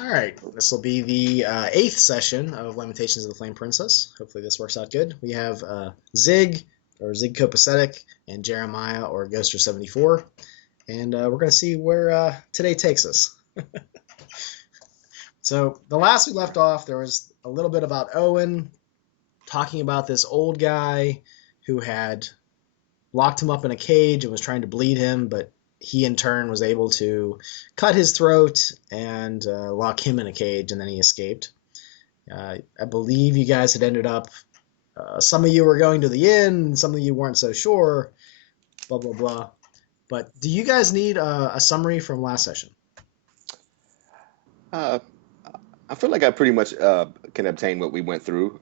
All right, this will be the eighth session of Lamentations of the Flame Princess. Hopefully this works out good. We have Zig, or Zig Copacetic, and Jeremiah, or Ghoster74. And we're going to see where today takes us. So the last we left off, there was a little bit about Owen talking about this old guy who had locked him up in a cage and was trying to bleed him, but he in turn was able to cut his throat and lock him in a cage, and then he escaped. I believe you guys had ended up, some of you were going to the inn, some of you weren't so sure, blah, blah, blah. But do you guys need a summary from last session? I feel like I pretty much can obtain what we went through.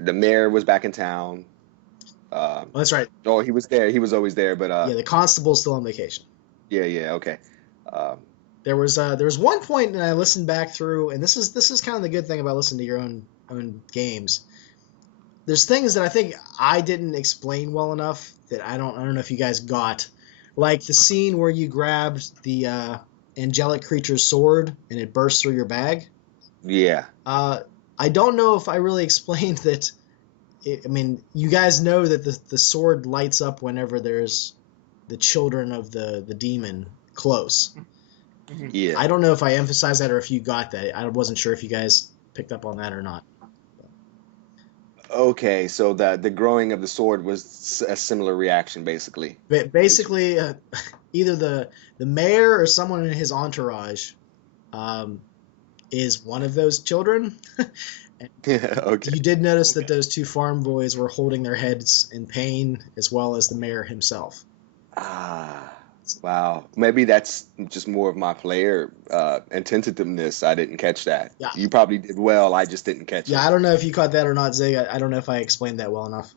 The mayor was back in town. Oh, that's right. Oh, he was there. He was always there, but yeah, the constable's still on vacation. yeah, okay. There was one point, and I listened back through, and this is kind of the good thing about listening to your own games. There's things that I think I didn't explain well enough that I don't know if you guys got, like the scene where you grabbed the angelic creature's sword and it burst through your bag. Yeah. I don't know if I really explained that. I mean, you guys know that the sword lights up whenever there's the children of the demon close. Yeah. I don't know if I emphasized that or if you got that. I wasn't sure if you guys picked up on that or not. Okay, so the growing of the sword was a similar reaction, basically. Basically, either the mayor or someone in his entourage is one of those children. Okay. You did notice that those two farm boys were holding their heads in pain, as well as the mayor himself. Ah, wow. Maybe that's just more of my player attentiveness. I didn't catch that. Yeah. You probably did well. I just didn't catch it. Yeah, I don't know if you caught that or not, Zig. I don't know if I explained that well enough.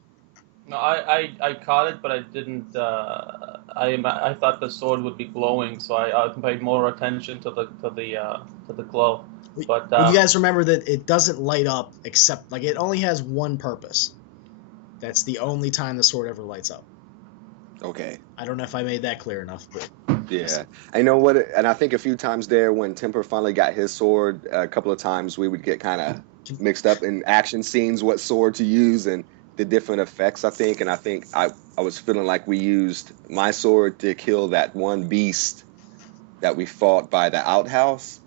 No, I caught it, but I didn't. I thought the sword would be glowing, so I paid more attention to the glow. But you guys remember that it doesn't light up, except like it only has one purpose. That's the only time the sword ever lights up. Okay. I don't know if I made that clear enough, but Yeah. I know what, and I think a few times there when Temper finally got his sword, a couple of times we would get kind of mixed up in action scenes, what sword to use and the different effects, I think. And I think I was feeling like we used my sword to kill that one beast that we fought by the outhouse.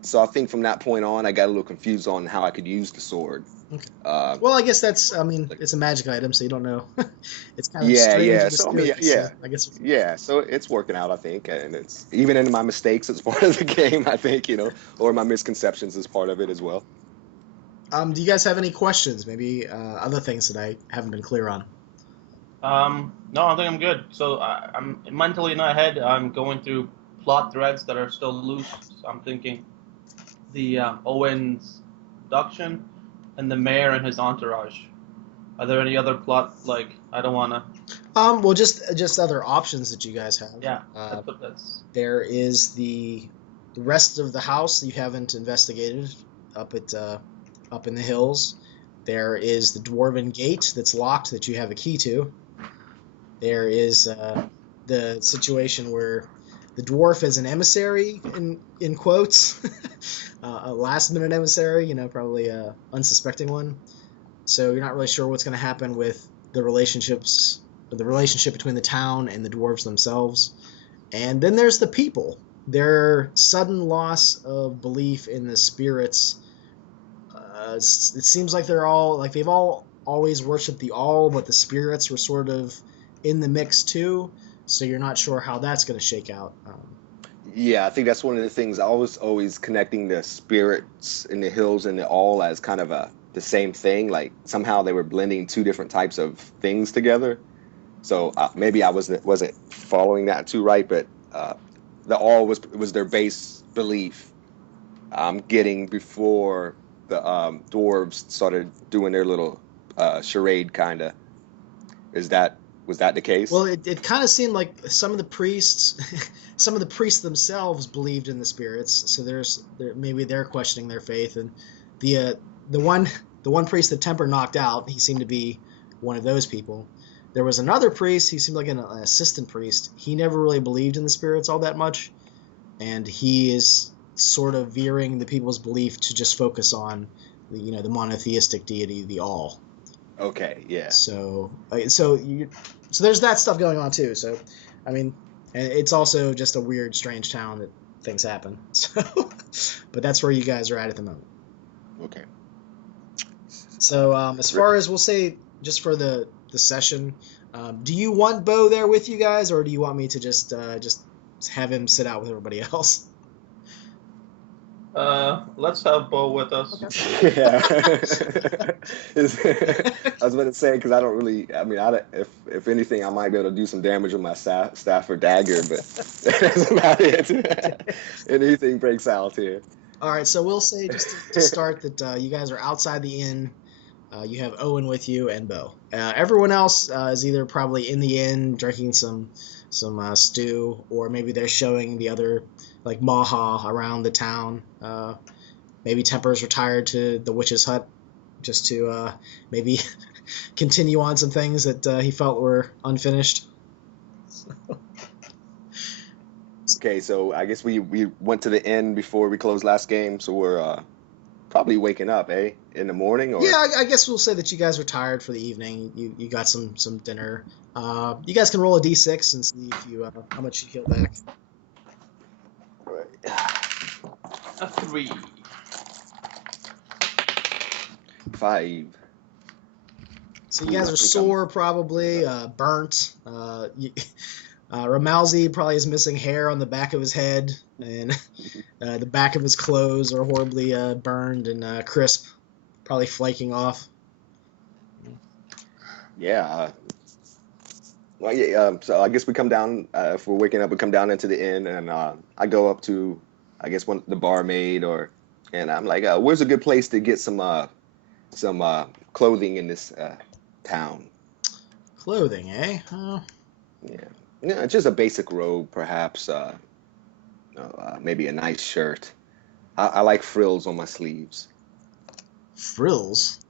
So I think from that point on, I got a little confused on how I could use the sword. Okay. Well, I guess it's a magic item, so you don't know. It's kind of Yeah, strange. yeah. So I mean, yeah, so I guess. yeah. So it's working out, I think, and it's even in my mistakes as part of the game, I think, or my misconceptions as part of it as well. Do you guys have any questions? Maybe other things that I haven't been clear on. No, I think I'm good. So I'm mentally in my head. I'm going through plot threads that are still loose. So I'm thinking the Owen's abduction and the mayor and his entourage. Are there any other plot, like, I don't want to... Well, just other options that you guys have. Yeah, that's... There is the rest of the house that you haven't investigated up in the hills. There is the dwarven gate that's locked that you have a key to. There is the situation where the dwarf is an emissary, in quotes, a last-minute emissary, probably a unsuspecting one. So you're not really sure what's going to happen with the relationship between the town and the dwarves themselves. And then there's the people. Their sudden loss of belief in the spirits. It seems like they've all always worshipped the all, but the spirits were sort of in the mix too. So you're not sure how that's going to shake out. Yeah, I think that's one of the things. I was always connecting the spirits in the hills and the all as kind of the same thing. Like somehow they were blending two different types of things together. So maybe I wasn't following that too right, but the all was their base belief. Getting before the dwarves started doing their little charade, kind of. Was that the case? Well, it kind of seemed like some of the priests themselves believed in the spirits. So maybe they're questioning their faith, and the one priest that Temper knocked out, he seemed to be one of those people. There was another priest, he seemed like an assistant priest. He never really believed in the spirits all that much. and he is sort of veering the people's belief to just focus on the monotheistic deity, the All. Okay, yeah. So there's that stuff going on too. So, I mean, and it's also just a weird, strange town that things happen. So, but that's where you guys are at the moment. Okay. So, as far as we'll say, just for the session, do you want Bo there with you guys, or do you want me to just have him sit out with everybody else? Let's have Bo with us. Okay. Yeah. I was about to say because I don't really. I mean, if anything, I might be able to do some damage with my staff or dagger, but that's about it. Anything breaks out here. All right, so we'll say just to start that you guys are outside the inn. You have Owen with you and Bo. Everyone else is either probably in the inn drinking some stew, or maybe they're showing the other like Maha around the town. Maybe Temper's retired to the witch's hut just to maybe continue on some things that he felt were unfinished. Okay, so I guess we went to the inn before we closed last game, so we're probably waking up, eh? In the morning, or Yeah, I guess we'll say that you guys were tired for the evening. You got some dinner. You guys can roll a d6 and see if you how much you heal back. A 3. 5. So you guys are sore, probably burnt. Ramalzi probably is missing hair on the back of his head, and the back of his clothes are horribly burned and crisp, probably flaking off. Yeah. Well, yeah. So I guess we come down. If we're waking up, we come down into the inn, and I go up to, I guess, the barmaid, and I'm like, "Where's a good place to get some clothing in this town?" Clothing, eh? Yeah, just a basic robe, perhaps. Maybe a nice shirt. I like frills on my sleeves. Frills?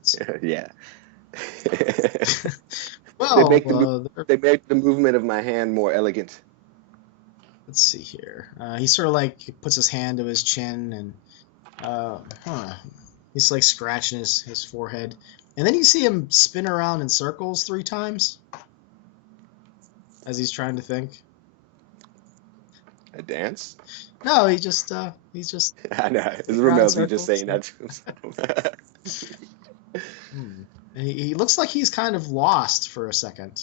Yeah. Well, they make the movement of my hand more elegant. let's see here. He sort of like puts his hand to his chin and he's like scratching his forehead. And then you see him spin around in circles 3 times as he's trying to think. A dance? No, he's just I know. It's around in Romelzi just circles. saying that to himself. And he looks like he's kind of lost for a second.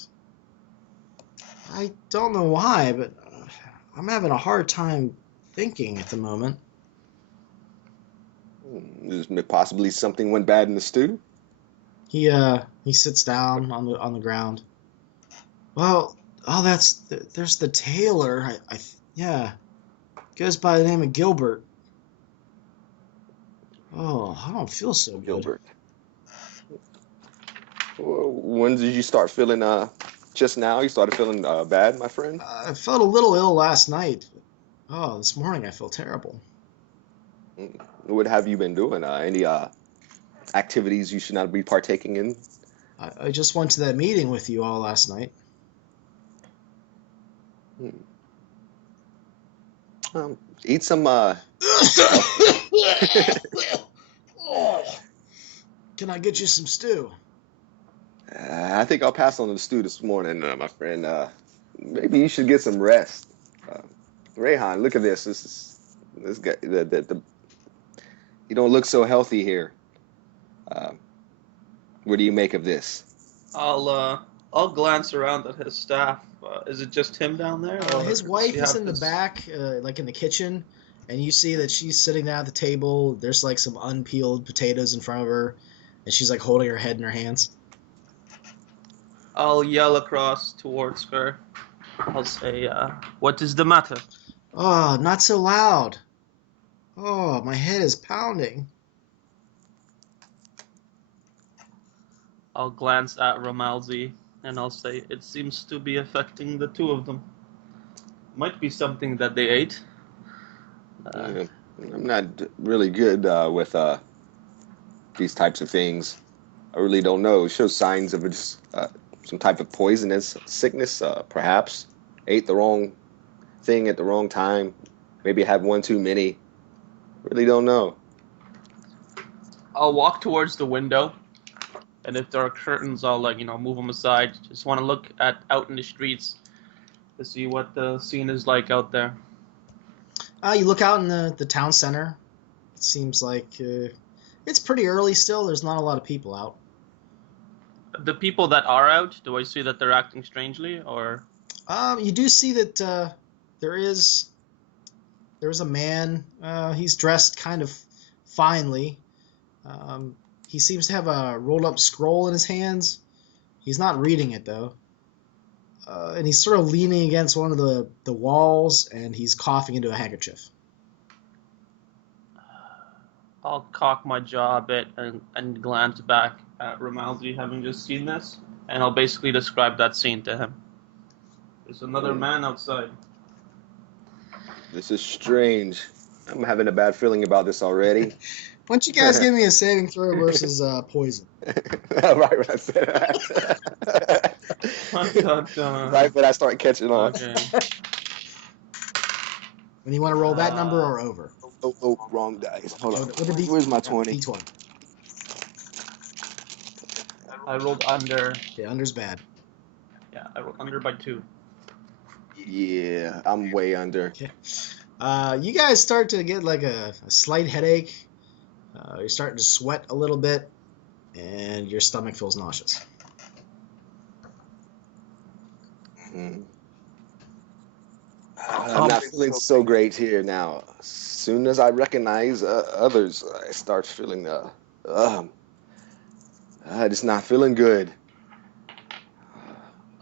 I don't know why, but I'm having a hard time thinking at the moment. Is possibly something went bad in the stew? He sits down on the ground. Well, there's the tailor. Yeah, goes by the name of Gilbert. Oh, I don't feel so good. Gilbert. Well, when did you start feeling just now? You started feeling bad, my friend? I felt a little ill last night. Oh, this morning I feel terrible. What have you been doing? Any activities you should not be partaking in? I just went to that meeting with you all last night. Eat some. Can I get you some stew? I think I'll pass on the stew this morning, my friend. Maybe you should get some rest. Rayhan, look at this. This guy. You don't look so healthy here. What do you make of this? I'll glance around at his staff. Is it just him down there? Or His does wife he is have in the back, like in the kitchen, and you see that she's sitting down at the table. There's like some unpeeled potatoes in front of her, and she's like holding her head in her hands. I'll yell across towards her. I'll say, "What is the matter?" Oh, not so loud. Oh, my head is pounding. I'll glance at Ramalzi and I'll say, "It seems to be affecting the two of them. Might be something that they ate." I'm not really good with these types of things. I really don't know. It shows signs of just some type of poisonous sickness, perhaps. Ate the wrong thing at the wrong time. maybe had one too many. Really don't know. I'll walk towards the window, and if there are curtains, I'll move them aside. Just want to look out in the streets to see what the scene is like out there. You look out in the town center. It seems like it's pretty early still. There's not a lot of people out. The people that are out, do I see that they're acting strangely, or? You do see that there is a man. He's dressed kind of finely. He seems to have a rolled up scroll in his hands. He's not reading it though. And he's sort of leaning against one of the walls, and he's coughing into a handkerchief. I'll cock my jaw a bit and glance back at Ramalzi, having just seen this, and I'll basically describe that scene to him. There's another man outside. This is strange. I'm having a bad feeling about this already. Why don't you guys give me a saving throw versus poison? Right when I said that. Right when I start catching on. Okay. And you want to roll that number or over? Oh, wrong dice. Hold on. Where's my 20? D20. I rolled under. Yeah, under's bad. Yeah, I rolled under by 2. Yeah, I'm way under. Okay. You guys start to get like a slight headache. You're starting to sweat a little bit, and your stomach feels nauseous. I'm not feeling so great here now. As soon as I recognize others, I start feeling just not feeling good.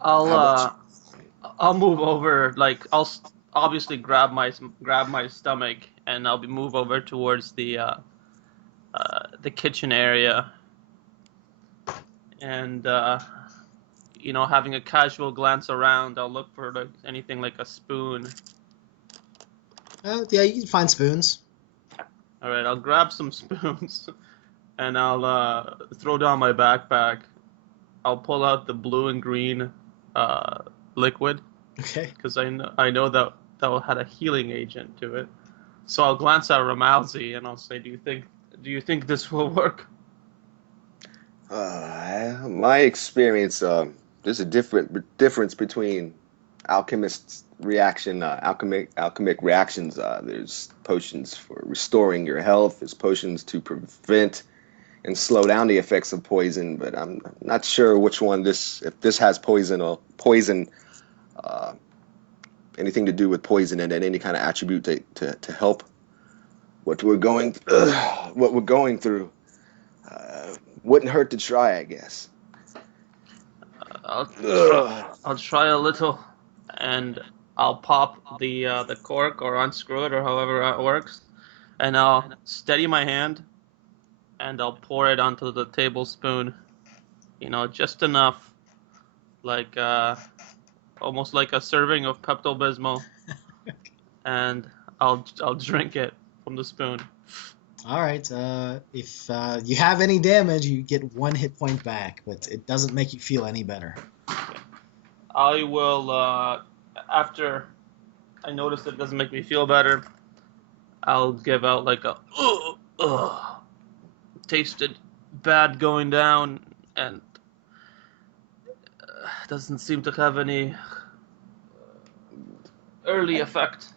I'll move over. Like I'll obviously grab my stomach, and I'll move over towards the kitchen area, and having a casual glance around, I'll look for anything like a spoon. Yeah, you can find spoons. All right, I'll grab some spoons, and I'll throw down my backpack. I'll pull out the blue and green liquid. Okay. Because I know that had a healing agent to it. So I'll glance at Ramalzi and I'll say, "Do you think this will work?" My experience, there's a difference between alchemic reactions. There's potions for restoring your health. There's potions to prevent and slow down the effects of poison. But I'm not sure which one if this has poison, anything to do with poison and any kind of attribute to help what we're going through. Wouldn't hurt to try, I guess. I'll try a little, and I'll pop the cork or unscrew it or however it works, and I'll steady my hand, and I'll pour it onto the tablespoon, just enough, like almost like a serving of Pepto-Bismol, and I'll drink it from the spoon. All right. If you have any damage, you get 1 hit point back, but it doesn't make you feel any better. I will, after I notice it doesn't make me feel better, I'll give out like a, tasted bad going down, and doesn't seem to have any early effect.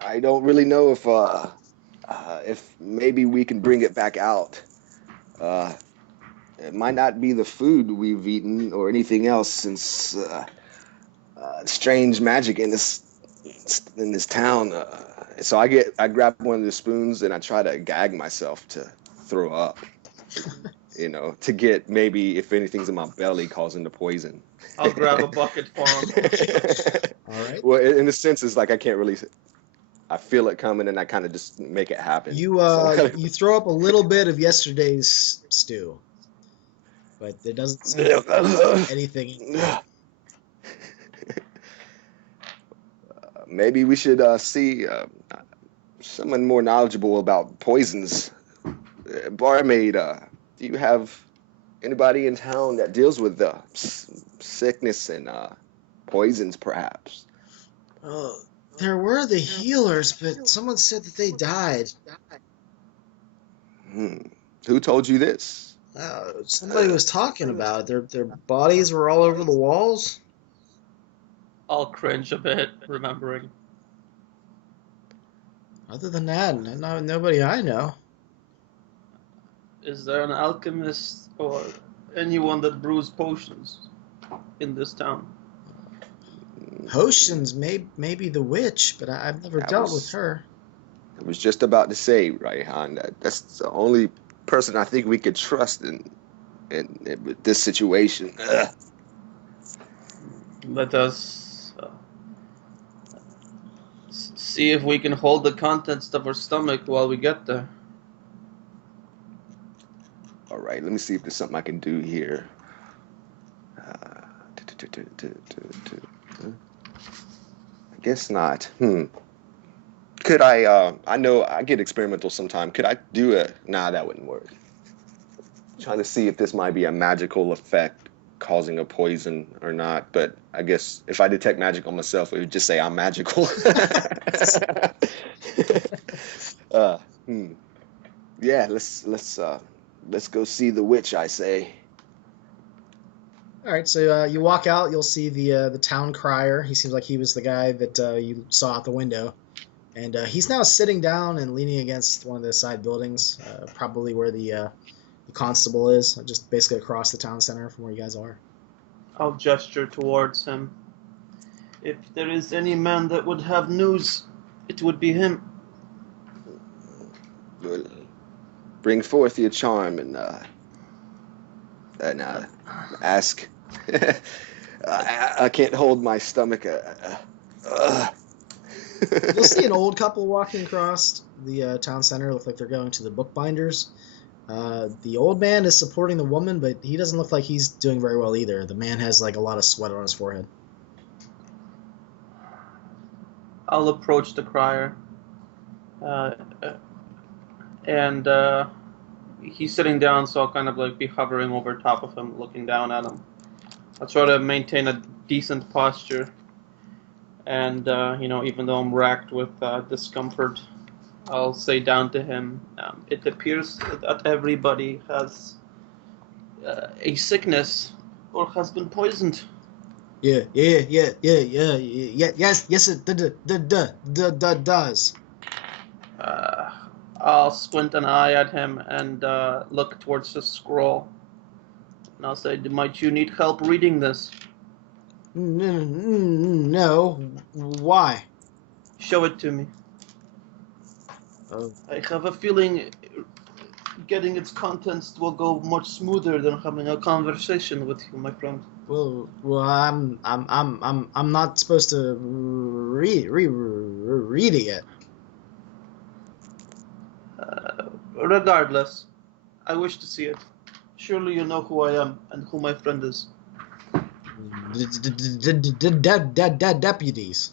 I don't really know if maybe we can bring it back out. It might not be the food we've eaten or anything else, since strange magic in this town. So I grab one of the spoons and I try to gag myself to throw up. To get maybe if anything's in my belly causing the poison. I'll grab a bucket for him. All right. Well, in a sense, it's like I can't really. I feel it coming, and I kind of just make it happen. You you throw up a little bit of yesterday's stew, but there doesn't seem to be anything. Maybe we should see someone more knowledgeable about poisons. Barmaid, do you have anybody in town that deals with sickness and poisons, perhaps? There were the healers, but someone said that they died. Hmm. Who told you this? Somebody was talking about it. Their bodies were all over the walls. I'll cringe a bit, remembering. Other than that, nobody I know. Is there an alchemist or anyone that brews potions in this town? Potions, maybe the witch, but I've never I dealt with was her. I was just about to say, Raihan, that's the only person I think we could trust in with this situation. Ugh. Let us see if we can hold the contents of our stomach while we get there. All right, let me see if there's something I can do here. I guess not. Could I know I get experimental sometime. Could I do a? Nah, that wouldn't work. Trying to see if this might be a magical effect causing a poison or not. But I guess if I detect magic on myself, it would just say I'm magical. uh, hmm. Yeah, let's go see the witch, I say. All right, so you walk out. You'll see the town crier. He seems like he was the guy that you saw out the window, and he's now sitting down and leaning against one of the side buildings, probably where the constable is, just basically across the town center from where you guys are. I'll gesture towards him. If there is any man that would have news, it would be him. Bring forth your charm and ask. I can't hold my stomach. You'll see an old couple walking across the town center. Look like they're going to the bookbinders. The old man is supporting the woman, but he doesn't look like he's doing very well either. The man has like a lot of sweat on his forehead. I'll approach the crier. And he's sitting down, so I'll kind of like be hovering over top of him, looking down at him. I'll try to maintain a decent posture. And, even though I'm racked with discomfort, I'll say down to him, it appears that everybody has a sickness or has been poisoned. Yeah, yes, it does. I'll squint an eye at him and look towards the scroll. And I'll say, might you need help reading this? No, why? Show it to me. I have a feeling getting its contents will go much smoother than having a conversation with you, my friend. Well, I'm not supposed to read it yet. Regardless, I wish to see it. Surely you know who I am and who my friend is. Deputies.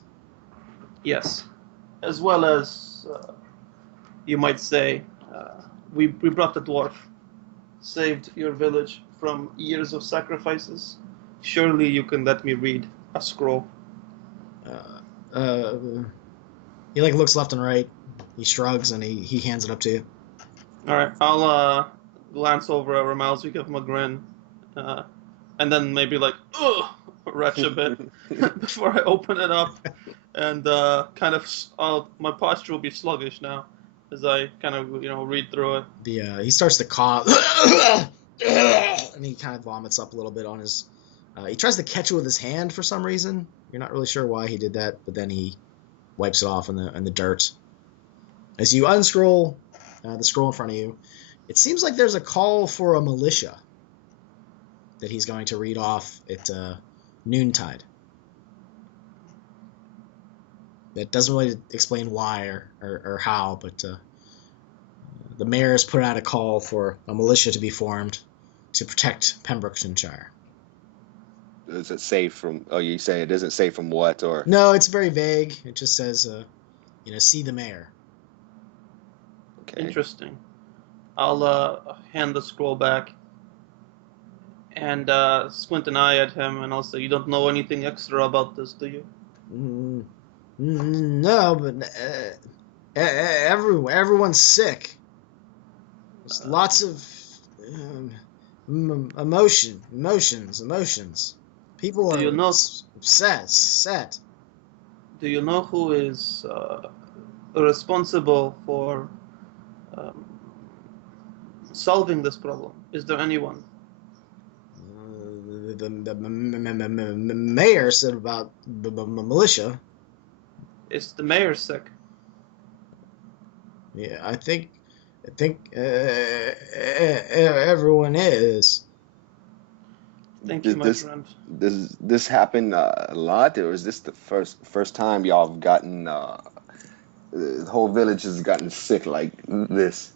Yes, as well as you might say, we brought the dwarf, saved your village from years of sacrifices. Surely you can let me read a scroll. He like looks left and right. He shrugs and he hands it up to you. All right, I'll glance over at Ramal, so you give him a grin, and then maybe like retch a bit before I open it up, and my posture will be sluggish now as I kind of read through it. He starts to cough, and he kind of vomits up a little bit on his. He tries to catch it with his hand for some reason. You're not really sure why he did that, but then he wipes it off in the dirt. As you unscroll the scroll in front of you, it seems like there's a call for a militia that he's going to read off at noontide. That doesn't really explain why or how, but the mayor has put out a call for a militia to be formed to protect Pembroktonshire. Does it say from? Oh, you say it doesn't say from what or? No, it's very vague. It just says, see the mayor. Okay. Interesting. I'll hand the scroll back and squint an eye at him, and I'll say, "You don't know anything extra about this, do you?" No, but everyone's sick. There's lots of emotions. People Do are you know? upset. Do you know who is responsible for um, solving this problem? Is there anyone? The mayor said about the militia. Is the mayor sick? Yeah, I think everyone is. Thank you, Does my this friend. does this happen a lot, or is this the first time y'all have gotten the whole village has gotten sick like this?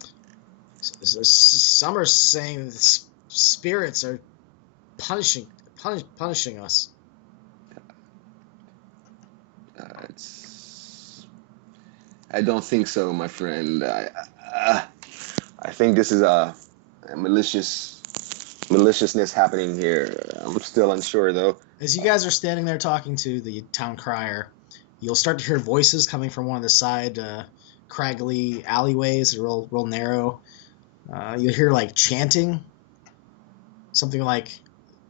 Some are saying the spirits are punishing us. It's I don't think so, my friend. I think this is a maliciousness happening here. I'm still unsure though. As you guys are standing there talking to the town crier, you'll start to hear voices coming from one of the side craggly alleyways, real narrow. You'll hear like chanting, something like,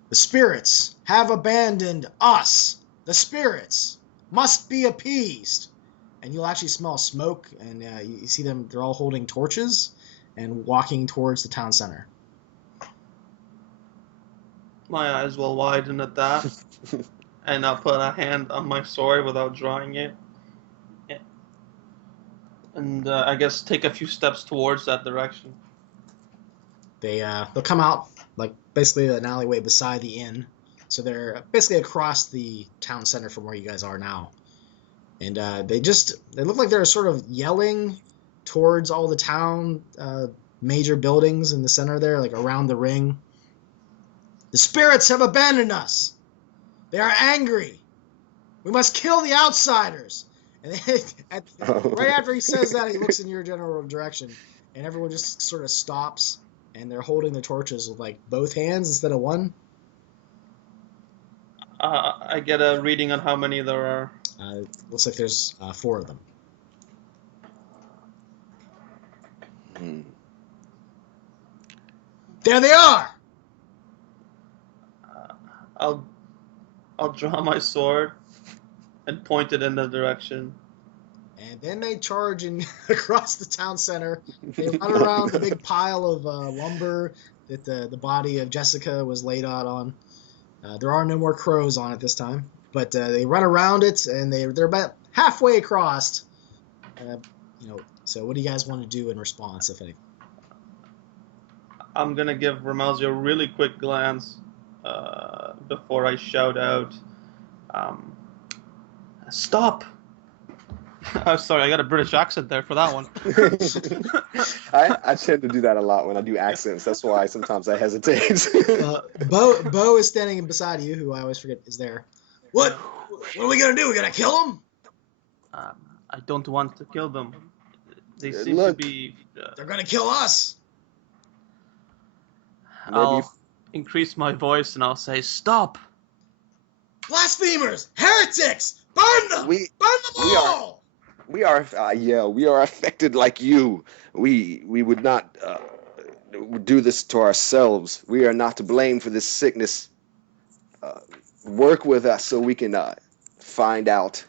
"The spirits have abandoned us. The spirits must be appeased." And you'll actually smell smoke, and you see them. They're all holding torches and walking towards the town center. My eyes will widen at that, and I'll put a hand on my sword without drawing it, and I guess take a few steps towards that direction. They'll come out like basically an alleyway beside the inn, so they're basically across the town center from where you guys are now. And they look like they're sort of yelling towards all the town major buildings in the center there, like around the ring. "The spirits have abandoned us. They are angry. We must kill the outsiders." And then, right after he says that, he looks in your general direction, and everyone just sort of stops, and they're holding the torches with like both hands instead of one. I get a reading on how many there are. Looks like there's 4 of them. Hmm. There they are. I'll draw my sword and point it in the direction. And then they charge in across the town center. They run around the big pile of lumber that the body of Jessica was laid out on. There are no more crows on it this time, but they run around it, and they're about halfway across. So what do you guys want to do in response, if anything? I'm gonna give Ramalzi a really quick glance before I shout out, "Stop!" I'm sorry, I got a British accent there for that one. I tend to do that a lot when I do accents. That's why sometimes I hesitate. Bo is standing beside you, who I always forget is there. What are we gonna do? We gonna kill him? I don't want to kill them. They seem to Look. be. They're gonna kill us. I'll increase my voice and I'll say, "Stop!" Blasphemers! Heretics! Burn them! Burn them all! We are affected like you. We would not do this to ourselves. We are not to blame for this sickness. Work with us so we can find out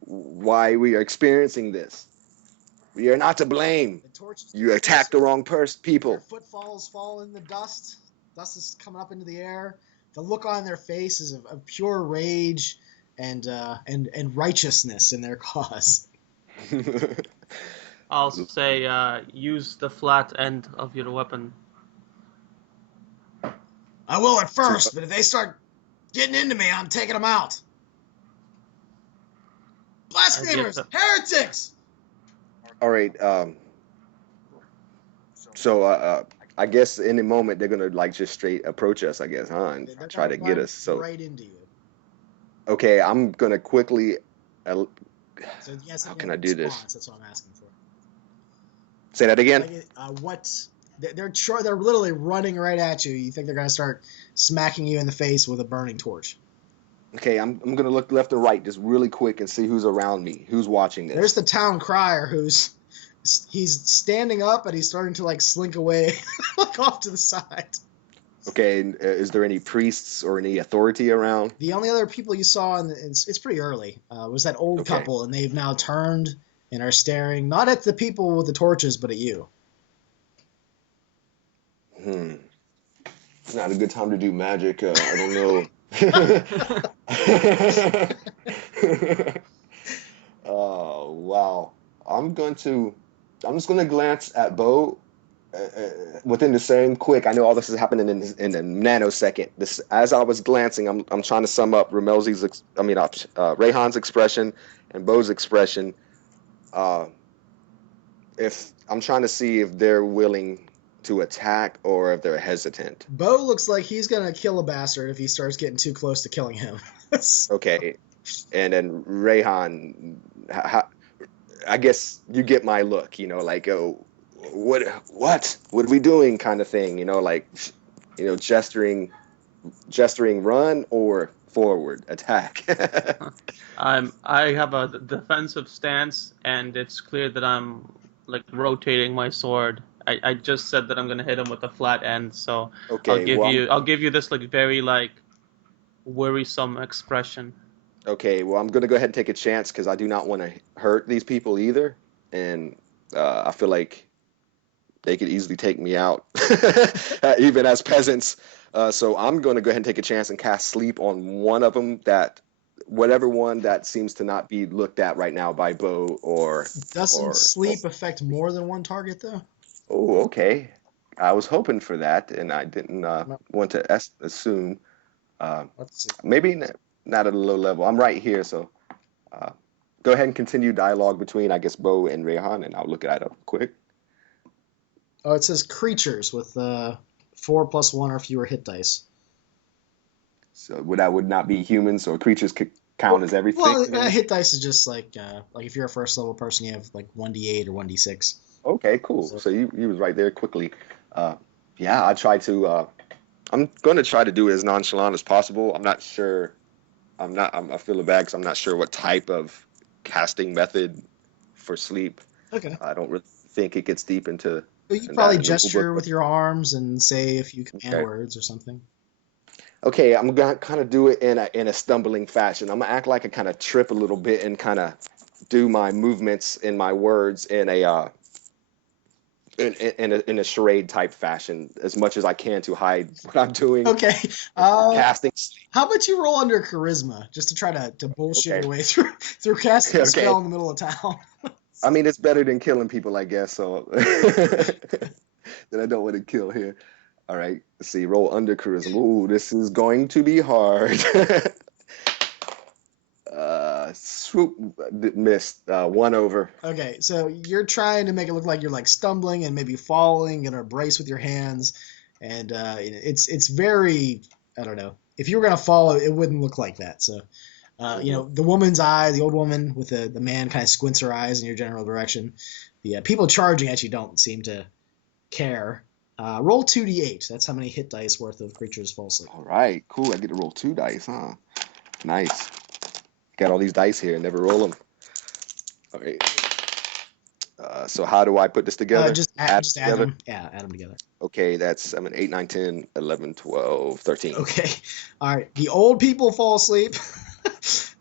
why we are experiencing this. We are not to blame. You attacked the wrong people. Their footfalls fall in the dust. Dust is coming up into the air. The look on their face is of pure rage and righteousness in their cause. I'll say, use the flat end of your weapon. I will at first, but if they start getting into me, I'm taking them out. Blasphemers! Heretics! All right. So I guess in a moment they're gonna like just straight approach us, I guess, huh? And They're try to get us. So right into you. okay, I'm gonna quickly. So yes, How can I do this? That's what I'm asking for. Say that again. They're literally running right at you. You think they're gonna start smacking you in the face with a burning torch? Okay, I'm gonna look left and right just really quick and see who's around me, who's watching There's this. the town crier he's standing up and he's starting to like slink away, like off to the side. Okay, and, is there any priests or any authority around? The only other people you saw, it's pretty early, was that old Okay. couple, and they've now turned and are staring not at the people with the torches, but at you. Hmm. Not a good time to do magic. I don't know. Oh, wow. I'm going to, I'm just going to glance at Bo within the same quick. I know all this is happening in a nanosecond. This, as I was glancing, I'm trying to sum up Rayhan's expression and Bo's expression. Uh, if I'm trying to see if they're willing to attack or if they're hesitant. Bo looks like he's gonna kill a bastard if he starts getting too close to killing him. Okay, and then Rayhan, I guess you get my look, like, oh, what are we doing, kind of thing, like, gesturing, run or forward, attack. I have a defensive stance, and it's clear that I'm like rotating my sword. I just said that I'm gonna hit him with a flat end, so Okay, well, I'll give you this like very like worrisome expression. I'm gonna go ahead and take a chance because I do not want to hurt these people either, and I feel like they could easily take me out, even as peasants. So I'm going to go ahead and take a chance and cast sleep on one of them, whatever one that seems to not be looked at right now by Bo Doesn't or. sleep affect more than one target though? Oh, okay. I was hoping for that, and I didn't No. want to assume. Uh, Let's see. maybe not at a low level. I'm right here, so uh, go ahead and continue dialogue between, I guess, Bo and Rehan, and I'll look it up quick. Oh, it says creatures with 4+1 or fewer hit dice. So that would not be humans, so creatures could count as everything. Well, hit dice is just like if you're a first level person, you have like 1d8 or 1d6. Okay, cool. So you was right there quickly. Yeah, I'm going to try to do it as nonchalant as possible. I'm not sure. I feel bad because I'm not sure what type of casting method for sleep. Okay. I don't really think it gets deep into. But you in probably that gesture rulebook. with your arms and say a few command Okay. words or something. Okay, I'm gonna kind of do it in a stumbling fashion. I'm gonna act like I kind of trip a little bit and kind of do my movements in my words in a charade type fashion as much as I can to hide what I'm doing. Okay. Casting. How about you roll under charisma just to try to bullshit Okay. your way through casting a Okay. spell in the middle of town? I mean, it's better than killing people, I guess. So then I don't want to kill here. All right. Let's see. Roll under charisma. Ooh, this is going to be hard. Swoop missed. One over. Okay, so you're trying to make it look like you're like stumbling and maybe falling and are braced with your hands, and it's very, I don't know. If you were gonna fall, it wouldn't look like that. So, the woman's eye, the old woman with the man kind of squints her eyes in your general direction. The people charging at you don't seem to care. Roll 2d8. That's how many hit dice worth of creatures fall asleep. All right. Cool. I get to roll 2 dice, huh? Nice. Got all these dice here and never roll them. All right. So how do I put this together? Just add together? them. Yeah, add them together. Okay, that's 7, 8, 9, 10, 11, 12, 13. Okay. All right. The old people fall asleep.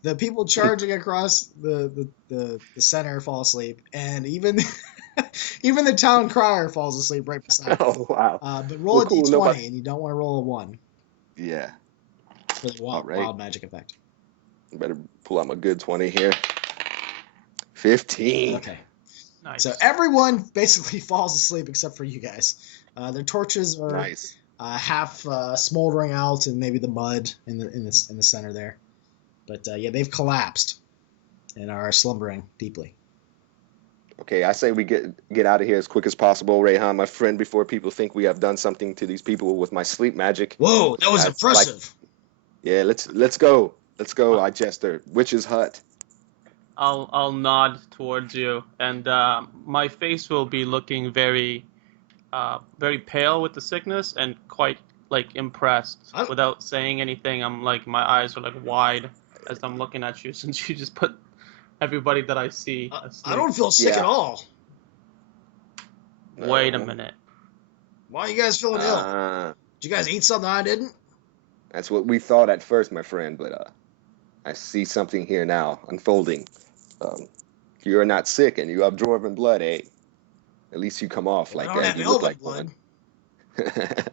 The people charging across the center fall asleep, and even even the town crier falls asleep right beside you. Oh, wow. But roll Well, a cool. d20, and you don't want to roll a 1 Yeah. for the wild magic effect. Better pull out my good 20 here. 15. Okay. Nice. So everyone basically falls asleep except for you guys. Their torches are Nice. half smoldering out, and maybe the mud in the center there. But yeah, they've collapsed and are slumbering deeply. Okay, I say we get out of here as quick as possible, Rayhan, my friend, before people think we have done something to these people with my sleep magic. Whoa, that was That's impressive. Yeah, let's go. Let's go, I jester. Witch's hut. I'll nod towards you, and my face will be looking very very pale with the sickness and quite like impressed I- without saying anything. I'm like, my eyes are like wide as I'm looking at you, since you just put everybody that I see I asleep. don't feel sick at Yeah. all. Wait a No. minute. Why are you guys feeling ill? Uh, Did you guys eat something I didn't? that's what we thought at first, my friend, but I see something here now unfolding. Um, you're not sick and you have dwarven blood, eh? At least you come off Well, I like don't that. have You look elven like blood. one.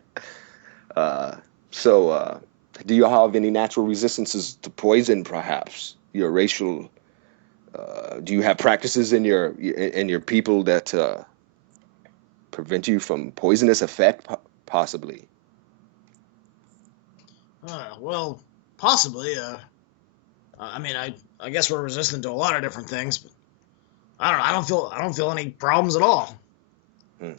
uh, so, do you have any natural resistances to poison, perhaps? Your racial, do you have practices in your people that prevent you from poisonous effect, possibly? Well, possibly. I mean, I guess we're resistant to a lot of different things, but I don't know. I don't feel any problems at all. Hmm.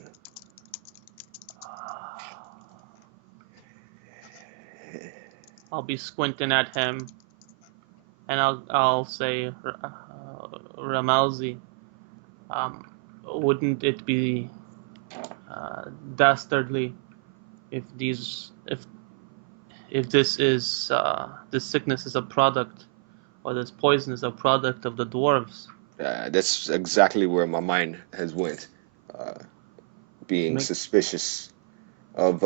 I'll be squinting at him, and I'll say, Ramalzi, wouldn't it be dastardly if this sickness is a product, or this poison is a product of the dwarves? That's exactly where my mind has went. Uh, being Make suspicious of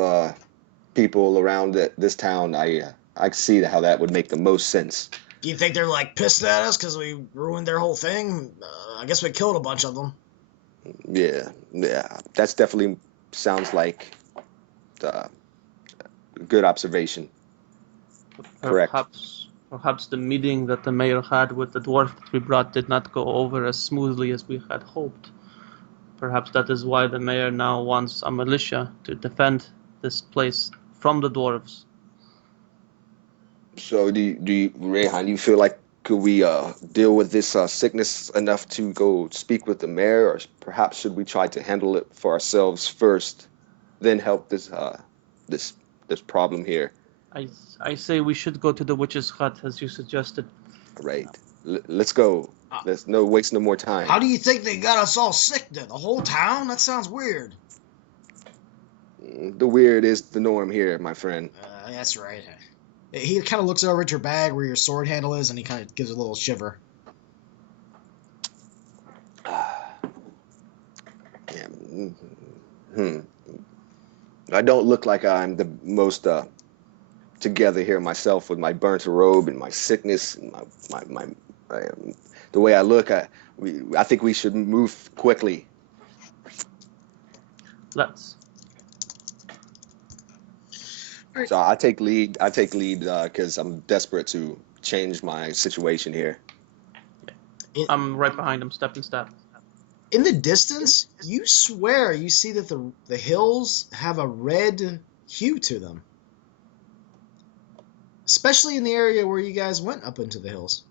people around this town, I see how that would make the most sense. Do you think they're like pissed at us because we ruined their whole thing? I guess we killed a bunch of them. Yeah, yeah, that's definitely sounds like a good observation. Correct. perhaps the meeting that the mayor had with the dwarf that we brought did not go over as smoothly as we had hoped. Perhaps that is why the mayor now wants a militia to defend this place from the dwarves. So Rehan, you feel like could we deal with this sickness enough to go speak with the mayor, or perhaps should we try to handle it for ourselves first, then help this this problem here? I, I say we should go to the witch's hut as you suggested. Right. Let's go. Uh, Let's no waste no more time. how do you think they got us all sick then? The whole town? That sounds weird. The weird is the norm here, my friend. That's right. He kind of looks over at your bag where your sword handle is, and he kind of gives a little shiver. Yeah. Hmm. I don't look like I'm the most together here myself with my burnt robe and my sickness and the way I look. I think we should move quickly. Let's. So I take lead. I take lead because I'm desperate to change my situation here. I'm right behind him, step in step. In the distance, you swear you see that the hills have a red hue to them. Especially in the area where you guys went up into the hills.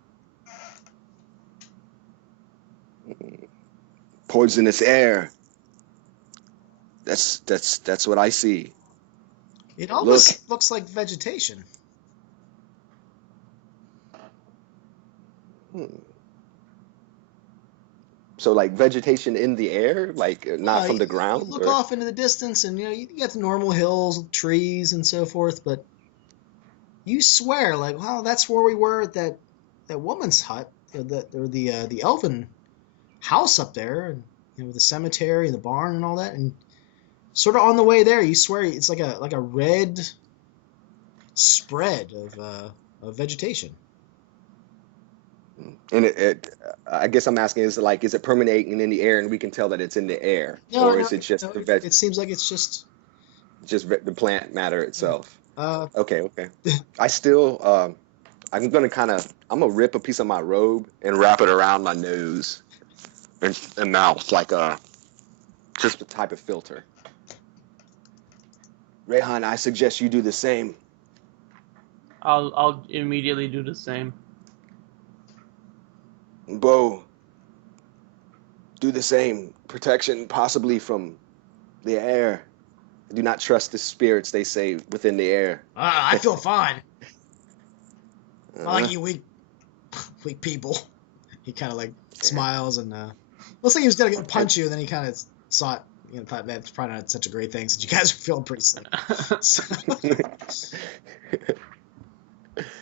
Poisonous air. That's what I see. It almost looks like vegetation. Hmm. So like vegetation in the air, like not from the You ground, look or off into the distance, and you got the normal hills, trees, and so forth. But you swear, like, wow, that's where we were at that woman's hut, or the elven house up there, and with the cemetery and the barn and all that. And sort of on the way there, you swear it's like a red spread of vegetation. and I guess I'm asking is it permeating in the air and we can tell that it's in the air, No, or no, is it just no. the It seems like it's just. the plant matter itself? Uh, Okay. I still I'm gonna rip a piece of my robe and wrap it around my nose and mouth like just a type of filter. Rehan, I suggest you do the same. I'll immediately do the same. Bo, do the same. Protection possibly from the air. Do not trust the spirits, they say, within the air. I feel fine. Not like Uh, you weak people. He kind of like smiles and looks like he was gonna go punch you, and then he kind of saw it, that's probably not such a great thing since you guys are feeling pretty sick. So,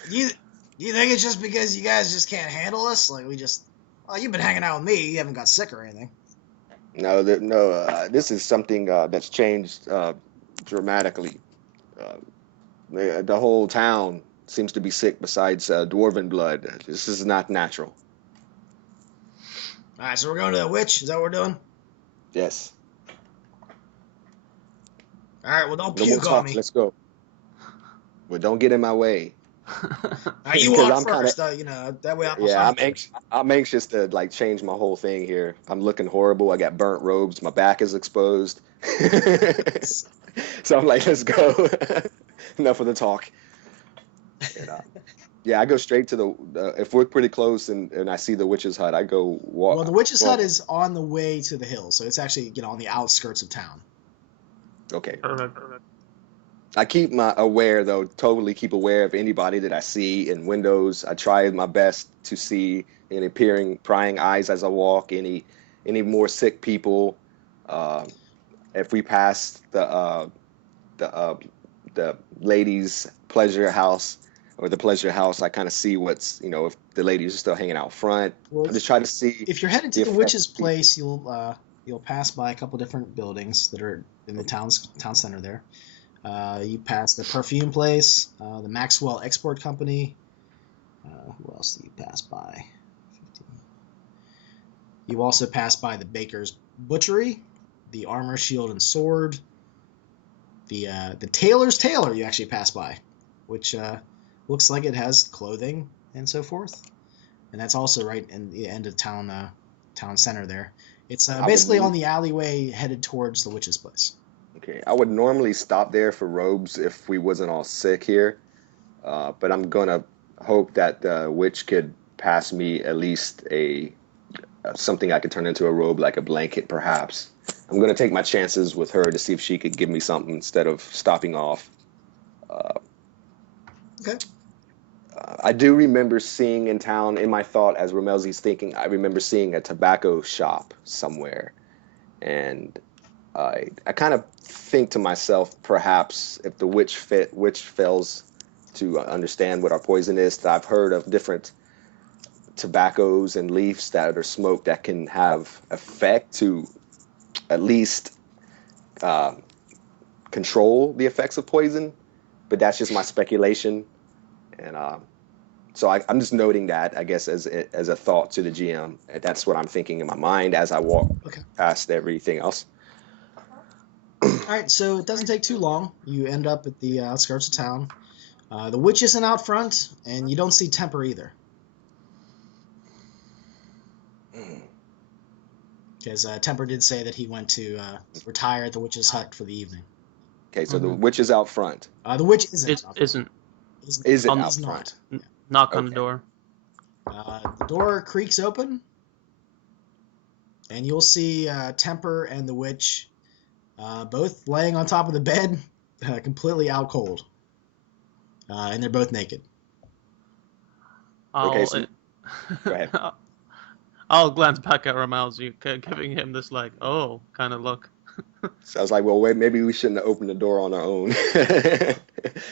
you think it's just because you guys just can't handle us? Like you've been hanging out with me. You haven't got sick or anything. No, this is something that's changed dramatically. Uh, the whole town seems to be sick besides dwarven blood. This is not natural. All right, so we're going to the witch. Is that what we're doing? Yes. All right, well, don't No more puke on talk. me. Let's go. Well, don't get in my way. All right, you Because walk I'm first. That way I'll yeah, find you. I'm anxious to like change my whole thing here. I'm looking horrible. I got burnt robes. My back is exposed. So I'm like, let's go. Enough of the talk. And, yeah, I go straight to the if we're pretty close and I see the witch's hut, I go walk. Well, the witch's hut is on the way to the hill, so it's actually on the outskirts of town. Okay. Perfect. I keep totally keep aware of anybody that I see in windows. I try my best to see any prying eyes as I walk, any more sick people. If we pass the ladies' pleasure house or the pleasure house, I kind of see what's if the ladies are still hanging out front. Well, I just try to see. If you're heading to the witch's place, you'll pass by a couple different buildings that are in the town center there. You pass the perfume place, the Maxwell Export Company. Who else do you pass by? You also pass by the Baker's Butchery, the Armor, Shield, and Sword, the Tailor's Tailor. You actually pass by, which looks like it has clothing and so forth, and that's also right in the end of town center there. It's basically on the alleyway headed towards the witch's place. Okay, I would normally stop there for robes if we wasn't all sick here, but I'm gonna hope that the witch could pass me at least something I could turn into a robe, like a blanket, perhaps. I'm gonna take my chances with her to see if she could give me something instead of stopping off. Okay. I do remember seeing in town, in my thought, as Romelzi's thinking, I remember seeing a tobacco shop somewhere, and I kind of think to myself, perhaps if the witch fails to understand what our poison is, that I've heard of different tobaccos and leaves that are smoked that can have effect to at least control the effects of poison, but that's just my speculation, and so I'm just noting that, I guess, as a thought to the GM. That's what I'm thinking in my mind as I walk past everything else. All right, so it doesn't take too long. You end up at the outskirts of town. The witch isn't out front, and you don't see Temper either. Because Temper did say that he went to retire at the witch's hut for the evening. Okay, so the witch is out front. The witch isn't. Isn't out front? Knock on the door. The door creaks open, and you'll see Temper and the witch both laying on top of the bed, completely out cold. And they're both naked. Okay, so go ahead. I'll glance back at Romelzi, giving him this kind of look. So I was like, well, wait, maybe we shouldn't have opened the door on our own.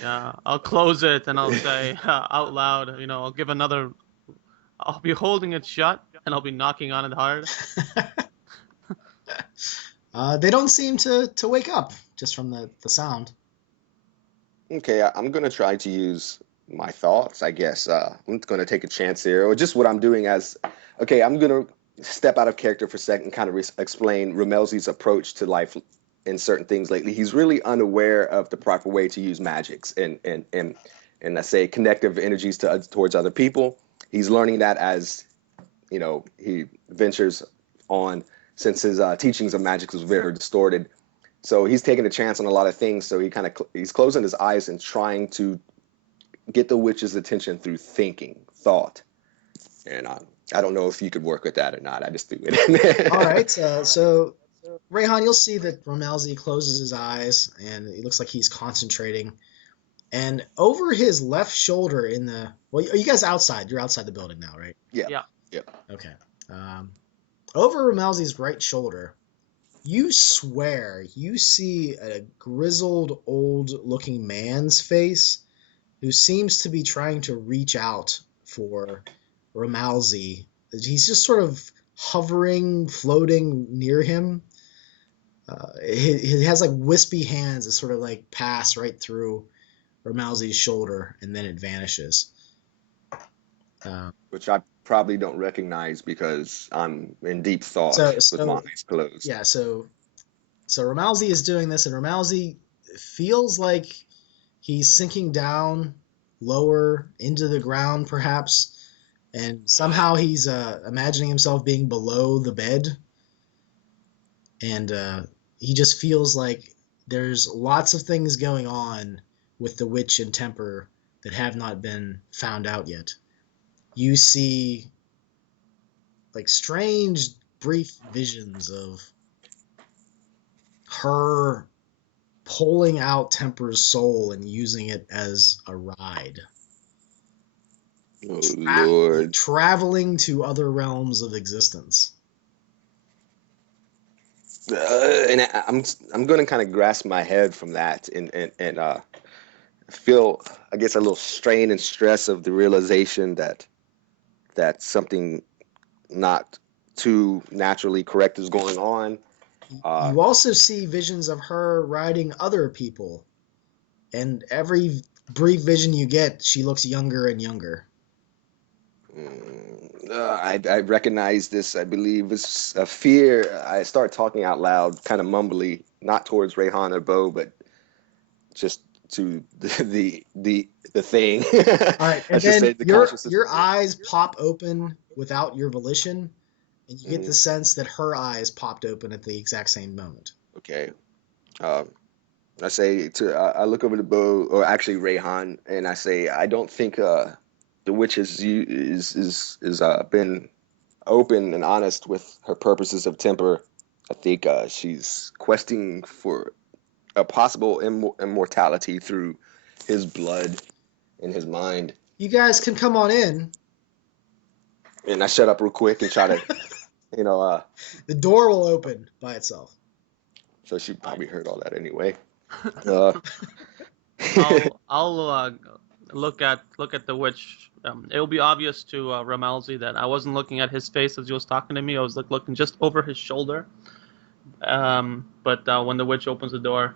Yeah, I'll close it and I'll say out loud, I'll be holding it shut and I'll be knocking on it hard. They don't seem to wake up just from the sound. Okay, I'm going to try to use my thoughts, I guess. I'm going to take a chance here, or just what I'm doing okay, I'm going to step out of character for a second and kind of explain Romelzi's approach to life in certain things lately. He's really unaware of the proper way to use magics and I say connective energies towards other people. He's learning that as, he ventures on, since his teachings of magic was very distorted. So he's taking a chance on a lot of things. So he's closing his eyes and trying to get the witch's attention through thought. And I don't know if you could work with that or not. I just do it. All right. So, Rayhan, you'll see that Romelzi closes his eyes, and it looks like he's concentrating. And over his left shoulder are you guys outside? You're outside the building now, right? Yeah. Okay. Over Romelzi's right shoulder, You swear you see a grizzled, old-looking man's face who seems to be trying to reach out for Ramalzi. He's just sort of hovering, floating near him. He has like wispy hands that sort of like pass right through Ramalzi's shoulder and then it vanishes. Uh, which I probably don't recognize because I'm in deep thought so with my so eyes closed. yeah, so Ramalzi is doing this, and Ramalzi feels like he's sinking down lower into the ground, perhaps, and somehow he's imagining himself being below the bed, and he just feels like there's lots of things going on with the witch and temper that have not been found out yet. You see like strange brief visions of her pulling out Temper's soul and using it as a ride. Oh Lord. Traveling to other realms of existence. And I'm going to kind of grasp my head from that and feel, I guess, a little strain and stress of the realization that something not too naturally correct is going on. You also see visions of her riding other people, and every brief vision you get, she looks younger and younger. I recognize this. I believe it's a fear. I start talking out loud, kind of mumbly, not towards Rayhan or Bo, but just to the thing. All right, I and should say then the your consciousness. your eyes pop open without your volition, and you get Mhm. the sense that her eyes popped open at the exact same moment. Okay. Um, I look over to Bo, or actually Rayhan, and I say, I don't think the witch is been open and honest with her purposes of temper. I think she's questing for a possible immortality through his blood and his mind. You guys can come on in. And I shut up real quick and try to, you know, The door will open by itself. so she probably heard all that anyway. Uh, I'll look at the witch. It'll be obvious to Ramalzi that I wasn't looking at his face as he was talking to me. I was like looking just over his shoulder. But when the witch opens the door,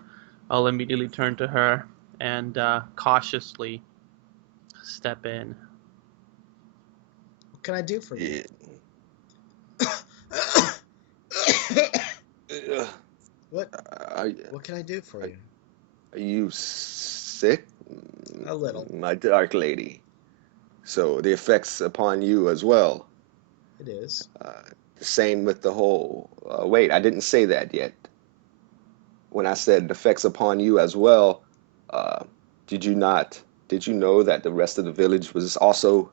I'll immediately turn to her and cautiously step in. What can I do for you? Yeah. What Are, what can I do for you? are you sick, A little. my dark lady? So the effects upon you as well. It is. The same with the whole. Wait, I didn't say that yet. When I said effects upon you as well, uh, did you not? Did you know that the rest of the village was also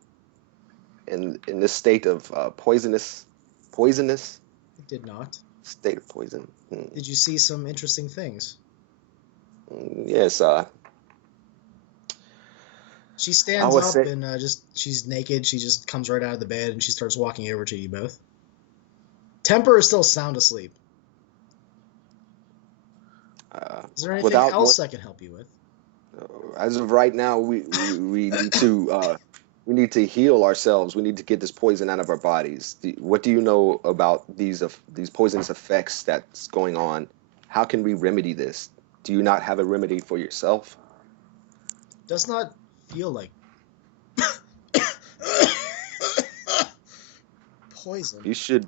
in this state of poisonous It did not. state of poison? Did you see some interesting things? Yes. She I stands would up say. and she's naked. She just comes right out of the bed and she starts walking over to you both. Temper is still sound asleep. Is there anything Without else I can help you with? as of right now, we need to heal ourselves. We need to get this poison out of our bodies. What do you know about these poisonous effects that's going on? How can we remedy this? Do you not have a remedy for yourself? Does not feel like poison. You should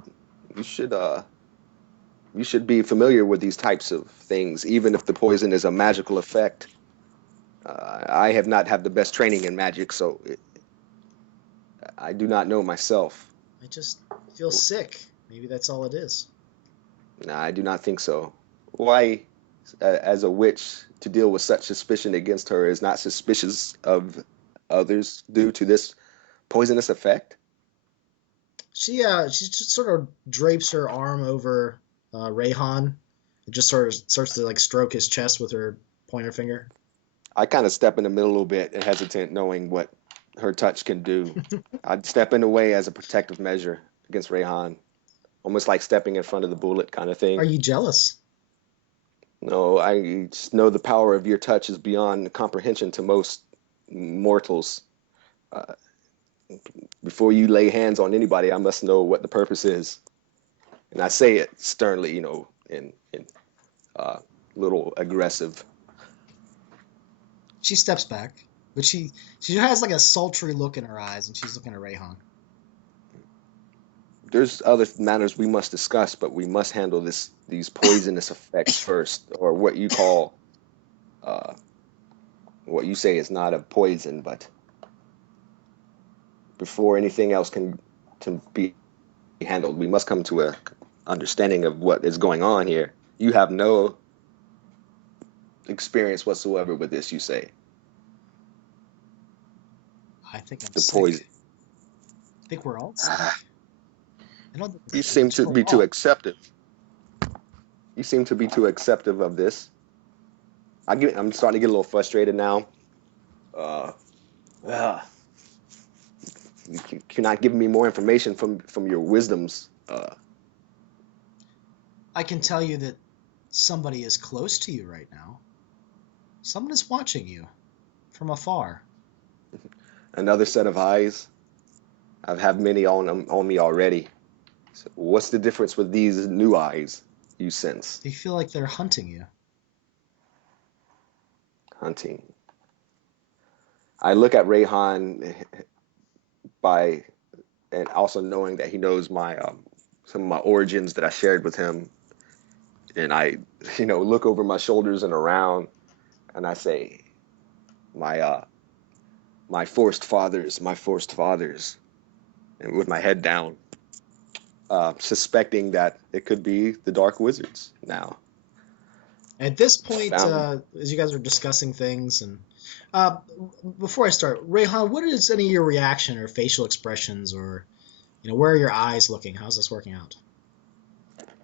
you should be familiar with these types of things, even if the poison is a magical effect. I have not had the best training in magic, so I do not know myself. I just feel sick. Maybe that's all it is. No, I do not think so. Why, as a witch, to deal with such suspicion against her is not suspicious of others due to this poisonous effect? She just sort of drapes her arm over Rayhan and just sort of starts to like stroke his chest with her pointer finger. I kind of step in the middle a little bit and hesitant, knowing what her touch can do. I'd step in the way as a protective measure against Rayhan. almost like stepping in front of the bullet kind of Are thing. you jealous? No, I just know the power of your touch is beyond comprehension to most mortals. Uh, Before you lay hands on anybody, I must know what the purpose is. And I say it sternly, in uh, little aggressive. She steps back, but she has like a sultry look in her eyes, and she's looking at Rayhan. There's other matters we must discuss, but we must handle these poisonous effects first, or uh, what you say is not a poison, but before anything else can be handled, we must come to a understanding of what is going on here. You have no experience whatsoever with this, you say. I think I'm The sick. poison. I think we're all sick. I don't think You it's seem to your be too fault. accepting. You seem to be too acceptive of this. I'm starting to get a little frustrated now. Uh, uh, you're not giving me more information from your wisdoms. I can tell you that somebody is close to you right now. Someone is watching you from afar. Another set of eyes. I've had many on me already. So what's the difference with these new eyes you sense? They feel like they're hunting you. Hunting. I look at Rayhan by and also knowing that he knows my some of my origins that I shared with him, and I look over my shoulders and around, and I say, my my forced fathers, and with my head down, suspecting that it could be the Dark Wizards now. At this point, Found as you guys are discussing things, and uh, before I start, Rayhan, what is any of your reaction or facial expressions, or where are your eyes looking? How's this working out?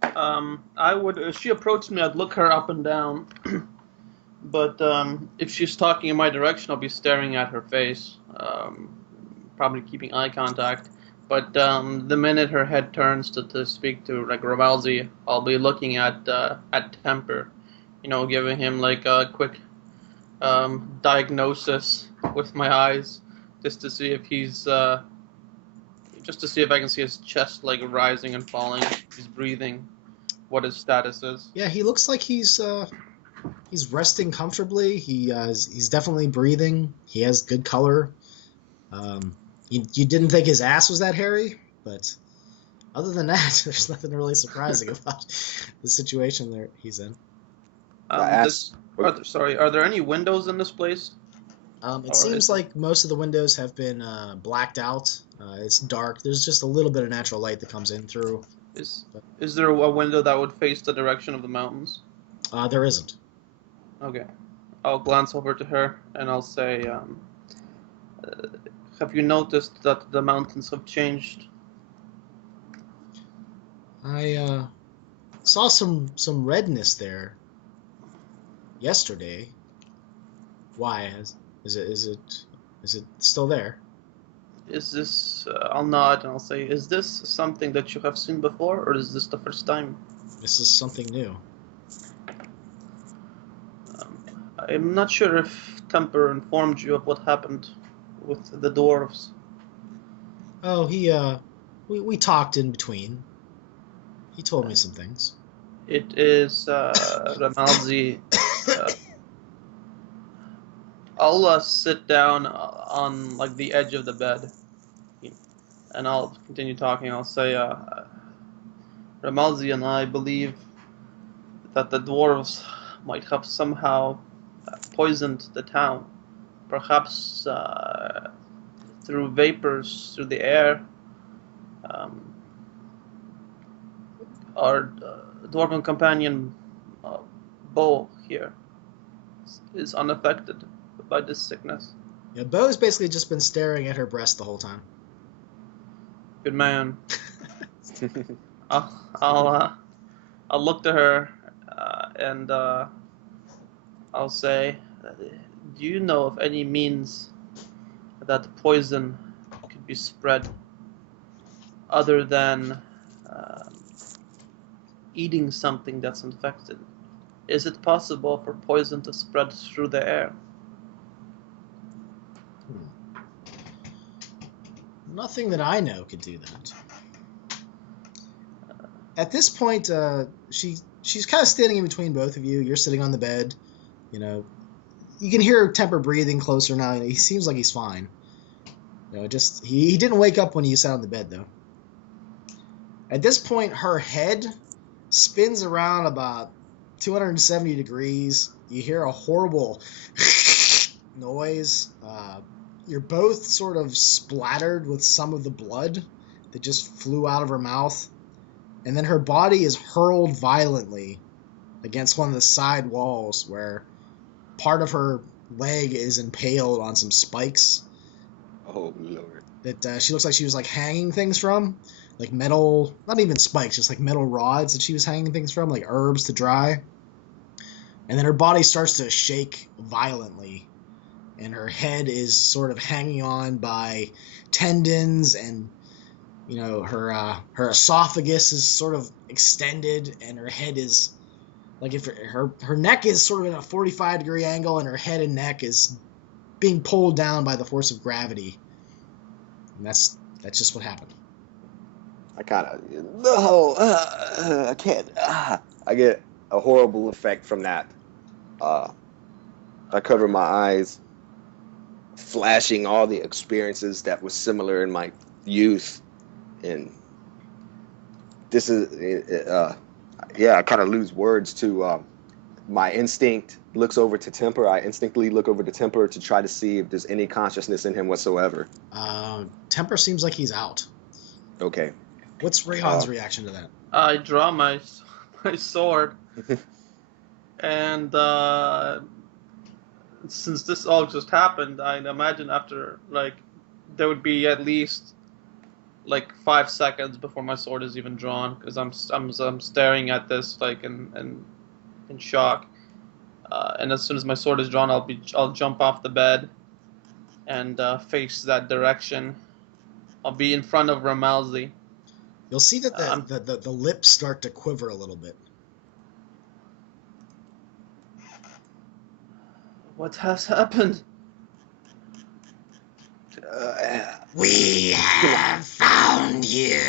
I would, if she approached me, I'd look her up and down. But if she's talking in my direction, I'll be staring at her face, probably keeping eye contact. But the minute her head turns to speak to like Ravalzi, I'll be looking at Temper, giving him like a quick diagnosis with my eyes, just to see if just to see if I can see his chest like rising and falling, if he's breathing, what his status is. Yeah, he looks like he's resting comfortably. He's definitely breathing. He has good color. You didn't think his ass was that hairy, but other than that, there's nothing really surprising about the situation there he's in. I asked. Are there any windows in this place? It Or seems is like most of the windows have been blacked out. It's dark. There's just a little bit of natural light that comes in through. is But, is there a window that would face the direction of the mountains? there isn't. Okay. I'll glance over to her and I'll say, uh, have you noticed that the mountains have changed? I saw some redness there yesterday. Why? Is it still there? Is this, I'll nod and I'll say, is this something that you have seen before, or is this the first time? This is something new. I'm not sure if Temper informed you of what happened with the dwarves. Oh, we talked in between. He told me some things. It is Ramalzi. Uh, I'll sit down on like the edge of the bed, and I'll continue talking. I'll say, Ramalzi and I believe that the dwarves might have somehow poisoned the town, perhaps through vapors through the air. Um, our dwarven companion, uh, Bo here, is unaffected by this sickness. Yeah, Bo's basically just been staring at her breast the whole time. Good man. I'll look to her and I'll say, do you know of any means that poison could be spread other than eating something that's infected. Is it possible for poison to spread through the air? Nothing that I know could do that. At this point, she's kind of standing in between both of you. You're sitting on the bed. You know, you can hear Temper breathing closer now. He seems like he's fine. You know, just he didn't wake up when you sat on the bed though. At this point, her head spins around about 270 degrees. You hear a horrible noise. You're both sort of splattered with some of the blood that just flew out of her mouth. And then her body is hurled violently against one of the side walls where part of her leg is impaled on some spikes. Oh, Lord. That she looks like she was like hanging things from. Like metal, not even spikes, just like metal rods that she was hanging things from, like herbs to dry. And then her body starts to shake violently. And her head is sort of hanging on by tendons, and you know her esophagus is sort of extended, and her head is like if her neck is sort of in a 45-degree angle, and her head and neck is being pulled down by the force of gravity. And that's just what happened. I kind of, no, I can't. I get a horrible effect from that. I cover my eyes, flashing all the experiences that were similar in my youth, and this is, I kind of lose words to my instinct looks over to Temper. I instinctively look over to Temper to try to see if there's any consciousness in him whatsoever. Temper seems like he's out. Okay. What's Rayhan's reaction to that? I draw my sword, and since this all just happened, I'd imagine after like there would be at least like 5 seconds before my sword is even drawn, because I'm staring at this like in shock, and as soon as my sword is drawn, I'll jump off the bed and face that direction. I'll be in front of Ramalzi. You'll see that the lips start to quiver a little bit. What has happened? We have found you,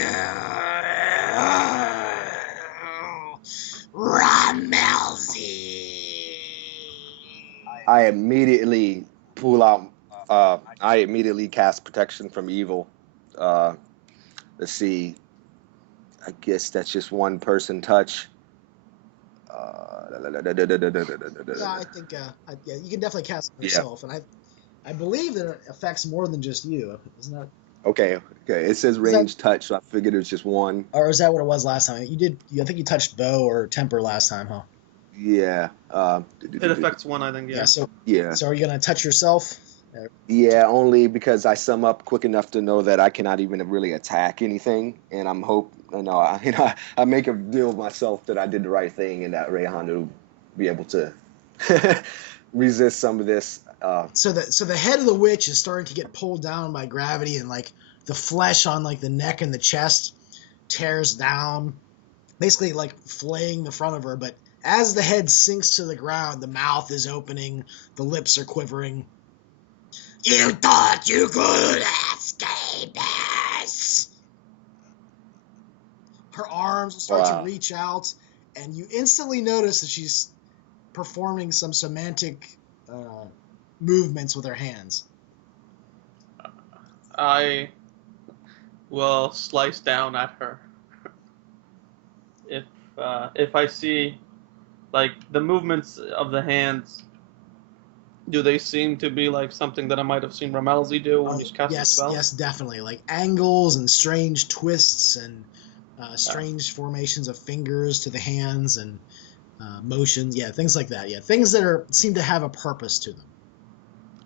Ramelzi. I immediately pull out. I immediately cast protection from evil. Let's see. I guess that's just one person touch. Yeah, I think you can definitely cast it yourself, and I believe that it affects more than just you. Isn't that Okay. It says range touch, so I figured it was just one. Or is that what it was last time? I think you touched Bo or Temper last time, huh? Yeah. It affects one, I think. Yeah. So are you gonna touch yourself? Yeah, only because I sum up quick enough to know that I cannot even really attack anything, and I make a deal with myself that I did the right thing, and that Rayhan will be able to resist some of this. So the head of the witch is starting to get pulled down by gravity, and like the flesh on like the neck and the chest tears down, basically like flaying the front of her. But as the head sinks to the ground, the mouth is opening, the lips are quivering. You thought you could escape us! Her arms start to reach out, and you instantly notice that she's performing some semantic movements with her hands. I will slice down at her. If I see, like, the movements of the hands, do they seem to be like something that I might have seen Ramalzi do when he's casting spells? Yes, definitely. Like angles and strange twists and strange formations of fingers to the hands and motions. Yeah, things like that. Yeah, things that seem to have a purpose to them.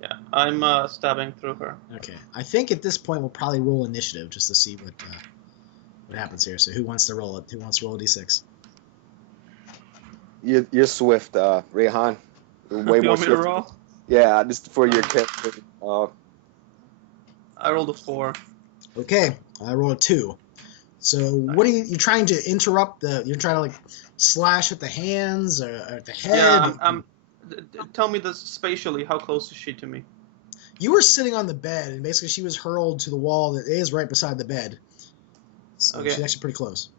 Yeah, I'm stabbing through her. Okay, I think at this point we'll probably roll initiative just to see what happens here. So who wants to roll it? Who wants to roll a d6? You're swift, Rayhan. Way You more want me to swift. roll? Yeah, just for your character. I rolled a 4. Okay, I rolled a 2. So what are you trying to interrupt you're trying to like slash at the hands or at the head? Yeah, tell me this spatially. How close is she to me? You were sitting on the bed, and basically she was hurled to the wall that is right beside the bed. So Okay. she's actually pretty close.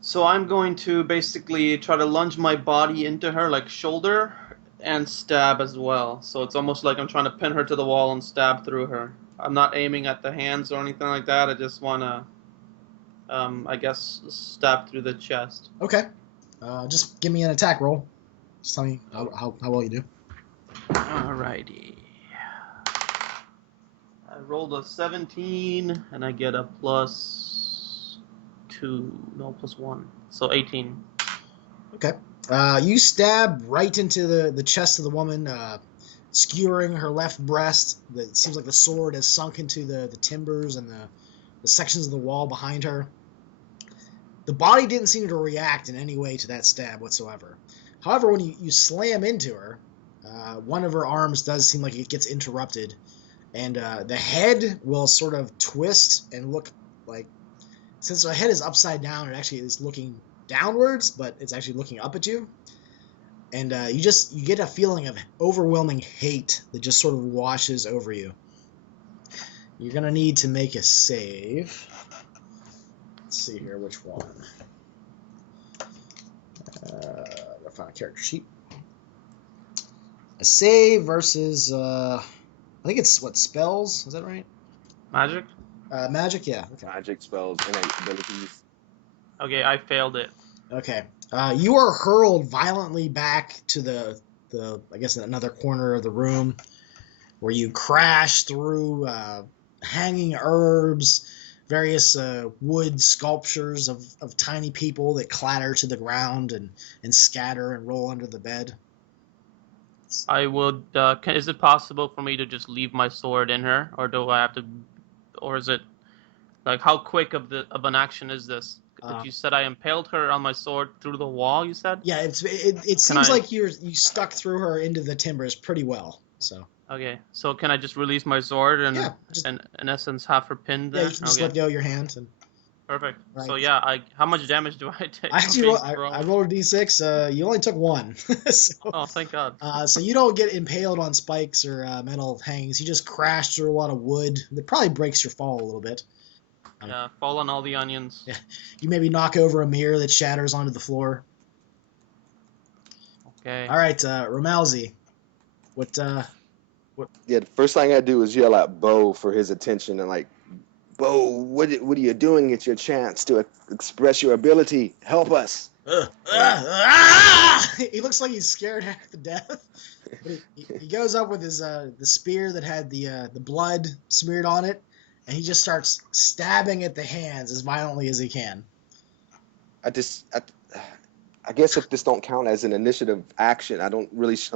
So I'm going to basically try to lunge my body into her, like shoulder, and stab as well. So it's almost like I'm trying to pin her to the wall and stab through her. I'm not aiming at the hands or anything like that. I just want to, I guess, stab through the chest. Okay. Just give me an attack roll. Just tell me how well you do. Alrighty. I rolled a 17, and I get a +2. No, +1. So 18. Okay. You stab right into the chest of the woman, skewering her left breast. It seems like the sword has sunk into the timbers and the sections of the wall behind her. The body didn't seem to react in any way to that stab whatsoever. However, when you slam into her, one of her arms does seem like it gets interrupted, and the head will sort of twist and look like, since the head is upside down, it actually is looking downwards, but it's actually looking up at you. And you get a feeling of overwhelming hate that just sort of washes over you. You're going to need to make a save. Let's see here, which one. I'll find a character sheet. A save versus, I think it's, spells? Is that right? Magic? Magic, yeah. Okay. Magic spells and abilities. Okay, I failed it. Okay. You are hurled violently back to the I guess another corner of the room, where you crash through hanging herbs, various wood sculptures of tiny people that clatter to the ground and scatter and roll under the bed. I would. Is it possible for me to just leave my sword in her, or do I have to, or is it like how quick of an action is this? You said I impaled her on my sword through the wall. You said. Yeah, it seems like you stuck through her into the timbers pretty well. So. Okay, so can I just release my sword and in essence have her pinned there? Yeah, you can just let go of your hand and. Perfect. Right. So yeah, how much damage do I take? I rolled a d6. You only took 1. So, oh, thank God. So you don't get impaled on spikes or metal hangings. You just crash through a lot of wood. That probably breaks your fall a little bit. Yeah, fall on all the onions. Yeah. You maybe knock over a mirror that shatters onto the floor. Okay. All right, Ramalzi. What? Yeah, the first thing I do is yell at Bo for his attention and like, Bo, what are you doing? It's your chance to express your ability. Help us. He looks like he's scared half to death. But he goes up with his the spear that had the blood smeared on it, and he just starts stabbing at the hands as violently as he can. I guess if this don't count as an initiative action, I'm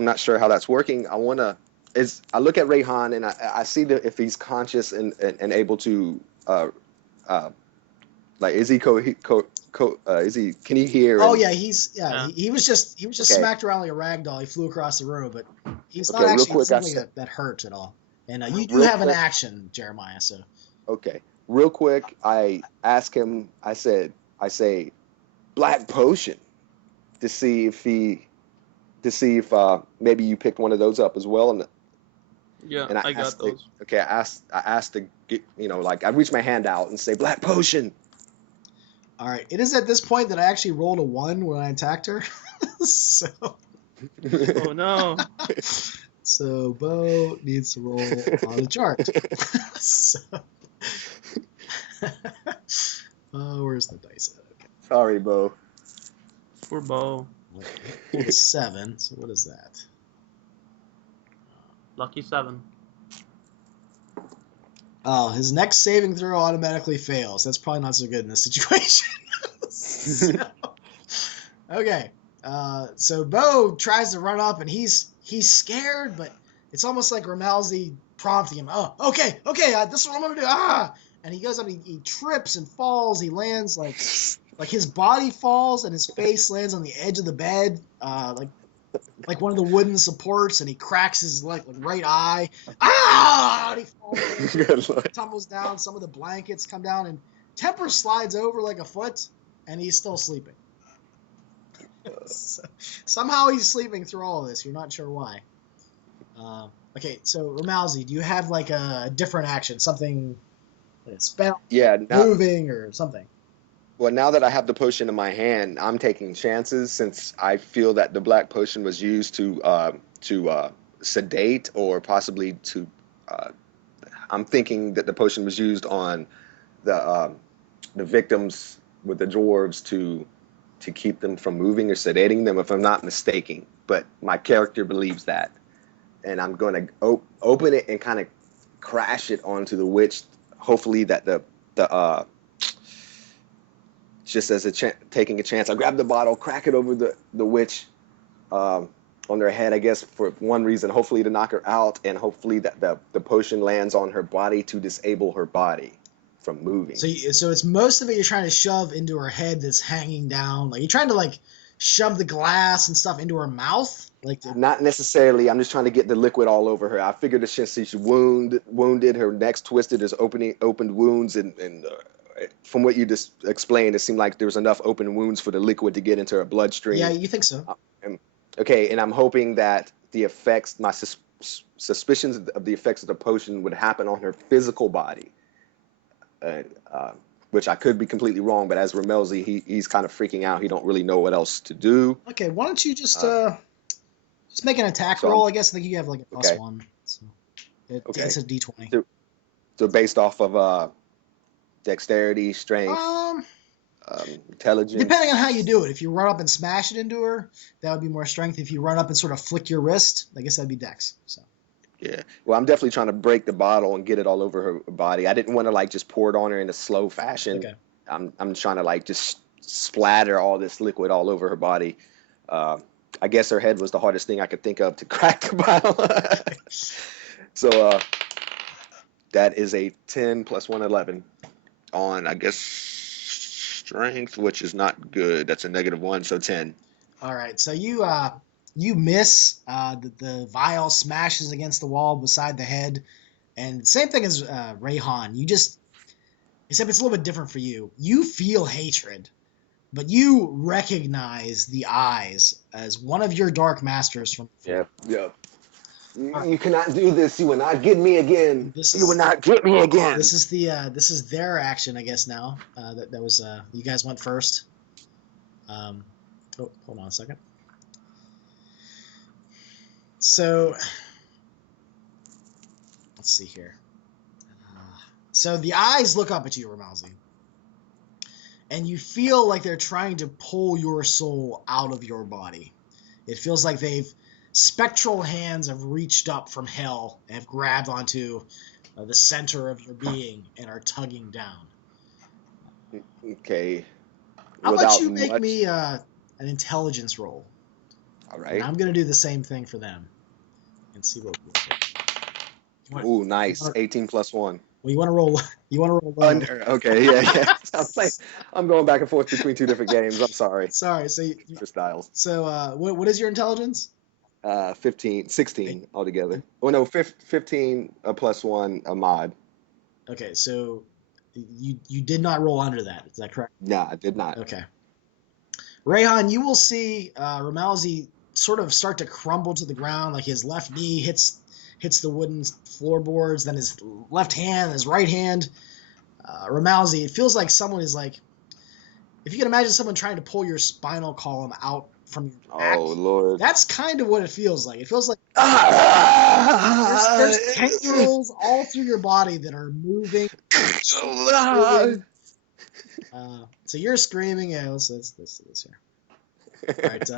not sure how that's working. I look at Rayhan and I see if he's conscious and able to, like, is he can he hear? Oh yeah, he was just Okay. smacked around like a rag doll. He flew across the room, but he's not Okay, real actually quick, something that hurts at all. And you do Real have an quick. action, Jeremiah. So Okay, real quick, I ask him. I say, black potion, to see if maybe you picked one of those up as well. And I got those. Okay, I asked to get, like I reach my hand out and say black potion. all right, it is at this point that I actually rolled a 1 when I attacked her. So Oh no. so Bo needs to roll on the chart. So where's the dice at? Okay. Sorry, Bo. Poor Bo. Rolled a 7. So what is that? Lucky 7. Oh, his next saving throw automatically fails. That's probably not so good in this situation. Okay. So Bo tries to run up, and he's scared, but it's almost like Ramalzi prompting him. Oh, okay, this is what I'm going to do. And he goes up, he trips and falls. He lands like his body falls, and his face lands on the edge of the bed, like one of the wooden supports, and he cracks his right eye. And he falls, Good Lord. tumbles down. Some of the blankets come down and Temper slides over like a foot, and he's still sleeping. Somehow he's sleeping through all of this. You're not sure why. Okay, so Ramalzi, do you have like a different action, something like a spell, moving, or something? Well, now that I have the potion in my hand, I'm taking chances since I feel that the black potion was used to sedate or possibly to. I'm thinking that the potion was used on the victims with the dwarves to keep them from moving or sedating them, if I'm not mistaken. But my character believes that, and I'm going to open it and kind of crash it onto the witch. Hopefully that the just as taking a chance, I grab the bottle, crack it over the witch on her head, I guess, for one reason, hopefully to knock her out, and hopefully that the potion lands on her body to disable her body from moving. So it's most of it you're trying to shove into her head that's hanging down. Like, you're trying to, like, shove the glass and stuff into her mouth? Not necessarily. I'm just trying to get the liquid all over her. I figured that since she's wounded, her neck's twisted, there's opened wounds, and from what you just explained, it seemed like there was enough open wounds for the liquid to get into her bloodstream. Yeah, you think so. Okay, and I'm hoping that the effects, my suspicions of the effects of the potion would happen on her physical body, which I could be completely wrong, but as Ramelzi, he's kind of freaking out. He don't really know what else to do. Okay, why don't you just make an attack roll, I guess. I think you have like a +1. So it's a D20. So based off of dexterity, strength, intelligence. Depending on how you do it. If you run up and smash it into her, that would be more strength. If you run up and sort of flick your wrist, I guess that'd be dex. So. Yeah. Well, I'm definitely trying to break the bottle and get it all over her body. I didn't want to like just pour it on her in a slow fashion. Okay. I'm trying to like just splatter all this liquid all over her body. I guess her head was the hardest thing I could think of to crack the bottle. So that is a 10 + 1, 11 on, I guess, strength, which is not good. That's a -1, so 10. All right. So you miss. The vial smashes against the wall beside the head, and same thing as Rayhan. Except it's a little bit different for you. You feel hatred, but you recognize the eyes as one of your dark masters from before. Yeah. You cannot do this. You will not get me again. You will not get me again. This is their action, I guess. Now that was you guys went first. Hold on a second. So let's see here. So the eyes look up at you, Ramalzi, and you feel like they're trying to pull your soul out of your body. It feels like spectral hands have reached up from hell and have grabbed onto the center of your being and are tugging down. Okay. How about you make me an intelligence roll? All right. And I'm going to do the same thing for them and see what we get. Ooh, nice. 18 + 1. Well, you want to roll under. Okay, yeah. I'm going back and forth between two different games. I'm sorry. Sorry. So styles. So what is your intelligence? 16 altogether. Oh no, 15 + 1 a mod. Okay, so you did not roll under that. Is that correct? No, I did not. Okay. Rayhan, you will see Ramalzi sort of start to crumble to the ground, like his left knee hits the wooden floorboards, then his left hand, his right hand. Ramalzi, it feels like someone is like, if you can imagine someone trying to pull your spinal column out from your back. Oh, Lord. That's kind of what it feels like. It feels like there's tendrils all through your body that are moving. So you're screaming. Yeah, let's do this here. All right,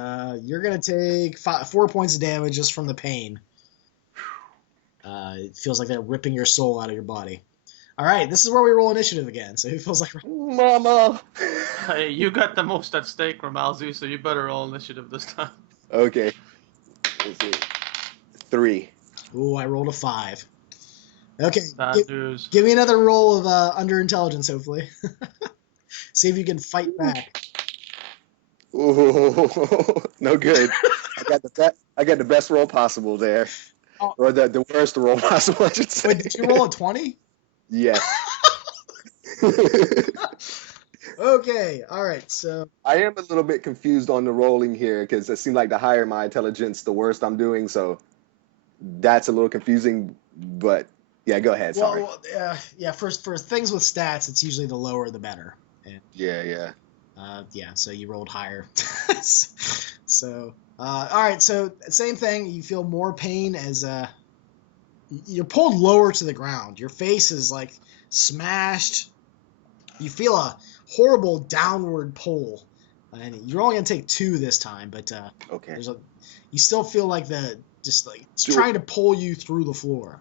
you're going to take 4 points of damage just from the pain. It feels like they're ripping your soul out of your body. All right, this is where we roll initiative again. So it feels like... Mama! Hey, you got the most at stake, Ramalzi, so you better roll initiative this time. Okay. Let's see. 3. Ooh, I rolled a 5. Okay, Bad news. Give me another roll of under intelligence, hopefully. See if you can fight back. Ooh, no good. I got the best roll possible there. Oh. Or the worst roll possible, I should say. Wait, did you roll a 20? Yes. Okay, all right. So I am a little bit confused on the rolling here because it seems like the higher my intelligence, the worse I'm doing. So that's a little confusing. But yeah, go ahead. Sorry. yeah. For things with stats, it's usually the lower the better. And Yeah, yeah. yeah, so you rolled higher. So all right. So same thing. You feel more pain as you're pulled lower to the ground. Your face is like smashed. You feel a horrible downward pull, and you're only gonna take two this time. But Okay. there's a you still feel like the just like it's Do trying to pull you through the floor.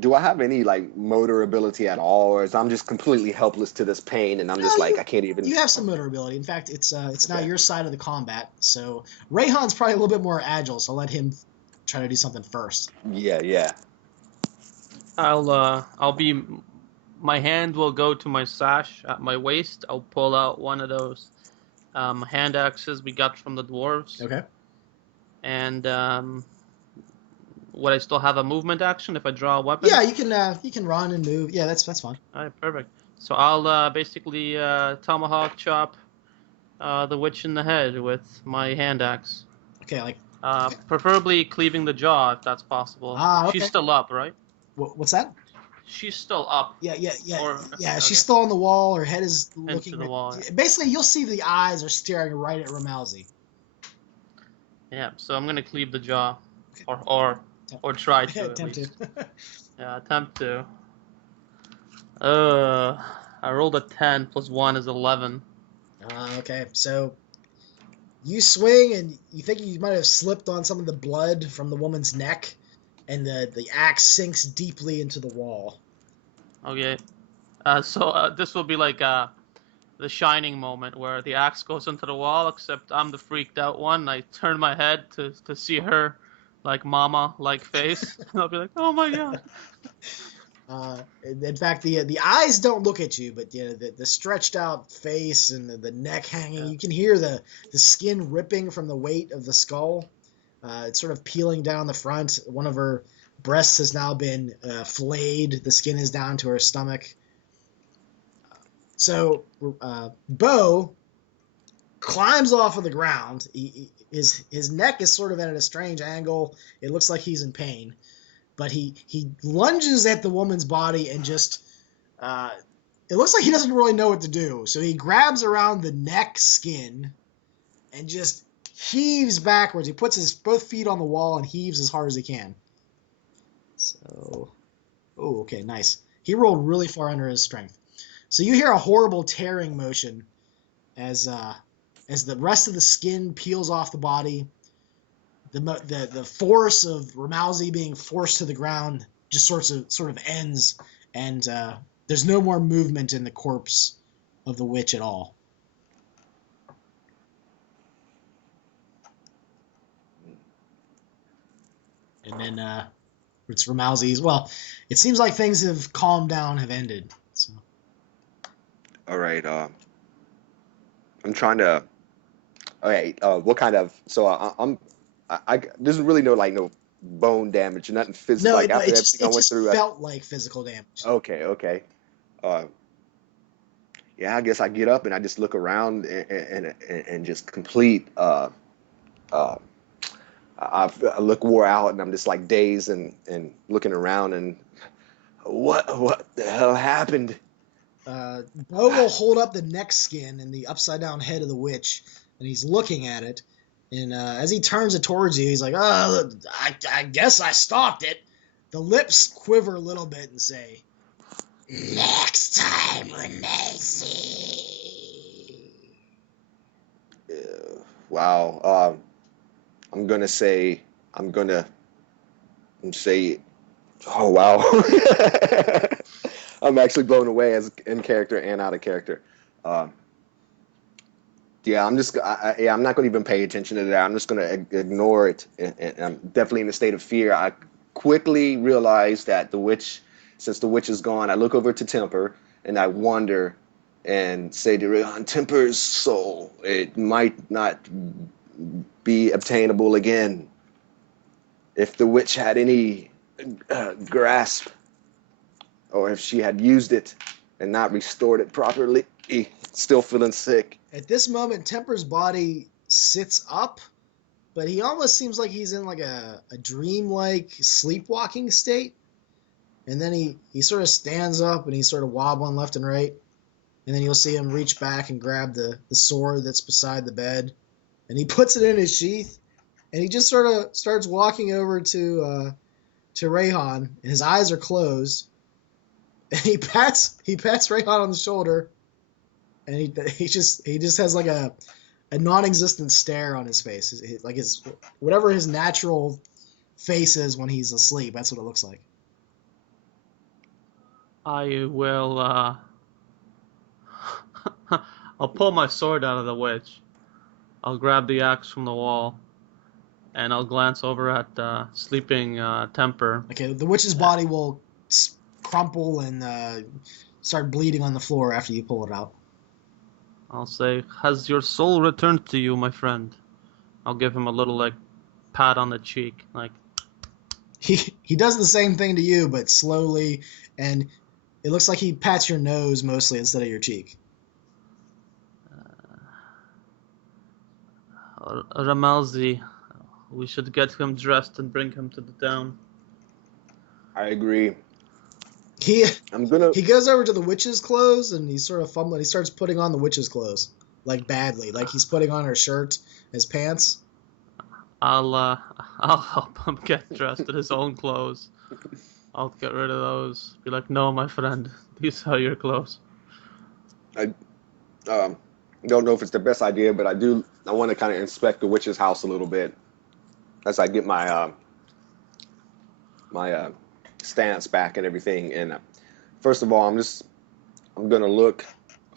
do I have any like motor ability at all, or is I'm just completely helpless to this pain and I'm No, just like I can't even. you have some motor ability. In fact, it's now Okay. your side of the combat. So Rayhan's probably a little bit more agile. So let him try to do something first. Yeah, yeah. I'll be. My hand will go to my sash at my waist. I'll pull out one of those hand axes we got from the dwarves, Okay. and would I still have a movement action if I draw a weapon? Yeah, you can run and move. Yeah, that's fine. All right, perfect. So I'll basically tomahawk chop the witch in the head with my hand axe. Okay, like Preferably cleaving the jaw if that's possible. She's okay. still up, right? What's that? She's still up. Or Yeah. She's okay, still on the wall. Her head is into looking. the wall. Basically, you'll see the eyes are staring right at Ramalzi. Yeah. So I'm gonna cleave the jaw, Okay. or try to at Attempt to. least. Yeah, attempt to. I rolled a 10 plus 1 is 11. Okay, so you swing and you think you might have slipped on some of the blood from the woman's neck, and the axe sinks deeply into the wall. Okay. So this will be like the Shining moment where the axe goes into the wall, except I'm the freaked out one. I turn my head to see her, like mama like face, and I'll be like, oh my god. In fact, the eyes don't look at you, but the stretched out face and the neck hanging. Yeah. You can hear the skin ripping from the weight of the skull. It's sort of peeling down the front. One of her breasts has now been filleted. The skin is down to her stomach. So Bo climbs off of the ground. His neck is sort of at a strange angle. It looks like he's in pain. But he lunges at the woman's body and just it looks like he doesn't really know what to do. So he grabs around the neck skin and just heaves backwards. He puts his both feet on the wall and heaves as hard as he can. So, oh, okay, nice. He rolled really far under his strength. So you hear a horrible tearing motion as the rest of the skin peels off the body. The force of Ramalzi being forced to the ground just sort of ends, and there's no more movement in the corpse of the witch at all. And then it's Ramalzi's. Well, it seems like things have calmed down, have ended. So. All right. I'm trying to. Okay. What kind of? So there's really no bone damage, nothing physical. No, Like after everything I it went just through. felt like physical damage. Okay. Okay. Uh, yeah. I guess I get up and I just look around and just complete. Uh, I look wore out and I'm just like dazed and looking around and what the hell happened? Bo will hold up the neck skin and the upside down head of the witch, and he's looking at it. And as he turns it towards you, he's like, "Oh, I guess I stopped it." The lips quiver a little bit and say, "Next time, Ramalzi." Wow. I'm gonna say I'm gonna say, oh wow. I'm actually blown away as in character and out of character. Um, yeah, I'm not going to even pay attention to that. I'm just going to ignore it, and I'm definitely in a state of fear. I quickly realize that since the witch is gone, I look over to Temper and I wonder and say to Rihan, Temper's soul, it might not be obtainable again. If the witch had any grasp, or if she had used it, and not restored it properly. Still feeling sick. At this moment, Temper's body sits up, but he almost seems like he's in like a dreamlike sleepwalking state. And then he sort of stands up and he's sort of wobbling left and right. And then you'll see him reach back and grab the sword that's beside the bed. And he puts it in his sheath. And he just sort of starts walking over to Rayhan. And his eyes are closed. And he pats Rayhan on the shoulder. And he just has like a non-existent stare on his face. Like whatever his natural face is when he's asleep, that's what it looks like. I will, I'll pull my sword out of the witch. I'll grab the axe from the wall, and I'll glance over at sleeping Temper. Okay, the witch's body will crumple and start bleeding on the floor after you pull it out. I'll say, "Has your soul returned to you, my friend?" I'll give him a little, like, pat on the cheek, like... He does the same thing to you, but slowly, and it looks like he pats your nose mostly instead of your cheek. Ramalzi, we should get him dressed and bring him to the town. I agree. He goes over to the witch's clothes and he's sort of fumbling. He starts putting on the witch's clothes, like badly, like he's putting on her shirt, his pants. I'll help him get dressed in his own clothes. I'll get rid of those. Be like, "No, my friend, these are your clothes." I don't know if it's the best idea, but I want to kind of inspect the witch's house a little bit as I get my stance back and everything. And first of all, I'm gonna look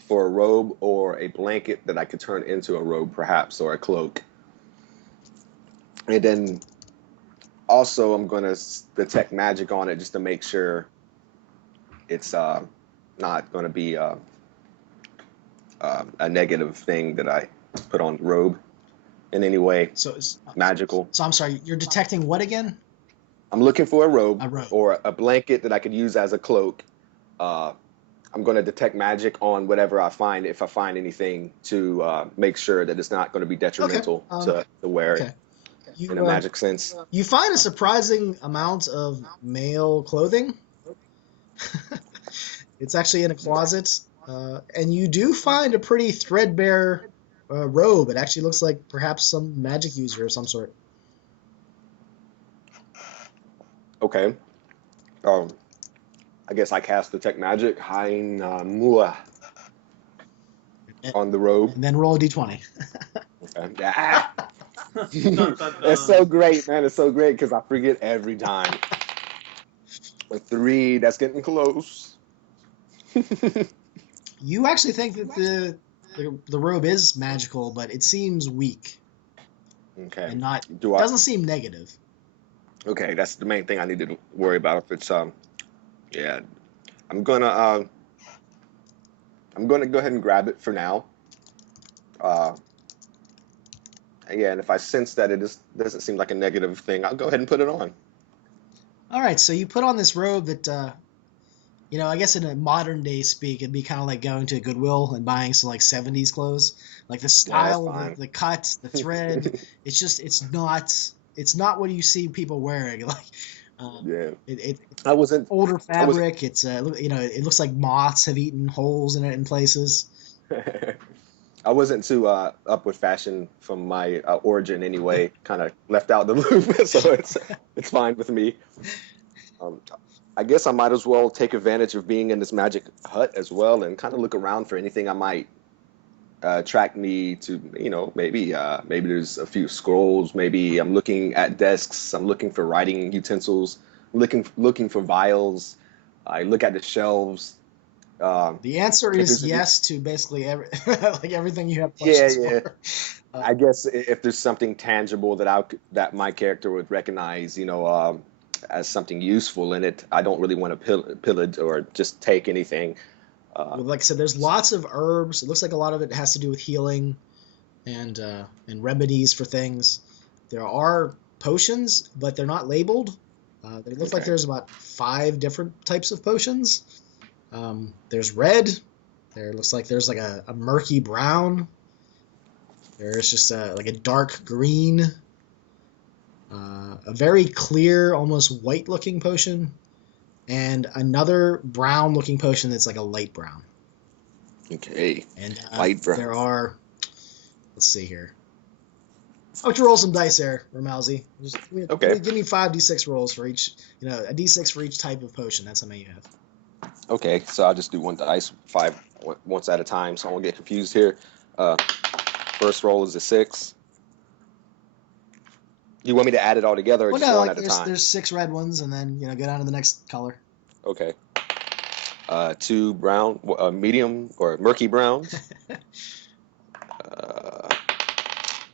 for a robe or a blanket that I could turn into a robe, perhaps, or a cloak. And then also I'm gonna detect magic on it just to make sure it's not gonna be a negative thing that I put on the robe in any way. So it's magical. So I'm sorry, you're detecting what again? I'm looking for a robe. A robe. Or a blanket that I could use as a cloak. I'm going to detect magic on whatever I find, if I find anything, to make sure that it's not going to be detrimental to wear it in a magic sense. You find a surprising amount of male clothing. It's actually in a closet. And you do find a pretty threadbare robe. It actually looks like perhaps some magic user of some sort. Okay. I guess I cast Detect Magic, Hain Mua, on the robe. And then roll a d20. Okay. It's so great, man. It's so great because I forget every time. A 3, that's getting close. You actually think that the robe is magical, but it seems weak. Okay. And doesn't seem negative. Okay, that's the main thing I need to worry about. If it's yeah, I'm gonna go ahead and grab it for now. And if I sense that it doesn't seem like a negative thing, I'll go ahead and put it on. All right, so you put on this robe that, I guess in a modern day speak, it'd be kind of like going to Goodwill and buying some like 70s clothes, like the style, the cut, the thread. It's not what you see people wearing. Like, I wasn't older fabric. It's it looks like moths have eaten holes in it in places. I wasn't too up with fashion from my origin anyway. Kind of left out the loop, so it's fine with me. I guess I might as well take advantage of being in this magic hut as well, and kind of look around for anything I might attract me to. Maybe there's a few scrolls. Maybe I'm looking at desks. I'm looking for writing utensils. Looking for vials. I look at the shelves. The answer is yes to basically everything you have questions for. I guess if there's something tangible that my character would recognize, as something useful in it, I don't really want to pillage or just take anything. Like I said, there's lots of herbs. It looks like a lot of it has to do with healing and remedies for things. There are potions, but they're not labeled. They look like there's about 5 different types of potions. There's red. There looks like there's like a murky brown. There's just like a dark green. A very clear, almost white-looking potion, and another brown-looking potion that's like a light brown. Okay. And Light brown. there are, let's see here. Why don't you roll some dice there, Ramalzi? Just Okay. give me 5d6 rolls for each, a d6 for each type of potion. That's how many you have. Okay, so I'll just do one dice, 5 once at a time, so I won't get confused here. First roll is a 6. You want me to add it all together or Well, just no, one like at a time? there's 6 red ones, and then go down to the next color. Okay. 2 brown, medium or murky browns.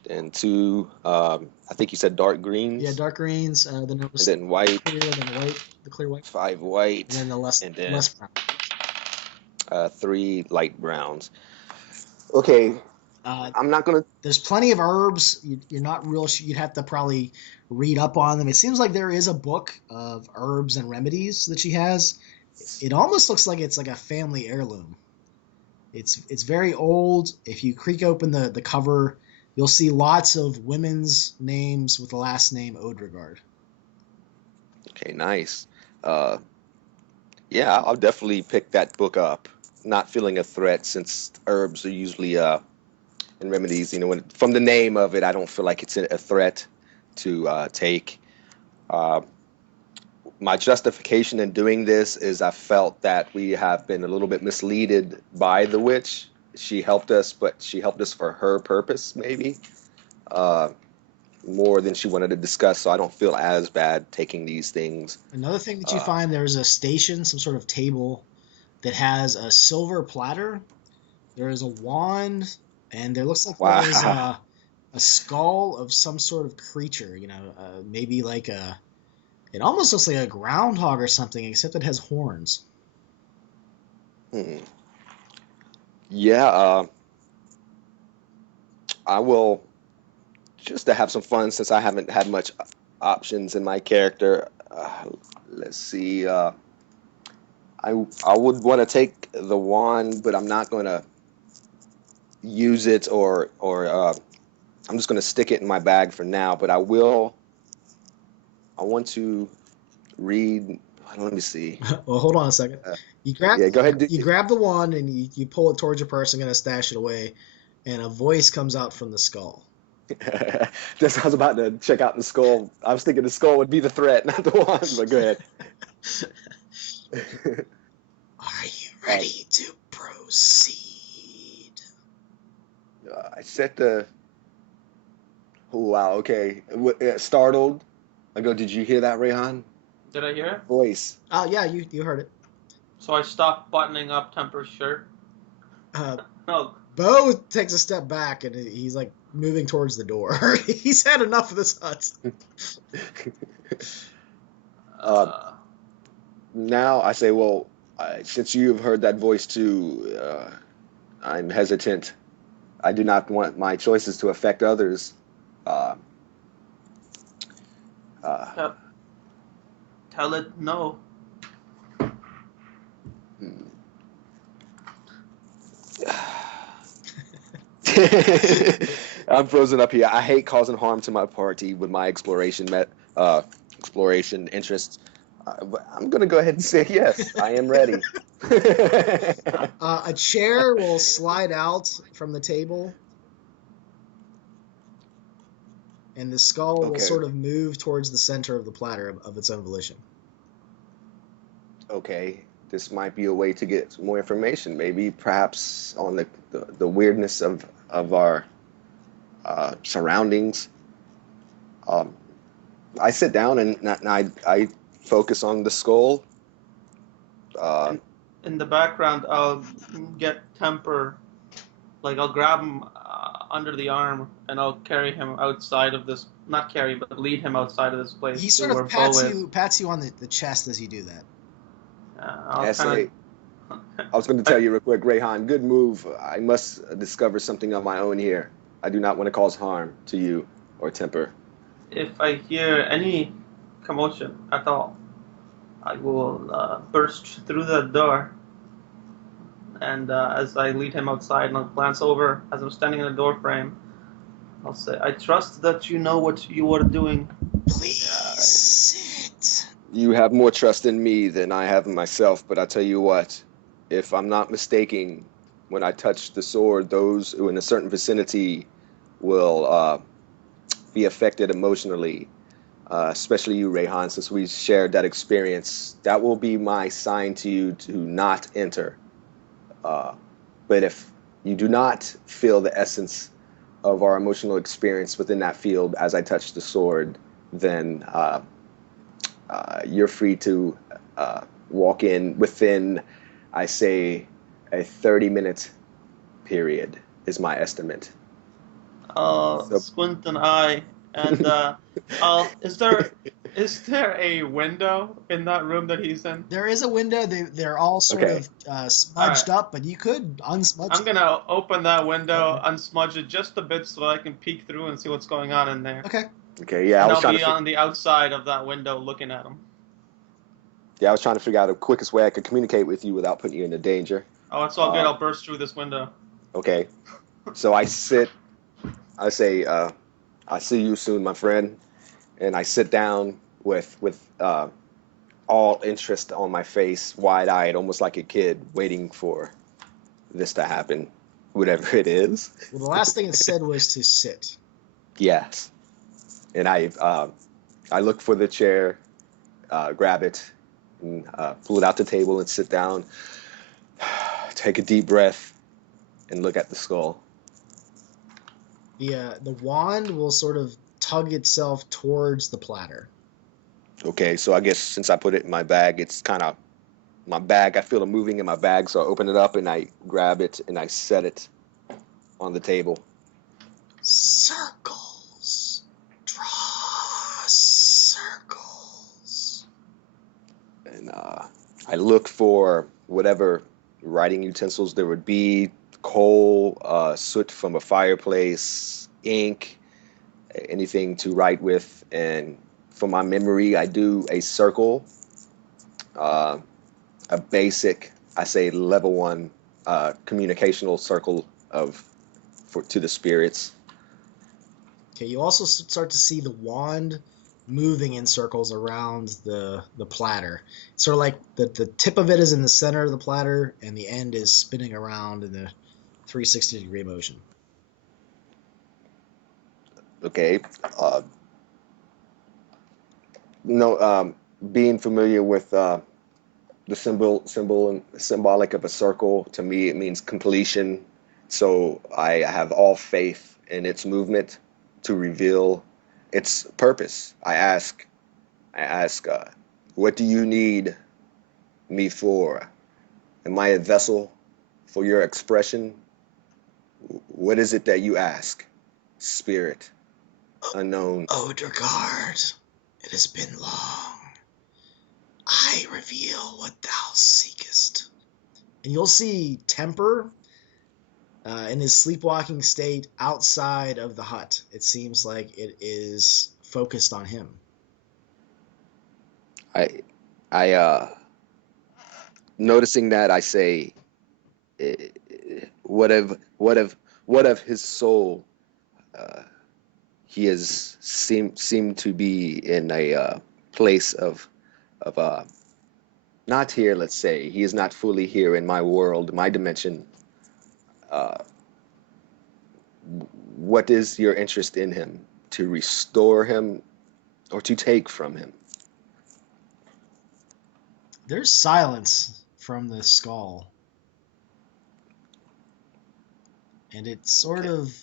And 2, I think you said dark greens. Yeah, dark greens. Then there was and then white. clear, then white, the clear white. 5 white. And then the less brown. 3 light browns. Okay. I'm not gonna. There's plenty of herbs. You're not real. You'd have to probably read up on them. It seems like there is a book of herbs and remedies that she has. It almost looks like it's like a family heirloom. It's very old. If you creak open the cover, you'll see lots of women's names with the last name Odregard. Okay, nice. Yeah, I'll definitely pick that book up. Not feeling a threat since herbs are usually and remedies. From the name of it, I don't feel like it's a threat to take. My justification in doing this is I felt that we have been a little bit misleaded by the witch. She helped us, but she helped us for her purpose, maybe, more than she wanted to discuss. So I don't feel as bad taking these things. Another thing that you find, there's a station, some sort of table that has a silver platter. There is a wand, and there looks like Wow. there's a skull of some sort of creature. Maybe like it almost looks like a groundhog or something, except it has horns. Yeah, I will, just to have some fun since I haven't had much options in my character. Let's see. I would want to take the wand, but I'm not going to use it or I'm just going to stick it in my bag for now. But I want to read. Let me see. Well, hold on a second. You grab, Yeah, go ahead. You grab the wand and you pull it towards your person, gonna stash it away, and a voice comes out from the skull. Just I was about to check out the skull. I was thinking the skull would be the threat, not the wand. But go ahead. Are you ready to proceed? I set the. Oh wow. Okay. Startled. I go. Did you hear that, Rayhan? Did I hear it? Voice. Yeah, you heard it. So I stopped buttoning up Temper's shirt. No. Bo takes a step back and he's like moving towards the door. He's had enough of this hut. Now I say, well, since you have heard that voice too, I'm hesitant. I do not want my choices to affect others. Tell it no. I'm frozen up here. I hate causing harm to my party with my exploration interests. But I'm gonna go ahead and say yes. I am ready. A chair will slide out from the table, and the skull will sort of move towards the center of the platter of its own volition. Okay, this might be a way to get some more information. Maybe, perhaps, on the weirdness of our surroundings. I sit down and I focus on the skull. In the background, I'll get Temper, like I'll grab him under the arm and I'll carry him outside of this. Not carry, but lead him outside of this place. He sort of pats you on the chest as you do that. I was going to tell you real quick, Rayhan, good move. I must discover something of my own here. I do not want to cause harm to you or Temper. If I hear any commotion at all, I will burst through the door and as I lead him outside, and I'll glance over as I'm standing in the door frame. I'll say, "I trust that you know what you are doing." Please sit. You have more trust in me than I have in myself, but I tell you what, if I'm not mistaken, when I touch the sword, those who in a certain vicinity will be affected emotionally, especially you, Rayhan, since we shared that experience. That will be my sign to you to not enter. Uh, but if you do not feel the essence of our emotional experience within that field as I touch the sword, then you're free to walk in within, I say, a 30-minute period is my estimate. I'll So, squint an eye, and I'll. Is there a window in that room that he's in? There is a window. They're all sort okay, of All right. smudged up, but you could unsmudge I'm them. gonna open that window, Okay. unsmudge it just a bit so that I can peek through and see what's going on in there. Okay. okay, yeah, I And was I'll trying to be on the outside of that window looking at him. yeah, I was trying to figure out the quickest way I could communicate with you without putting you into danger. Oh, it's all good. I'll burst through this window. Okay, so I sit, I say, I see you soon, my friend, and I sit down with all interest on my face, wide-eyed, almost like a kid, waiting for this to happen, whatever it is. Well, the last thing it said was to sit. Yes, and I look for the chair, grab it, and pull it out the table and sit down. Take a deep breath and look at the skull. The wand will sort of tug itself towards the platter. Okay, so I guess since I put it in my bag, it's kind of my bag. I feel it moving in my bag, so I open it up and I grab it and I set it on the table. Circles. Draw circles. And I look for whatever writing utensils there would be, coal, soot from a fireplace, ink, anything to write with. And for my memory, I do a circle, uh, a basic, I say level one communicational circle of to the spirits. Okay, you also start to see the wand moving in circles around the platter. Sort of like the tip of it is in the center of the platter, and the end is spinning around in a 360-degree motion. Okay. No, being familiar with the symbolic of a circle, to me it means completion. So I have all faith in its movement to reveal its purpose. I ask, what do you need me for? Am I a vessel for your expression? What is it that you ask? Spirit, unknown. Odegaard, it has been long. I reveal what thou seekest. And you'll see Temper in his sleepwalking state outside of the hut. It seems like it is focused on him. I, noticing that, I say, eh, what of his soul? Uh, he has seemed to be in a place of not here. Let's say he is not fully here in my world, my dimension. Uh, what is your interest in him? To restore him or to take from him? There's silence from the skull. And it's sort Okay. of.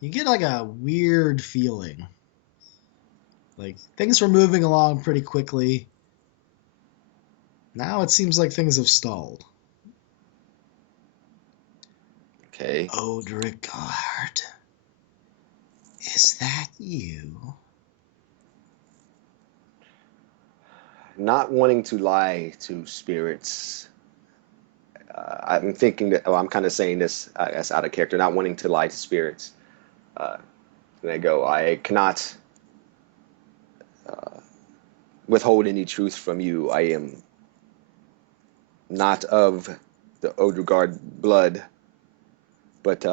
You get like a weird feeling. Like things were moving along pretty quickly. Now it seems like things have stalled. Okay. Odegaard, is that you? Not wanting to lie to spirits. I'm thinking that, oh, I'm kind of saying this as out of character, not wanting to lie to spirits. Uh, and I go, I cannot withhold any truth from you. I am not of the Odegaard blood, but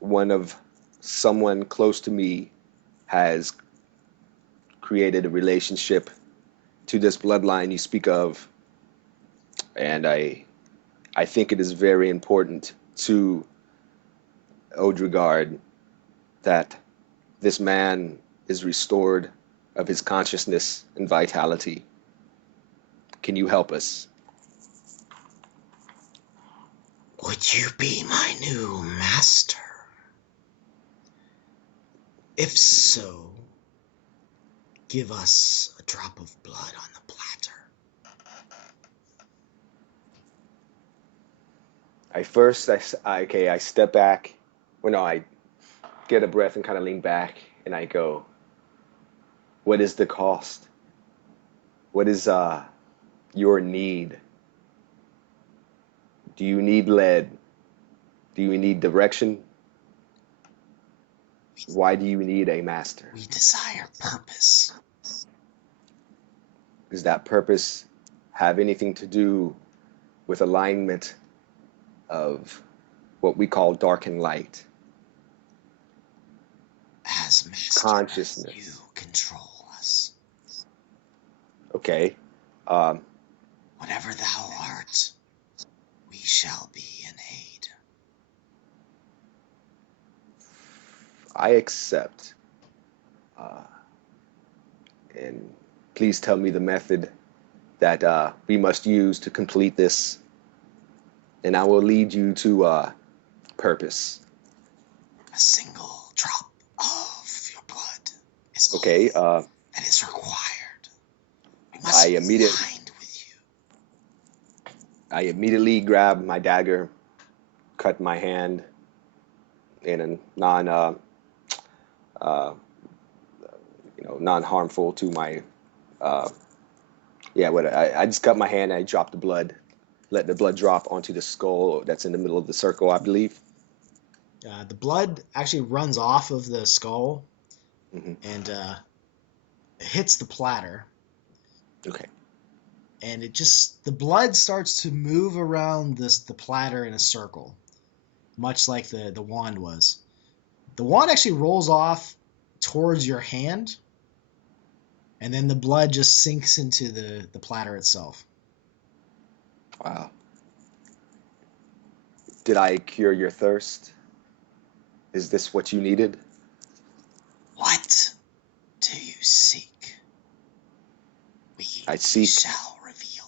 one of someone close to me has created a relationship to this bloodline you speak of, and I think it is very important to Odegaard that this man is restored of his consciousness and vitality. Can you help us? Would you be my new master? If so, give us a drop of blood on the platter. I step back. Well, no, I get a breath and kind of lean back, and I go, what is the cost? What is your need? Do you need lead? Do you need direction? Why do you need a master? We desire purpose. Does that purpose have anything to do with alignment of what we call dark and light? As master, Consciousness. you control us. Okay. Whatever thou art, we shall be in aid. I accept. And please tell me the method that we must use to complete this, and I will lead you to purpose. A single drop of your blood is all Okay. that is required. We must I be immediately aligned with you. I immediately grab my dagger, cut my hand in a non-harmful to my I just cut my hand and I drop the blood, let the blood drop onto the skull that's in the middle of the circle, I believe. The blood actually runs off of the skull Hmm. and hits the platter, Okay. and the blood starts to move around the platter in a circle, much like the wand was. The wand actually rolls off towards your hand, and then the blood just sinks into the platter itself. Wow. Did I cure your thirst? Is this what you needed? What do you seek? We I seek shall reveal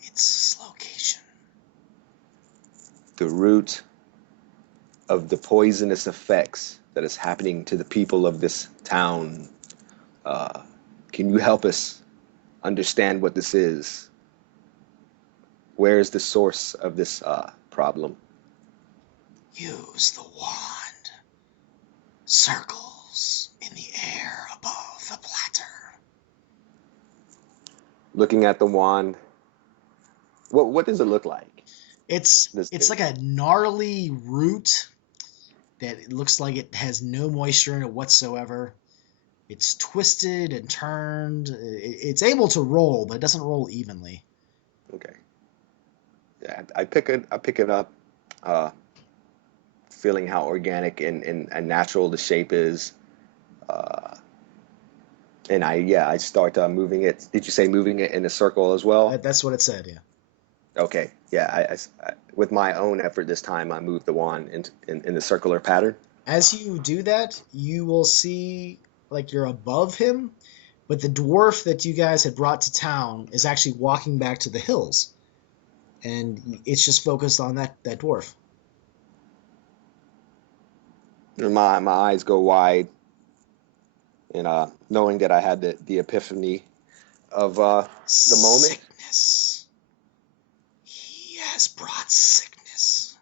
its location. the root of the poisonous effects that is happening to the people of this town. Uh, can you help us understand what this is? Where is the source of this problem? Use the wand. Circles in the air above the platter. Looking at the wand, what does it look like? It's like a gnarly root that it looks like it has no moisture in it whatsoever. It's twisted and turned. It's able to roll, but it doesn't roll evenly. Okay. Yeah, I pick it up, uh, feeling how organic and natural the shape is, uh, and I start moving it. Did you say moving it in a circle as well? That's what it said, yeah. Okay, yeah. With my own effort this time, I moved the wand in the circular pattern. As you do that, you will see like you're above him, but the dwarf that you guys had brought to town is actually walking back to the hills, and it's just focused on that dwarf. And my eyes go wide, and knowing that I had the epiphany of the moment. Sickness. He has brought sickness.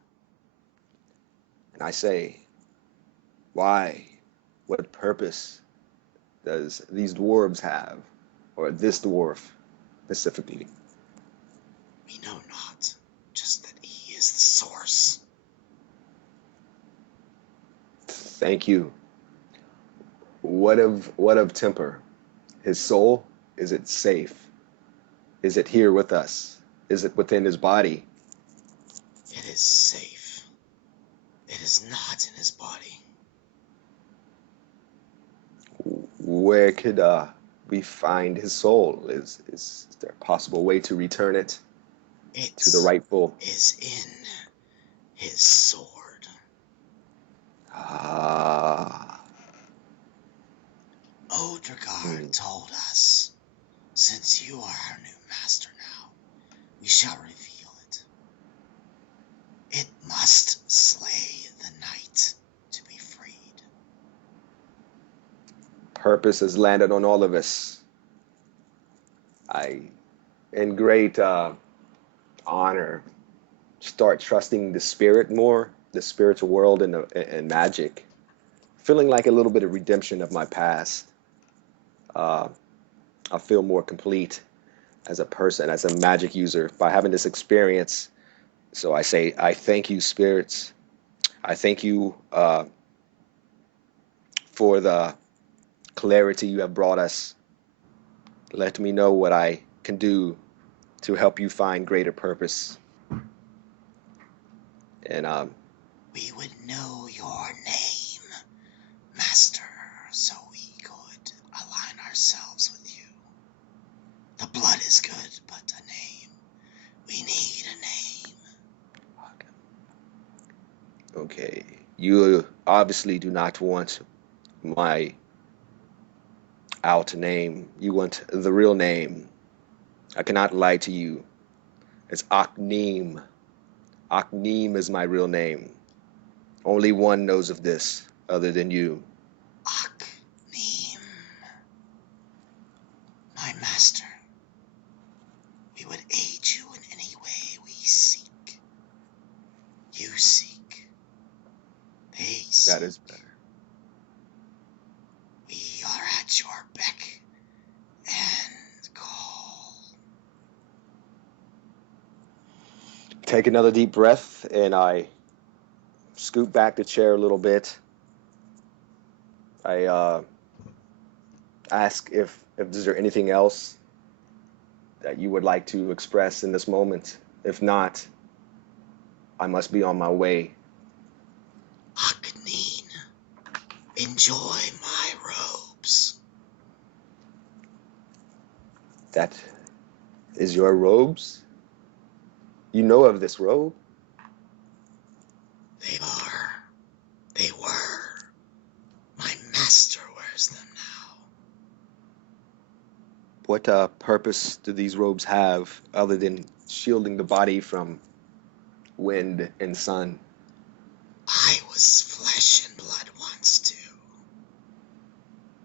And I say, why? What purpose does these dwarves have, or this dwarf specifically? We know not, just that he is the source. Thank you. What of temper? His soul, is it safe? Is it here with us? Is it within his body? It is safe. It is not in his body. Where could we find his soul? Is there a possible way to return it to the It rightful? is in his sword. Ah. Odegaard told us, since you are our new master now, we shall reveal it. It must slay the night to be freed. Purpose has landed on all of us. I, in great honor, start trusting the spirit more, the spiritual world and magic. Feeling like a little bit of redemption of my past. I feel more complete as a person, as a magic user by having this experience. So I say, I thank you, spirits. I thank you for the clarity you have brought us. Let me know what I can do to help you find greater purpose. And We would know your name, Master, so we could align ourselves with you. The blood is good, but a name. We need a name. okay, you obviously do not want my out name. You want the real name. I cannot lie to you. It's Akneem. Akneem is my real name. Only one knows of this other than you. Akneem. My master, we would aid you in any way we seek. You seek. They seek. That is better. We are at your beck and call. Take another deep breath, and I scoot back the chair a little bit. I ask if is there anything else that you would like to express in this moment. If not, I must be on my way. Akneen, enjoy my robes. That is your robes? You know of this robe? They were. My master wears them now. What purpose do these robes have other than shielding the body from wind and sun? I was flesh and blood once too.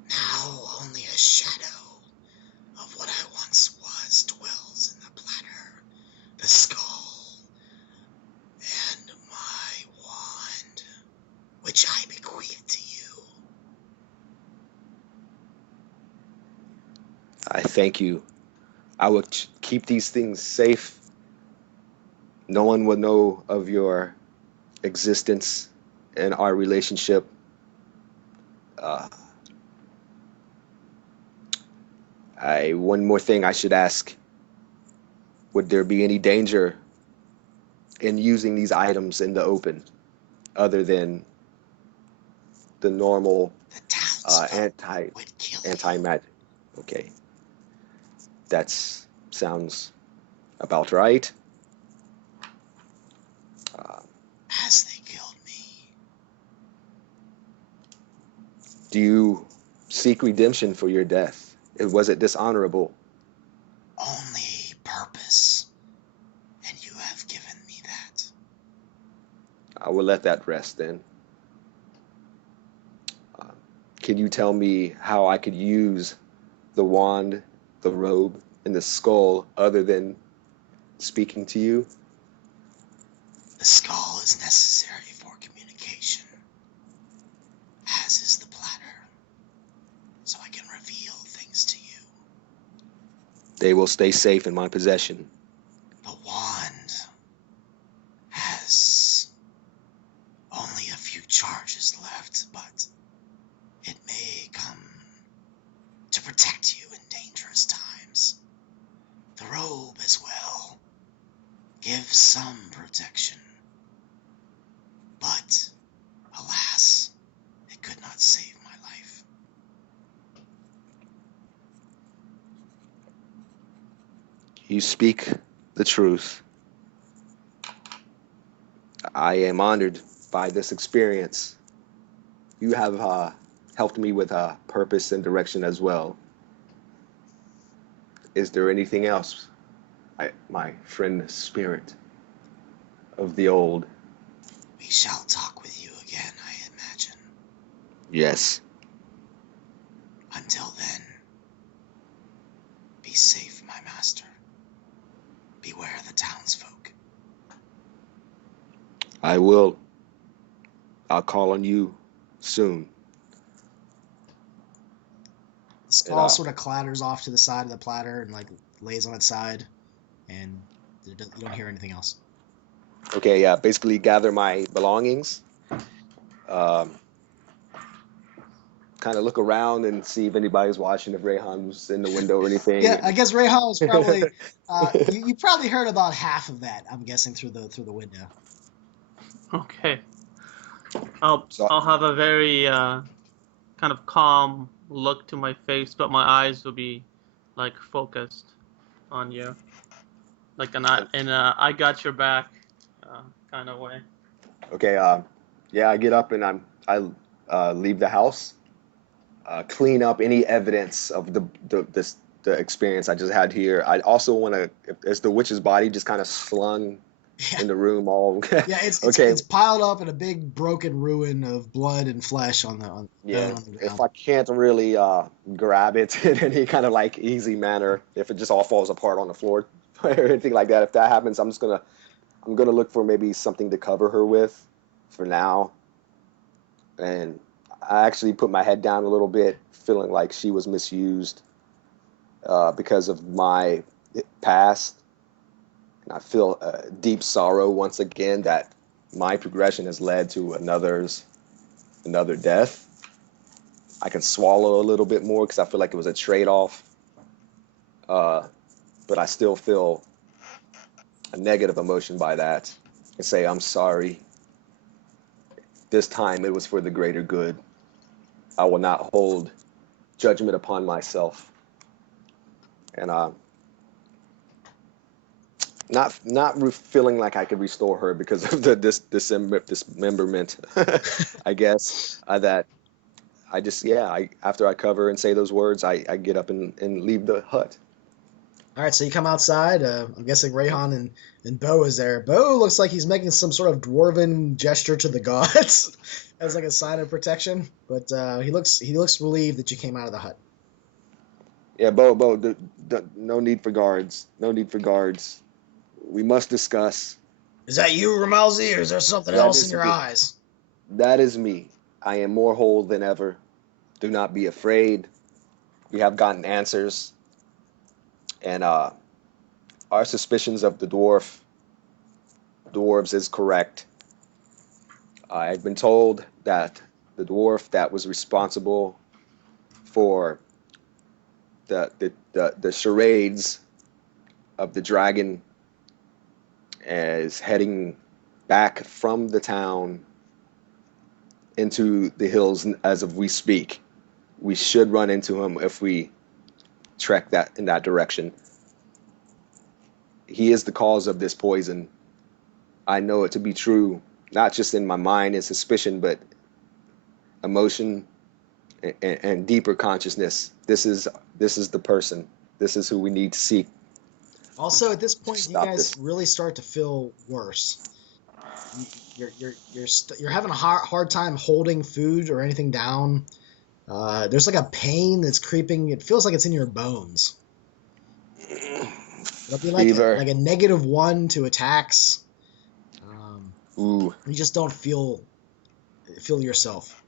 Now only a shadow of what I once was dwells in the platter, the skull, and my wand, which I bequeath to you. I thank you. I will keep these things safe. No one will know of your existence and our relationship. One more thing I should ask. Would there be any danger in using these items in the open other than the normal The townsfolk anti would kill magic? Okay. That sounds about right. as they killed me. Do you seek redemption for your death? Was it dishonorable? Only purpose, and you have given me that. I will let that rest then. Can you tell me how I could use the wand, the robe, and the skull other than speaking to you? The skull is necessary for communication, as is the platter, so I can reveal things to you. They will stay safe in my possession. The wand has only a few charges left, but it may come to protect you in dangerous times. The robe as well gives some protection. But, alas, it could not save my life. You speak the truth. I am honored by this experience. You have helped me with purpose and direction as well. Is there anything else, my friend spirit of the old? We shall talk with you again, I imagine. Yes. Until then, be safe, my master. Beware the townsfolk. I will. I'll call on you soon. The skull sort of clatters off to the side of the platter and like lays on its side, and you don't hear anything else. Okay, yeah, basically gather my belongings. Um, kind of look around and see if anybody's watching, if Rayhan's in the window or anything. Yeah, I guess Rayhan was probably you probably heard about half of that. I'm guessing through the window. Okay. So, I'll have a very kind of calm look to my face, but my eyes will be like focused on you, like in a I got your back kind of way. okay, yeah, I get up and I leave the house, clean up any evidence of the experience I just had here. I also want to, is the witch's body just kind of slung Yeah. in the room all Yeah, okay. it's piled up in a big broken ruin of blood and flesh on the Yeah, bone on the if ground. I can't really grab it in any kind of like easy manner, if it just all falls apart on the floor or anything like that, if that happens, I'm gonna look for maybe something to cover her with for now. And I actually put my head down a little bit, feeling like she was misused because of my past. And I feel deep sorrow once again that my progression has led to another death. I can swallow a little bit more because I feel like it was a trade-off. But I still feel a negative emotion by that and say, I'm sorry. This time it was for the greater good. I will not hold judgment upon myself. And not feeling like I could restore her because of the dismemberment, I guess, that I just, yeah, after I cover and say those words, I get up and leave the hut. All right, so you come outside. I'm guessing Rayhan and Bo is there. Bo looks like he's making some sort of dwarven gesture to the gods as like a sign of protection. But he looks relieved that you came out of the hut. Yeah, Bo, no need for guards. No need for guards. We must discuss. Is that you, Ramalzi, or is there something That else in is your me. eyes? That is me. I am more whole than ever. Do not be afraid. We have gotten answers. And our suspicions of the dwarves is correct. I've been told that the dwarf that was responsible for the charades of the dragon is heading back from the town into the hills as of we speak. We should run into him if we trek that in that direction. He is the cause of this poison. I know it to be true, not just in my mind and suspicion, but emotion and deeper consciousness. This is the person. This is who we need to seek. Also, at this point, you Stop guys this. really start to feel worse. You're having a hard time holding food or anything down. There's like a pain that's creeping. It feels like it's in your bones. It'll be like Fever. like a -1 to attacks. Ooh. You just don't feel yourself.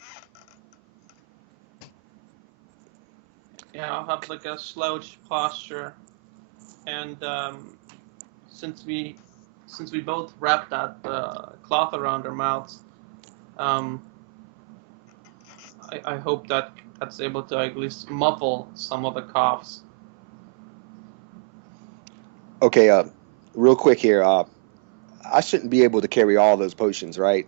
Yeah, I'll have like a slouch posture, and since we both wrapped that cloth around our mouths, um, I hope that's able to at least muffle some of the coughs. Okay, real quick here. I shouldn't be able to carry all those potions, right?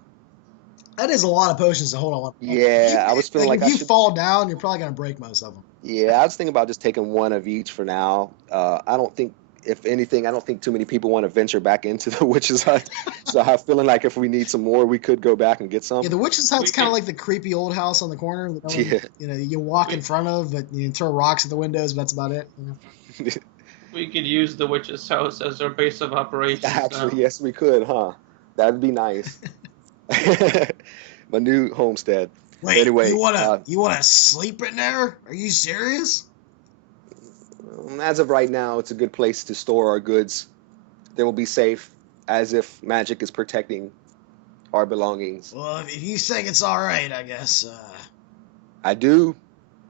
That is a lot of potions to hold on. Yeah, I was feeling Like like if I you should. fall down, you're probably gonna break most of them. Yeah, I was thinking about just taking one of each for now. I don't think, if anything, I don't think too many people want to venture back into the witch's hut. So I'm feeling like if we need some more, we could go back and get Yeah, some. the witch's hut's We kind of can like the creepy old house on the corner that no one, Yeah. you walk in we front of, but you throw rocks at the windows. But that's about it. we could use the witch's house as our base of operations Actually, now. yes, we could, huh? That'd be nice. My new homestead. Wait, Anyway, you wanna sleep in there? Are you serious? as of right now, it's a good place to store our goods. They will be safe, as if magic is protecting our belongings. Well, if you think it's all right, I guess. I do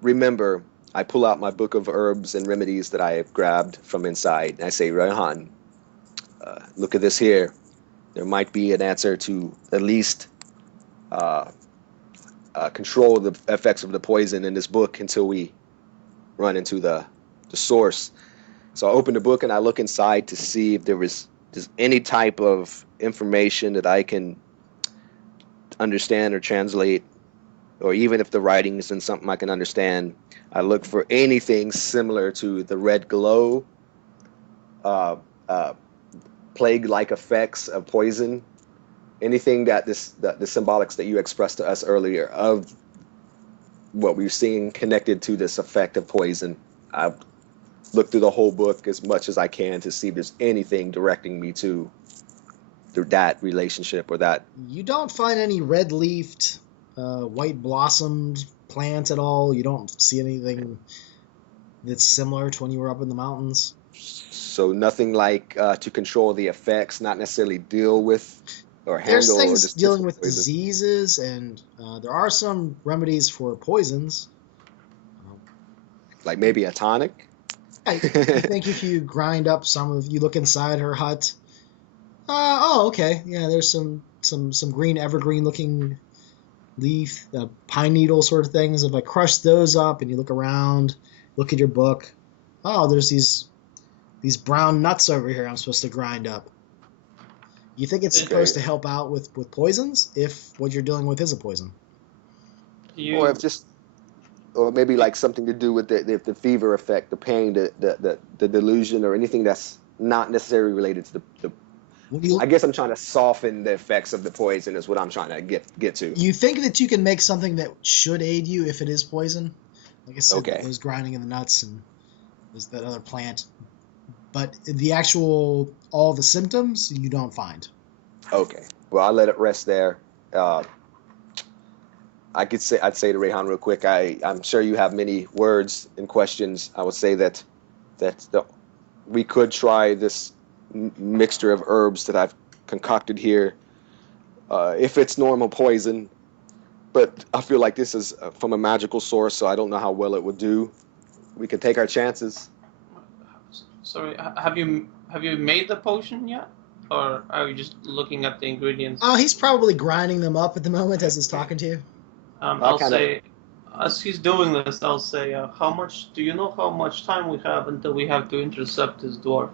remember I pull out my book of herbs and remedies that I have grabbed from inside, and I say, Rehan, look at this here. There might be an answer to at least uh, control the effects of the poison in this book until we run into the source. So I open the book and I look inside to see if there was just any type of information that I can understand or translate, or even if the writing isn't something I can understand. I look for anything similar to the red glow, uh, uh, plague-like effects of poison, anything that the symbolics that you expressed to us earlier of what we've seen connected to this effect of poison. I look through the whole book as much as I can to see if there's anything directing me to that relationship or that. You don't find any red-leafed, white-blossomed plants at all. You don't see anything that's similar to when you were up in the mountains. So nothing like to control the effects, not necessarily deal with or There's handle or things dismiss dealing the with poison. diseases, and there are some remedies for poisons. Um, Like maybe a tonic. you think if you grind up you look inside her hut. Oh, okay. Yeah, there's some green evergreen looking leaf, pine needle sort of things. If I crush those up and you look around, look at your book. Oh, there's these brown nuts over here I'm supposed to grind up. You think it's It, supposed Okay. to help out with poisons if what you're dealing with is a poison? Or if you just, or maybe like something to do with the fever effect, the pain, the delusion, or anything that's not necessarily related to the. When you I guess I'm trying to soften the effects of the poison is what I'm trying to get to. you think that you can make something that should aid you if it is poison, like I said, Okay. those grinding of the nuts and there's that other plant, but the actual all the symptoms you don't find. Okay. Well, I'll let it rest there. Uh, I'd say to Rehan real quick. I'm sure you have many words and questions. I would say that we could try this mixture of herbs that I've concocted here. If it's normal poison, but I feel like this is from a magical source, so I don't know how well it would do. We can take our chances. sorry, have you made the potion yet, or are you just looking at the ingredients? Oh, he's probably grinding them up at the moment as he's talking to you. I I'll kind of say, as he's doing this, I'll say, how much do you know how much time we have until we have to intercept this dwarf?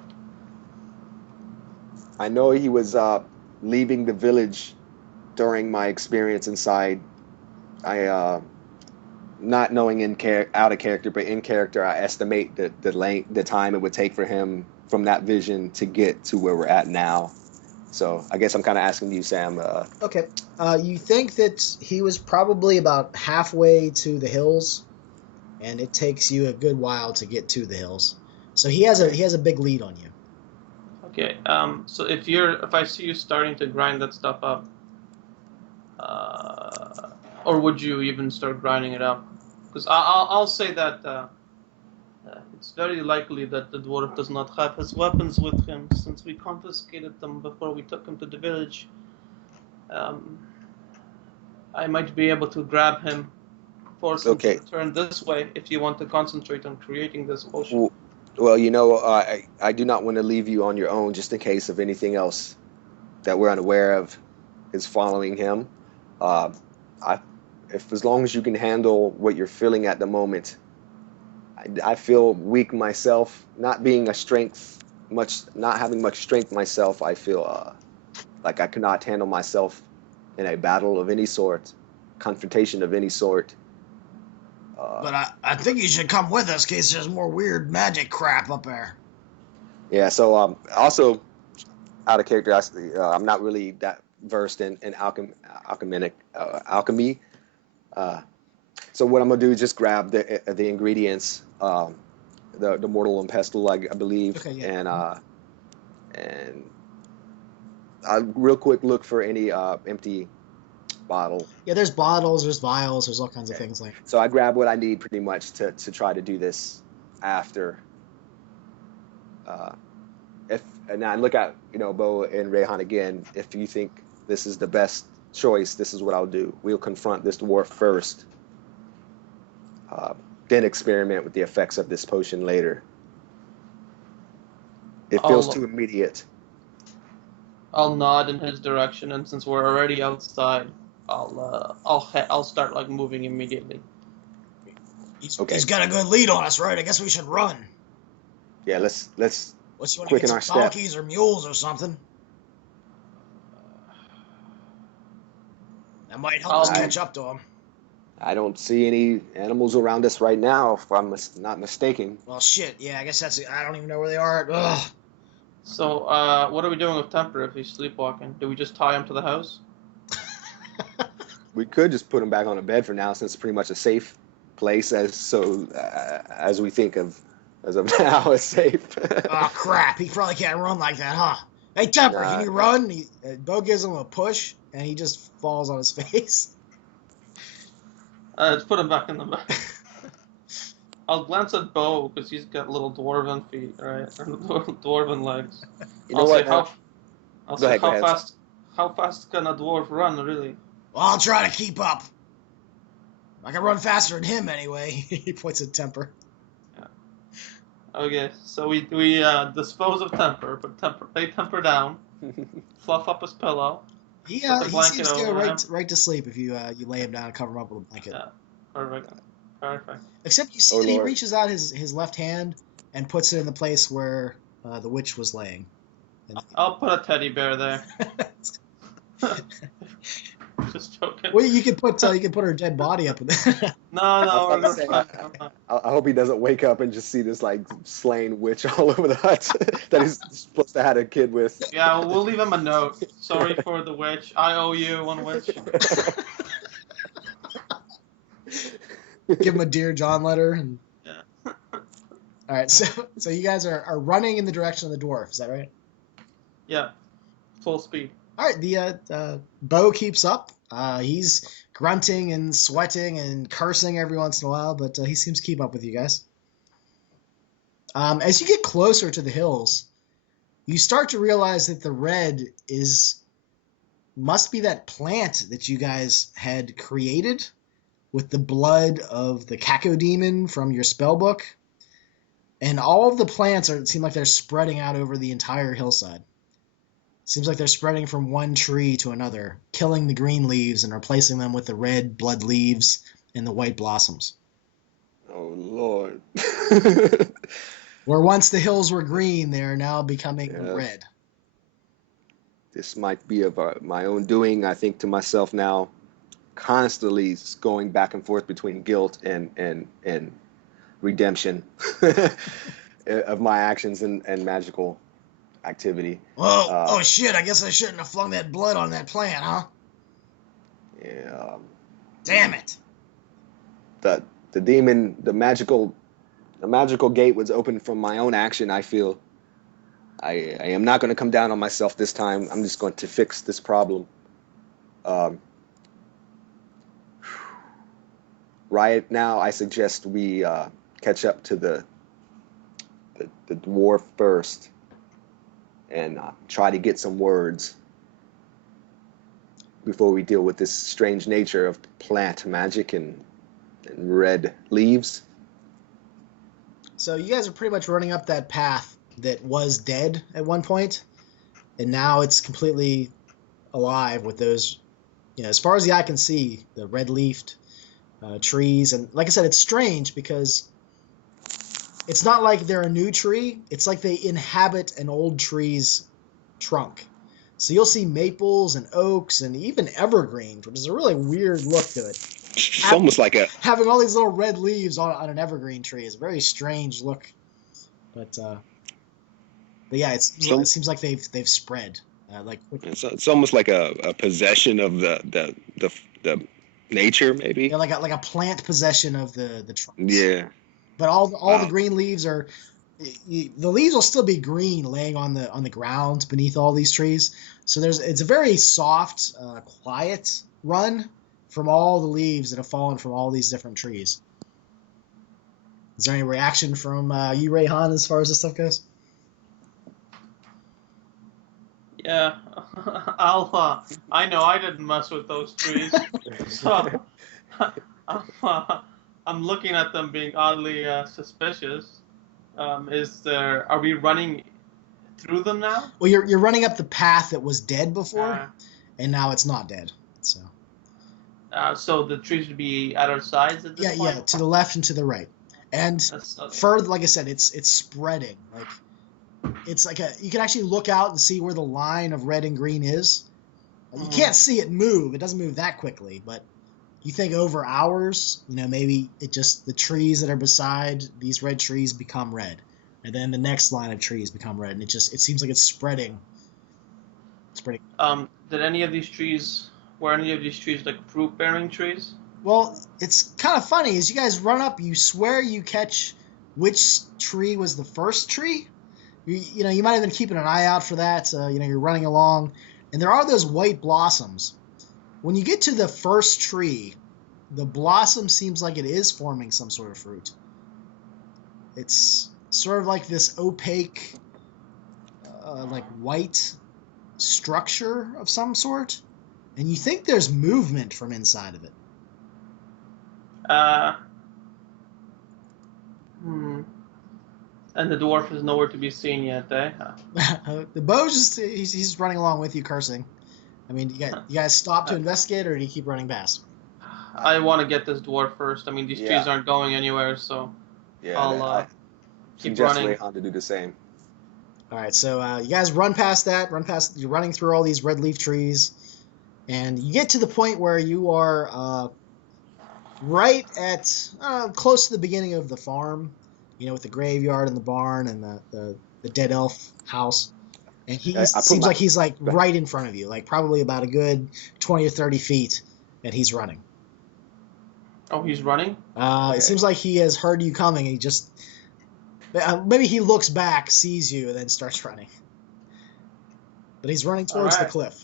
I know he was leaving the village during my experience inside. I not knowing out of character, but in character, I estimate the time it would take for him from that vision to get to where we're at now. So I guess I'm kind of asking you, Sam. Okay. You think that he was probably about halfway to the hills, and it takes you a good while to get to the hills. So Okay. he has a big lead on you. Okay. So if I see you starting to grind that stuff up, or would you even start grinding it up? Because I'll say that it's very likely that the dwarf does not have his weapons with him, since we confiscated them before we took him to the village. Um, I might be able to grab him, force him to Okay. return this way if you want to concentrate on creating this potion. W- Well, I do not want to leave you on your own, just in case of anything else that we're unaware of is following him. Uh, I, if as long as you can handle what you're feeling at the moment, I feel weak myself, not being a strength not having much strength myself, I feel like I could not handle myself in a battle of any sort, confrontation of any sort. But I think you should come with us in case there's more weird magic crap up there. Yeah, so also out of character, I'm not really that versed in alchemy. So what I'm gonna do is just grab the ingredients, the mortal and pestle, I believe, Okay, yeah. and I'll real quick look for any empty bottle. Yeah, there's bottles, there's vials, there's all kinds of things like. So I grab what I need pretty much to try to do this after. And I look at Bo and Rayhan again. If you think this is the best choice, this is what I'll do. We'll confront this dwarf first, then experiment with the effects of this potion later. It feels too immediate. I'll nod in his direction, and since we're already outside, I'll start like moving immediately. He's got a good lead on us, right? I guess we should run. Yeah, let's Unless you want to quicken get our some step. donkeys or mules or something. That might help us catch up to him. I don't see any animals around us right now, if I'm not mistaken. Well, shit. Yeah, I guess I don't even know where they are. Ugh. So, what are we doing with Temper if he's sleepwalking? Do we just tie him to the house? We could just put him back on a bed for now, since it's pretty much a safe place, as we think of as of now, it's safe. Oh, crap. He probably can't run like that, huh? Hey, Temper, can you run? Bo gives him a push, and he just falls on his face. Let's put him back in the bed. I'll glance at Bo, because he's got little dwarven feet, right? Or dwarven legs. Go ahead. How fast can a dwarf run, really? Well, I'll try to keep up. I can run faster than him, anyway. He points at Temper. Okay, so we dispose of Temper, lay Temper down, fluff up his pillow. He seems to go right to sleep if you lay him down and cover him up with a blanket. Yeah, perfect. Except you see that he reaches out his left hand and puts it in the place where the witch was laying. I'll put a teddy bear there. Just joking. Well, you could put her dead body up in there. No, I hope he doesn't wake up and just see this like slain witch all over the hut that he's supposed to have a kid with. Yeah, we'll leave him a note. Sorry for the witch. I owe you one witch. Give him a Dear John letter. And... Yeah. All right, so you guys are running in the direction of the dwarf. Is that right? Yeah, full speed. All right, the Bo keeps up. He's grunting and sweating and cursing every once in a while, but he seems to keep up with you guys. As you get closer to the hills, you start to realize that the red must be that plant that you guys had created with the blood of the cacodemon from your spell book. And all of the plants seem like they're spreading out over the entire hillside. Seems like they're spreading from one tree to another, killing the green leaves and replacing them with the red blood leaves and the white blossoms. Oh, Lord. Where once the hills were green, they are now becoming red. This might be of my own doing, I think to myself now, constantly going back and forth between guilt and redemption of my actions and magical activity. Whoa! Oh shit! I guess I shouldn't have flung that blood on that plant, huh? Yeah. Damn it! The demon, the magical gate was opened from my own action. I feel. I am not going to come down on myself this time. I'm just going to fix this problem. Right now, I suggest we catch up to the dwarf first. And try to get some words before we deal with this strange nature of plant magic and red leaves. So you guys are pretty much running up that path that was dead at one point, and now it's completely alive with those, as far as the eye can see, the red-leafed trees. And like I said, it's strange because it's not like they're a new tree. It's like they inhabit an old tree's trunk. So you'll see maples and oaks and even evergreens, which is a really weird look to it. It's almost like a Having all these little red leaves on an evergreen tree is a very strange look. But yeah, it seems like they've spread. It's almost like a possession of the nature, maybe. Yeah, like a plant possession of the trunks. Yeah. But all the green leaves are. The leaves will still be green, laying on the ground beneath all these trees. So it's a very soft, quiet run from all the leaves that have fallen from all these different trees. Is there any reaction from you, Rayhan, as far as this stuff goes? Yeah, I know I didn't mess with those trees, so I'm looking at them being oddly suspicious. Are we running through them now? Well, you're running up the path that was dead before, and now it's not dead. So the trees would be at our sides at this point? Yeah, to the left and to the right, and further, like I said, it's spreading. Like it's like you can actually look out and see where the line of red and green is. You can't see it move; it doesn't move that quickly, but you think over hours, maybe the trees that are beside these red trees become red, and then the next line of trees become red, and it seems like it's spreading. Were any of these trees like fruit-bearing trees? Well, it's kind of funny as you guys run up. You swear you catch which tree was the first tree. You might have been keeping an eye out for that. You're running along, and there are those white blossoms. When you get to the first tree, the blossom seems like it is forming some sort of fruit. It's sort of like this opaque, like white structure of some sort, and you think there's movement from inside of it. And the dwarf is nowhere to be seen yet, eh? The beau's he's running along with you, cursing. I mean, you guys stop to investigate, or do you keep running past? I want to get this dwarf first. I mean, these trees aren't going anywhere, so I'll keep running. Rayhan to do the same. All right, so you guys run past that. You're running through all these red leaf trees, and you get to the point where you are right at close to the beginning of the farm. With the graveyard and the barn and the dead elf house. And seems like he's like right in front of you, like probably about a good 20 or 30 feet, and he's running. Oh, he's running? It seems like he has heard you coming, and he just... maybe he looks back, sees you, and then starts running. But he's running towards the cliff.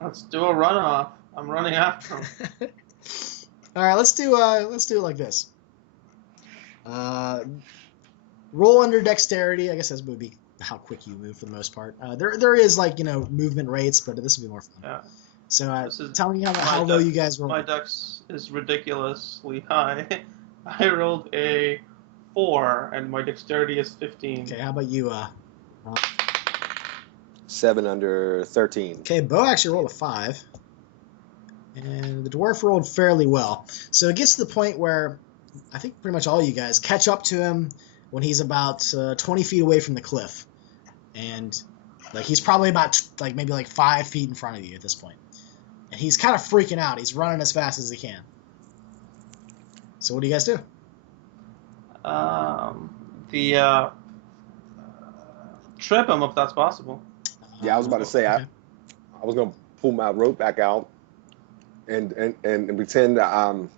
Let's do a runoff. I'm running after him. All right, let's do it like this. Roll under dexterity. I guess that would be how quick you move for the most part. There is movement rates, but this would be more fun. Yeah. So tell me how low you guys roll. My dex is ridiculously high. I rolled a 4, and my dexterity is 15. Okay, how about you? 7 under 13. Okay, Bo actually rolled a 5, and the dwarf rolled fairly well. So it gets to the point where I think pretty much all you guys catch up to him when he's about 20 feet away from the cliff, and he's probably about maybe 5 feet in front of you at this point, and he's kind of freaking out. He's running as fast as he can. So what do you guys do? Trip him if that's possible. Yeah, I was about to say okay. I was gonna pull my rope back out and pretend that I'm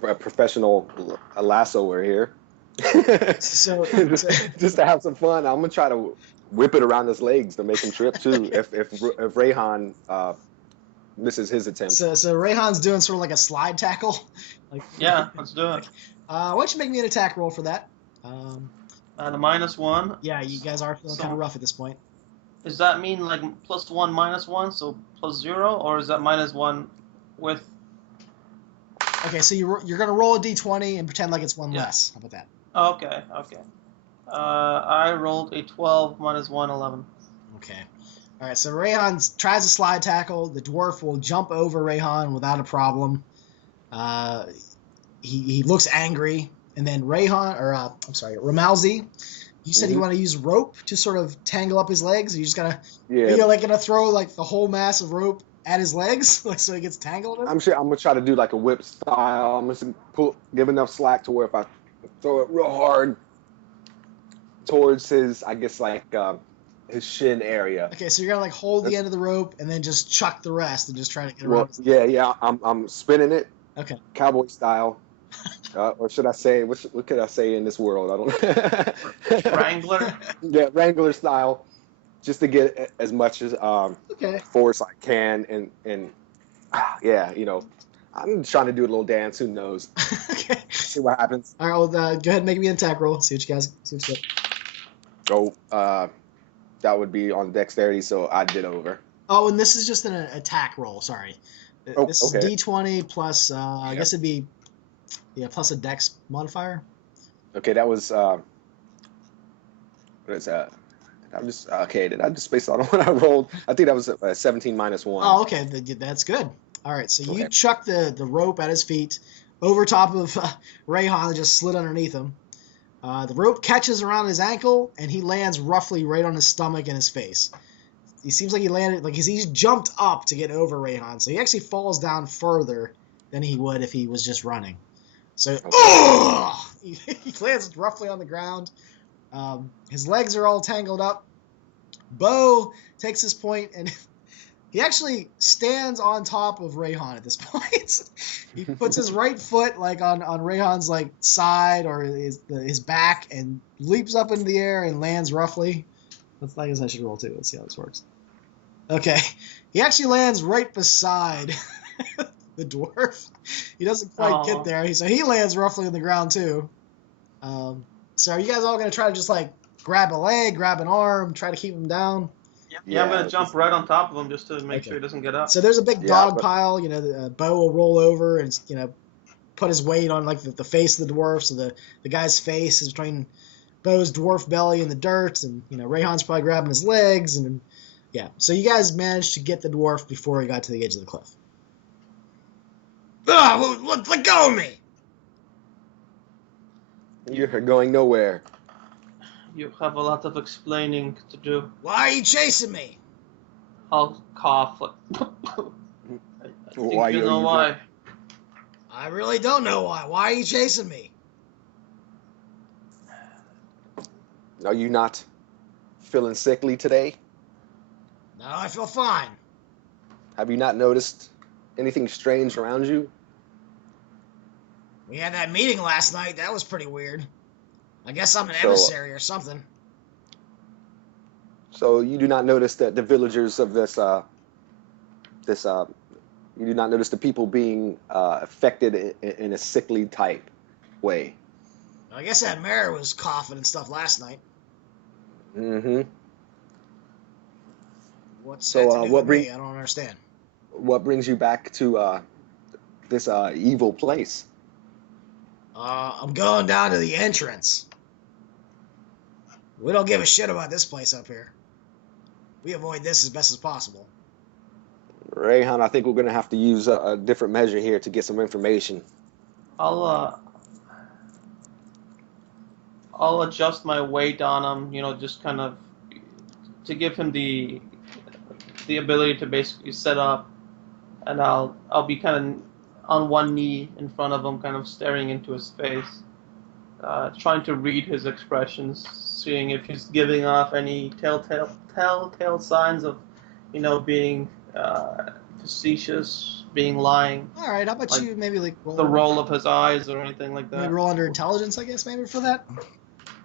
a professional lassoer here. So just to have some fun, I'm gonna try to whip it around his legs to make him trip too. if Rayhan misses his attempt. So Rayhan's doing sort of like a slide tackle. Yeah, let's do it. Why don't you make me an attack roll for that? The -1. Yeah, you guys are feeling kind of rough at this point. Does that mean +1, -1, so +0, or is that -1 with? Okay, so you're gonna roll a d20 and pretend like it's one less. How about that? Okay. I rolled a 12 -1, 11. Okay. All right. So Rayhan tries a slide tackle. The dwarf will jump over Rayhan without a problem. he looks angry, and then Ramalzi, you said you want to use rope to sort of tangle up his legs. You just gotta, Yeah. you're like gonna throw like the whole mass of rope at his legs, like so he gets tangled in it? I'm sure I'm gonna try to do like a whip style. I'm just give enough slack to where if I throw it real hard towards his, I guess like his shin area. Okay, so you're gonna like hold the end of the rope and then just chuck the rest and just try to get around. Well, yeah. I'm spinning it. Okay. Cowboy style. Or should I say, what could I say in this world? I don't. Wrangler. Yeah, Wrangler style, just to get as much as force I can, and yeah, I'm trying to do a little dance. Who knows? Okay. See what happens. All right, well, go ahead and make me an attack roll. See what you guys see. What you get. Oh, that would be on dexterity, so I did over. Oh, and this is just an attack roll. Sorry. This is okay. D20 plus. I guess it'd be. Yeah, plus a dex modifier. Okay, that was what is that? Did I just space out on what I rolled? I think that was 17 minus 1. Oh, okay, that's good. All right, so you chuck the rope at his feet over top of Rayhan and just slid underneath him. The rope catches around his ankle, and he lands roughly right on his stomach and his face. He seems like he landed, like he's jumped up to get over Rayhan, so he actually falls down further than he would if he was just running. So, he lands roughly on the ground. His legs are all tangled up. Bo takes his point, and he actually stands on top of Rayhan at this point. He puts his right foot like on Rayhan's like side or his back, and leaps up into the air and lands roughly. I guess I should roll too. Let's see how this works. Okay, he actually lands right beside the dwarf. He doesn't quite get there, so he lands roughly on the ground too. So are you guys all gonna try to just like grab a leg, grab an arm, try to keep him down? Yeah, I'm gonna jump right on top of him just to make sure he doesn't get up. So there's a big dog pile. Bo will roll over and put his weight on like the face of the dwarf. So the guy's face is between Bo's dwarf belly and the dirt, and Rayhan's probably grabbing his legs, and yeah. So you guys managed to get the dwarf before he got to the edge of the cliff. Let go of me! You're going nowhere. You have a lot of explaining to do. Why are you chasing me? I'll cough. I think you know why. I really don't know why. Why are you chasing me? Are you not feeling sickly today? No, I feel fine. Have you not noticed anything strange around you? We had that meeting last night. That was pretty weird. I guess I'm an emissary or something. So you do not notice that the villagers of this you do not notice the people being affected in a sickly type way. I guess that mayor was coughing and stuff last night. Mm-hmm. What's that to do with me? I don't understand. What brings you back to this evil place? I'm going down to the entrance. We don't give a shit about this place up here. We avoid this as best as possible. Rayhan, I think we're going to have to use a different measure here to get some information. I'll adjust my weight on him, just kind of to give him the ability to basically set up, and I'll be kind of on one knee in front of him, kind of staring into his face, trying to read his expressions, seeing if he's giving off any telltale signs of, being facetious, being lying. All right, how about you maybe roll the roll of his eyes or anything like that? Maybe roll under intelligence, I guess, maybe for that.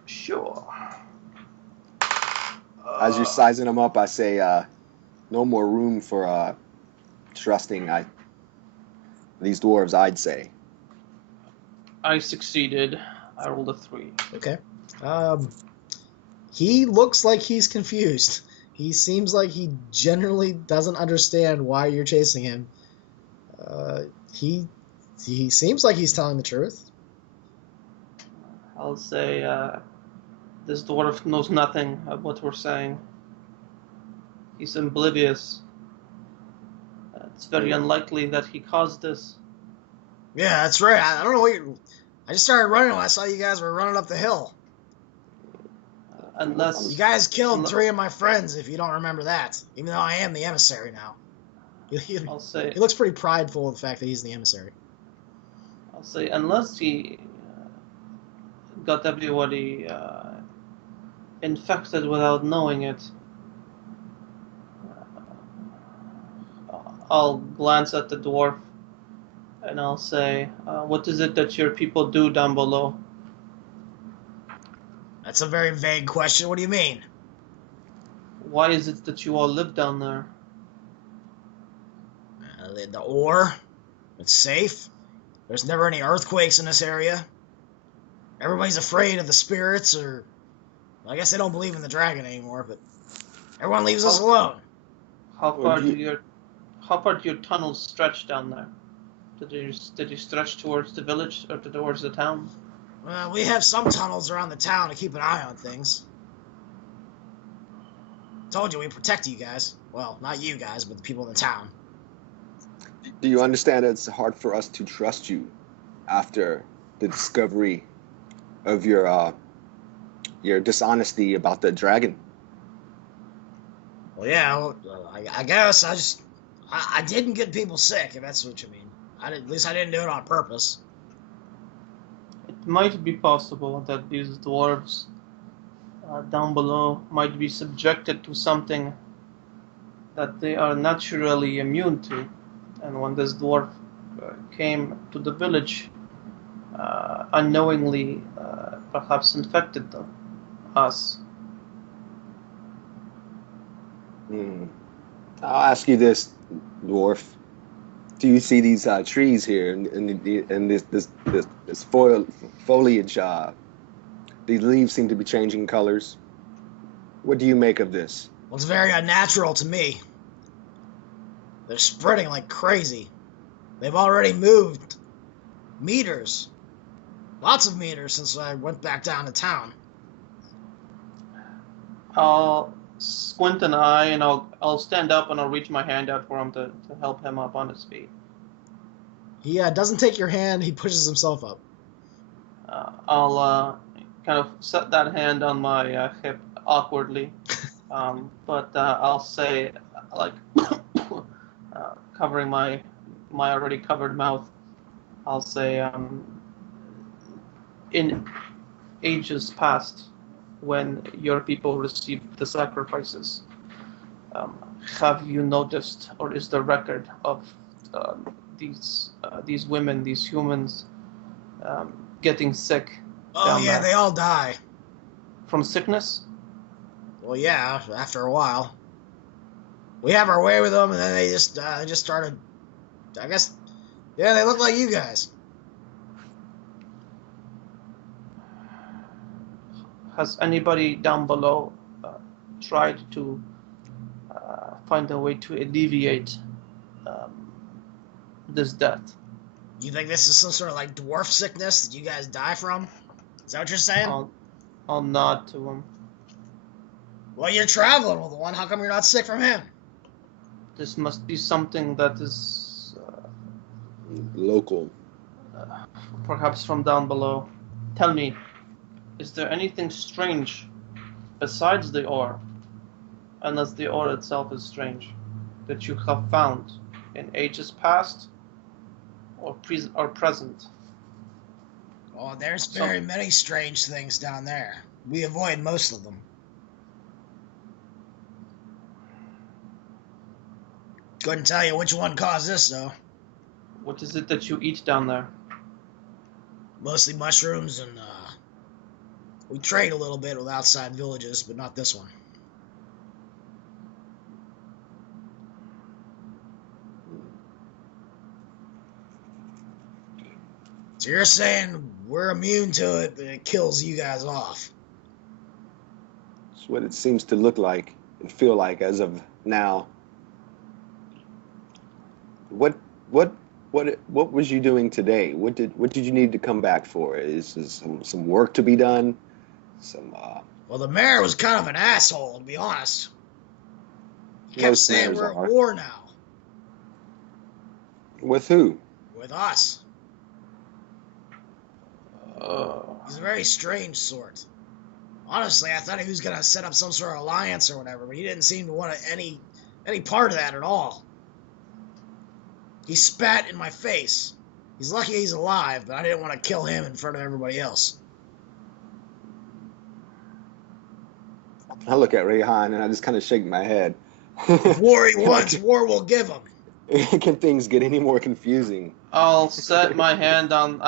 Sure. As you're sizing him up, I say, no more room for trusting these dwarves, I'd say. I succeeded. I rolled a 3. Okay. He looks like he's confused. He seems like he generally doesn't understand why you're chasing him. He seems like he's telling the truth. I'll say this dwarf knows nothing of what we're saying. He's oblivious. It's very unlikely that he caused this. Yeah, that's right. I don't know what you. I just started running when I saw you guys were running up the hill. You Unless, guys killed unle- 3 of my friends, if you don't remember that. Even though I am the emissary now. I'll say, He looks pretty prideful of the fact that he's the emissary. unless he got everybody infected without knowing it. I'll glance at the dwarf and I'll say, what is it that your people do down below? That's a very vague question. What do you mean? Why is it that you all live down there? The ore. It's safe. There's never any earthquakes in this area. Everybody's afraid of the spirits, or I guess they don't believe in the dragon anymore. But everyone leaves us alone. How Well, far do do you, your tunnels stretch down there? Did you stretch towards the village or towards the town? Well, we have some tunnels around the town to keep an eye on things. Told you we protect you guys. Well, not you guys, but the people in the town. do you understand it's hard for us to trust you after the discovery of your dishonesty about the dragon? Well, yeah, I guess I didn't get people sick, if that's what you mean. At least I didn't do it on purpose. It might be possible that these dwarves down below might be subjected to something that they are naturally immune to. And when this dwarf came to the village, unknowingly perhaps infected us. Hmm. I'll ask you this, dwarf. Do you see these trees here and this foliage? These leaves seem to be changing colors. What do you make of this? Well, it's very unnatural to me. They're spreading like crazy. They've already moved meters. Lots of meters since I went back down to town. I'll squint an eye and I'll stand up and I'll reach my hand out for him to help him up on his feet. He doesn't take your hand, he pushes himself up. I'll kind of set that hand on my hip awkwardly, but I'll say, like, covering my already covered mouth, I'll say, in ages past, when your people received the sacrifices, have you noticed, or is there record of these women, these humans, getting sick Oh, down yeah, there they all die. from sickness? Well, yeah, after a while. We have our way with them, and then they just started. I guess, yeah, they look like you guys. Has anybody down below tried to find a way to alleviate this death? You think this is some sort of like dwarf sickness that you guys die from? Is that what you're saying? I'll nod to him. Well, you're traveling with one. How come you're not sick from him? This must be something that is Local. perhaps from down below. Tell me, is there anything strange besides the ore, unless the ore itself is strange, that you have found in ages past or present? Oh, there's very many strange things down there. We avoid most of them. Couldn't tell you which one caused this, though. What is it that you eat down there? Mostly mushrooms, and we trade a little bit with outside villages, but not this one. So you're saying we're immune to it, but it kills you guys off? It's what it seems to look like and feel like as of now. What was you doing today? What did you need to come back for? Is some work to be done? Some Well, the mayor was kind of an asshole, to be honest. He kept most saying mayors we're at are. war now. With who? With us. He's a very strange sort. Honestly, I thought he was going to set up some sort of alliance or whatever, but he didn't seem to want any part of that at all. He spat in my face. He's lucky he's alive, but I didn't want to kill him in front of everybody else. I look at Rayhan and I just kind of shake my head. If war he wants, war will give him. Can things get any more confusing? I'll set my hand on.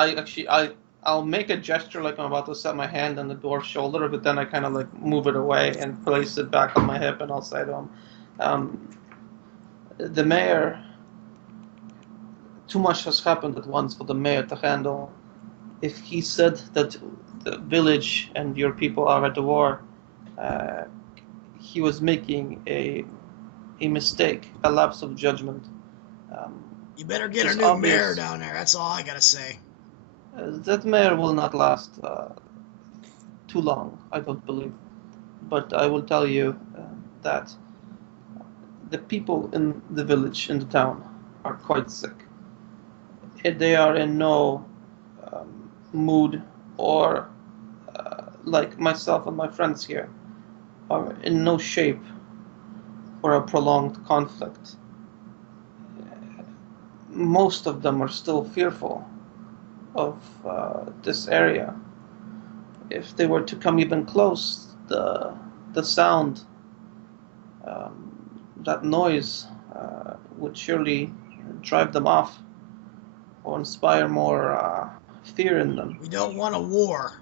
I'll make a gesture like I'm about to set my hand on the dwarf's shoulder, but then I kind of like move it away and place it back on my hip, and I'll say to him, "The mayor. Too much has happened at once for the mayor to handle. If he said that the village and your people are at the war, he was making a mistake, a lapse of judgment. You better get a new mayor down there. That's all I gotta say. That mayor will not last too long, I don't believe. But I will tell you that the people in the village, in the town, are quite sick. They are in no mood, or like myself and my friends here, are in no shape for a prolonged conflict. Most of them are still fearful of this area. If they were to come even close, the sound, that noise, would surely drive them off or inspire more fear in them. We don't want a war.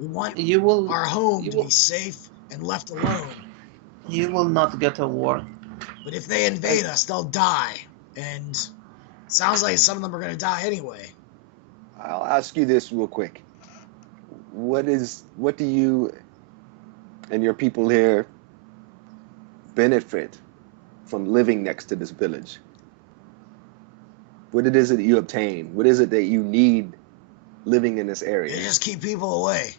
We want our home to be safe and left alone. You will not get a war. But if they invade us, they'll die. And it sounds like some of them are going to die anyway. I'll ask you this real quick. What do you and your people here benefit from living next to this village? What is it that you obtain? What is it that you need living in this area? They just keep people away.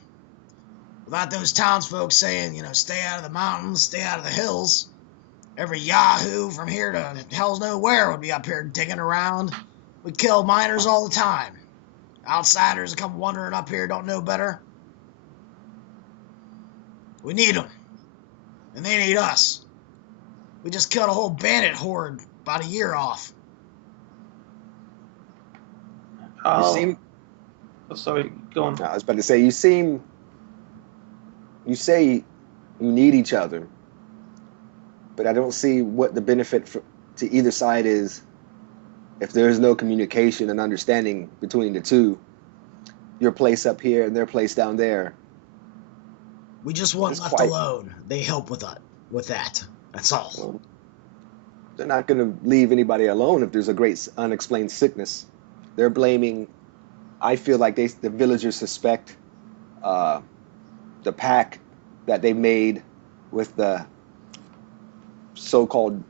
Without those townsfolk saying, stay out of the mountains, stay out of the hills, every yahoo from here to hell's nowhere would be up here digging around. We kill miners all the time. Outsiders that come wandering up here don't know better. We need them. And they need us. We just killed a whole bandit horde about a year off. Sorry, go on. I was about to say, you say you need each other, but I don't see what the benefit to either side is if there's no communication and understanding between the two. Your place up here and their place down there. We just want left alone. They help with that. That's all. Well, they're not going to leave anybody alone if there's a great unexplained sickness. They're blaming. I feel like the villagers suspect the pact that they made with the so-called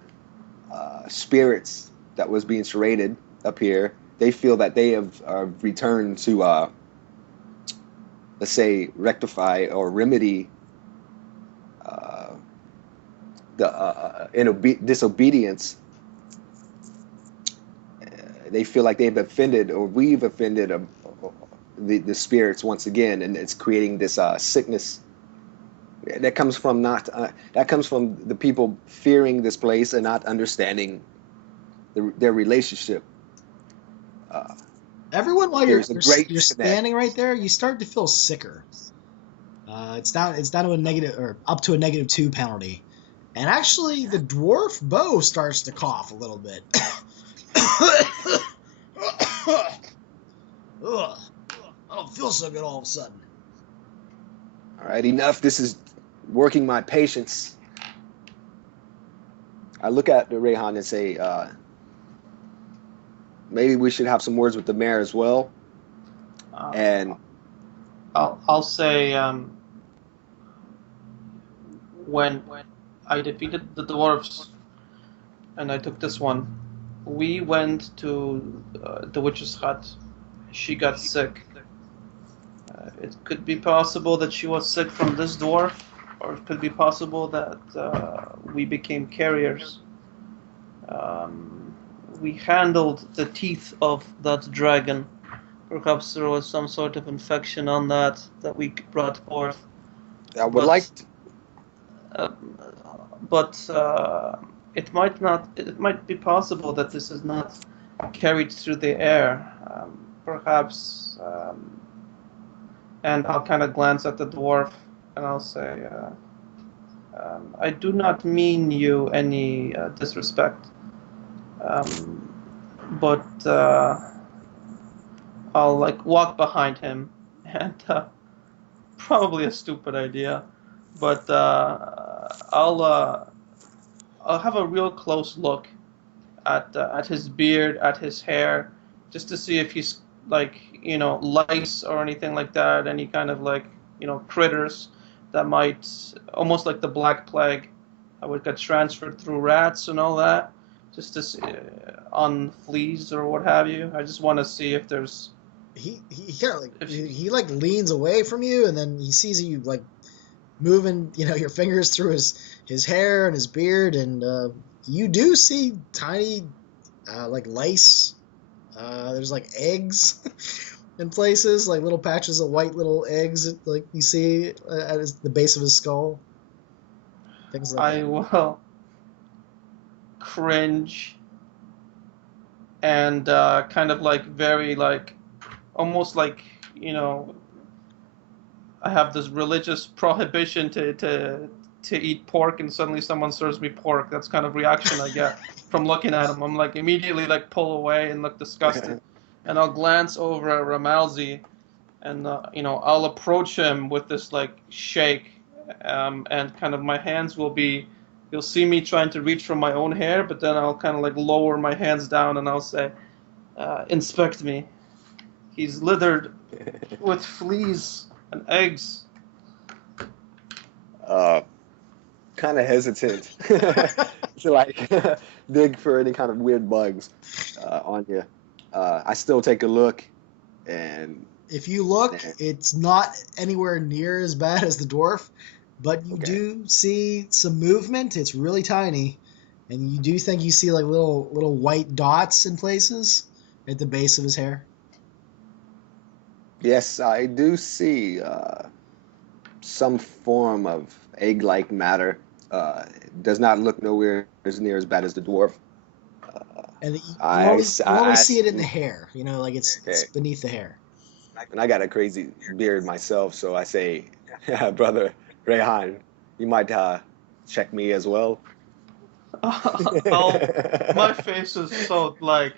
spirits that was being charaded up here. They feel that they have returned to, let's say, rectify or remedy the disobedience. They feel like they've offended, or we've offended the spirits once again, and it's creating this sickness that comes from the people fearing this place and not understanding their relationship. Everyone, while you're standing right there, you start to feel sicker. It's down to a negative, or up to a -2 penalty, and actually the dwarf Bo starts to cough a little bit. Ugh. I don't feel so good all of a sudden. All right, enough. This is working my patience. I look at Rayhan and say, maybe we should have some words with the mayor as well. And I'll say, when I defeated the dwarves and I took this one, we went to the witch's hut. She got sick. It could be possible that she was sick from this dwarf, or it could be possible that we became carriers. We handled the teeth of that dragon Perhaps there was some sort of infection on that we brought forth. I would But like to, uh, but it might not. It might be possible that this is not carried through the air. Perhaps, and I'll kind of glance at the dwarf and I'll say, "I do not mean you any disrespect, um, but I'll like walk behind him and." Probably a stupid idea, but I'll have a real close look at his beard, at his hair, just to see if he's like lice or anything like that, any kind of like critters that might almost like the Black Plague, I would get transferred through rats and all that, just to see, on fleas or what have you. I just want to see if there's He kind of like if he like leans away from you, and then he sees you like moving, your fingers through his hair and his beard, and you do see tiny like lice. There's like eggs in places, like little patches of white little eggs, like you see at the base of his skull. Things like I that. will cringe and kind of like very like almost like I have this religious prohibition to eat pork, and suddenly someone serves me pork. That's kind of reaction I get from looking at him. I'm like immediately like pull away and look disgusted, and I'll glance over at Ramalzi, and I'll approach him with this like shake, and kind of my hands will be. You'll see me trying to reach for my own hair, but then I'll kind of like lower my hands down and I'll say, "Inspect me. He's littered with fleas and eggs." kind of hesitant to like dig for any kind of weird bugs on you. I still take a look, and If you look, it's not anywhere near as bad as the dwarf, but you okay. do see some movement. It's really tiny, and you do think you see like little white dots in places at the base of his hair. Yes, I do see some form of egg-like matter. It does not look nowhere as near as bad as the dwarf. And you I, you only I, see it in the hair. Like it's okay. beneath the hair. And I got a crazy beard myself, so I say, brother Rehan, you might check me as well. My face is so like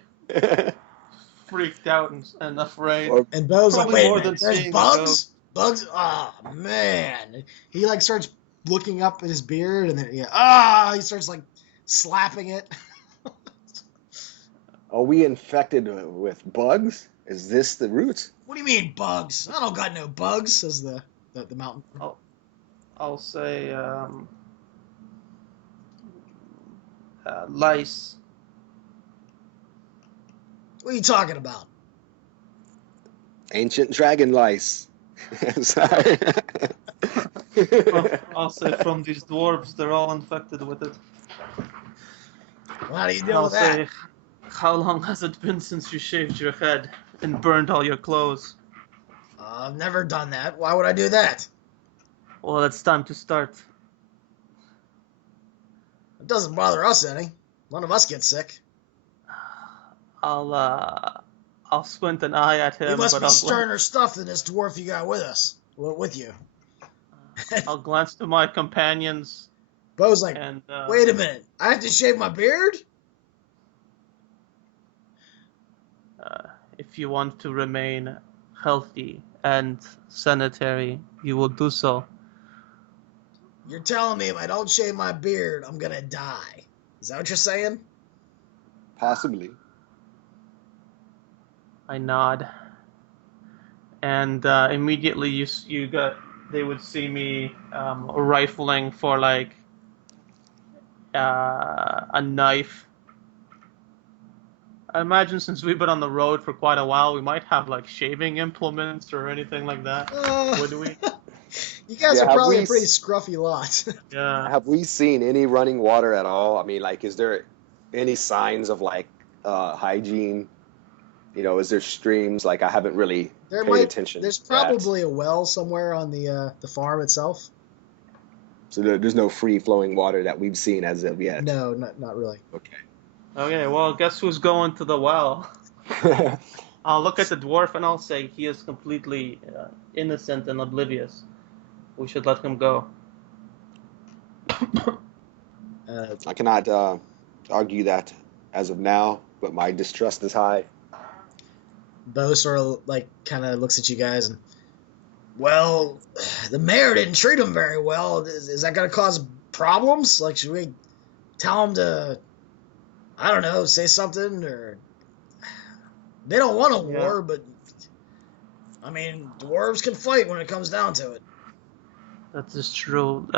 freaked out and afraid. Or And Bo's like, Probably wait a more minute, than there's seeing the bugs? ghost. Bugs? Oh, man. He like starts looking up at his beard, and then, he starts like slapping it. are we infected with bugs? Is this the root? What do you mean, bugs? I don't got no bugs, says the mountain. I'll say lice. What are you talking about? Ancient dragon lice. Sorry. I'll say from these dwarves, they're all infected with it. Well, how do you deal I'll with that? say, how long has it been since you shaved your head and burned all your clothes? I've never done that. Why would I do that? Well, it's time to start. It doesn't bother us any. None of us get sick. I'll squint an eye at him, You must but be I'll sterner stuff than this dwarf you got with you. I'll glance to my companions Bo's like, and wait a minute, I have to shave my beard? if you want to remain healthy and sanitary, you will do so. You're telling me if I don't shave my beard, I'm gonna die. Is that what you're saying? Possibly. I nod, and immediately they would see me rifling for like a knife. I imagine since we've been on the road for quite a while, we might have like shaving implements or anything like that. Would we? You guys Yeah, are have probably we a pretty s- scruffy lot. Yeah. Have we seen any running water at all? I mean, like, is there any signs of like hygiene Is there streams? Like I haven't really There paid might attention there's to that. probably a well somewhere on the farm itself. So there's no free flowing water that we've seen as of yet. No, not really. Okay, well, guess who's going to the well? Okay. I'll look at the dwarf and I'll say he is completely innocent and oblivious. We should let him go. I cannot argue that as of now, but my distrust is high. Bo sort of like kind of looks at you guys and, well, the mayor didn't treat him very well. Is that going to cause problems? Like, should we tell him to, I don't know, say something? Or they don't want a war, but I mean, dwarves can fight when it comes down to it. That is true.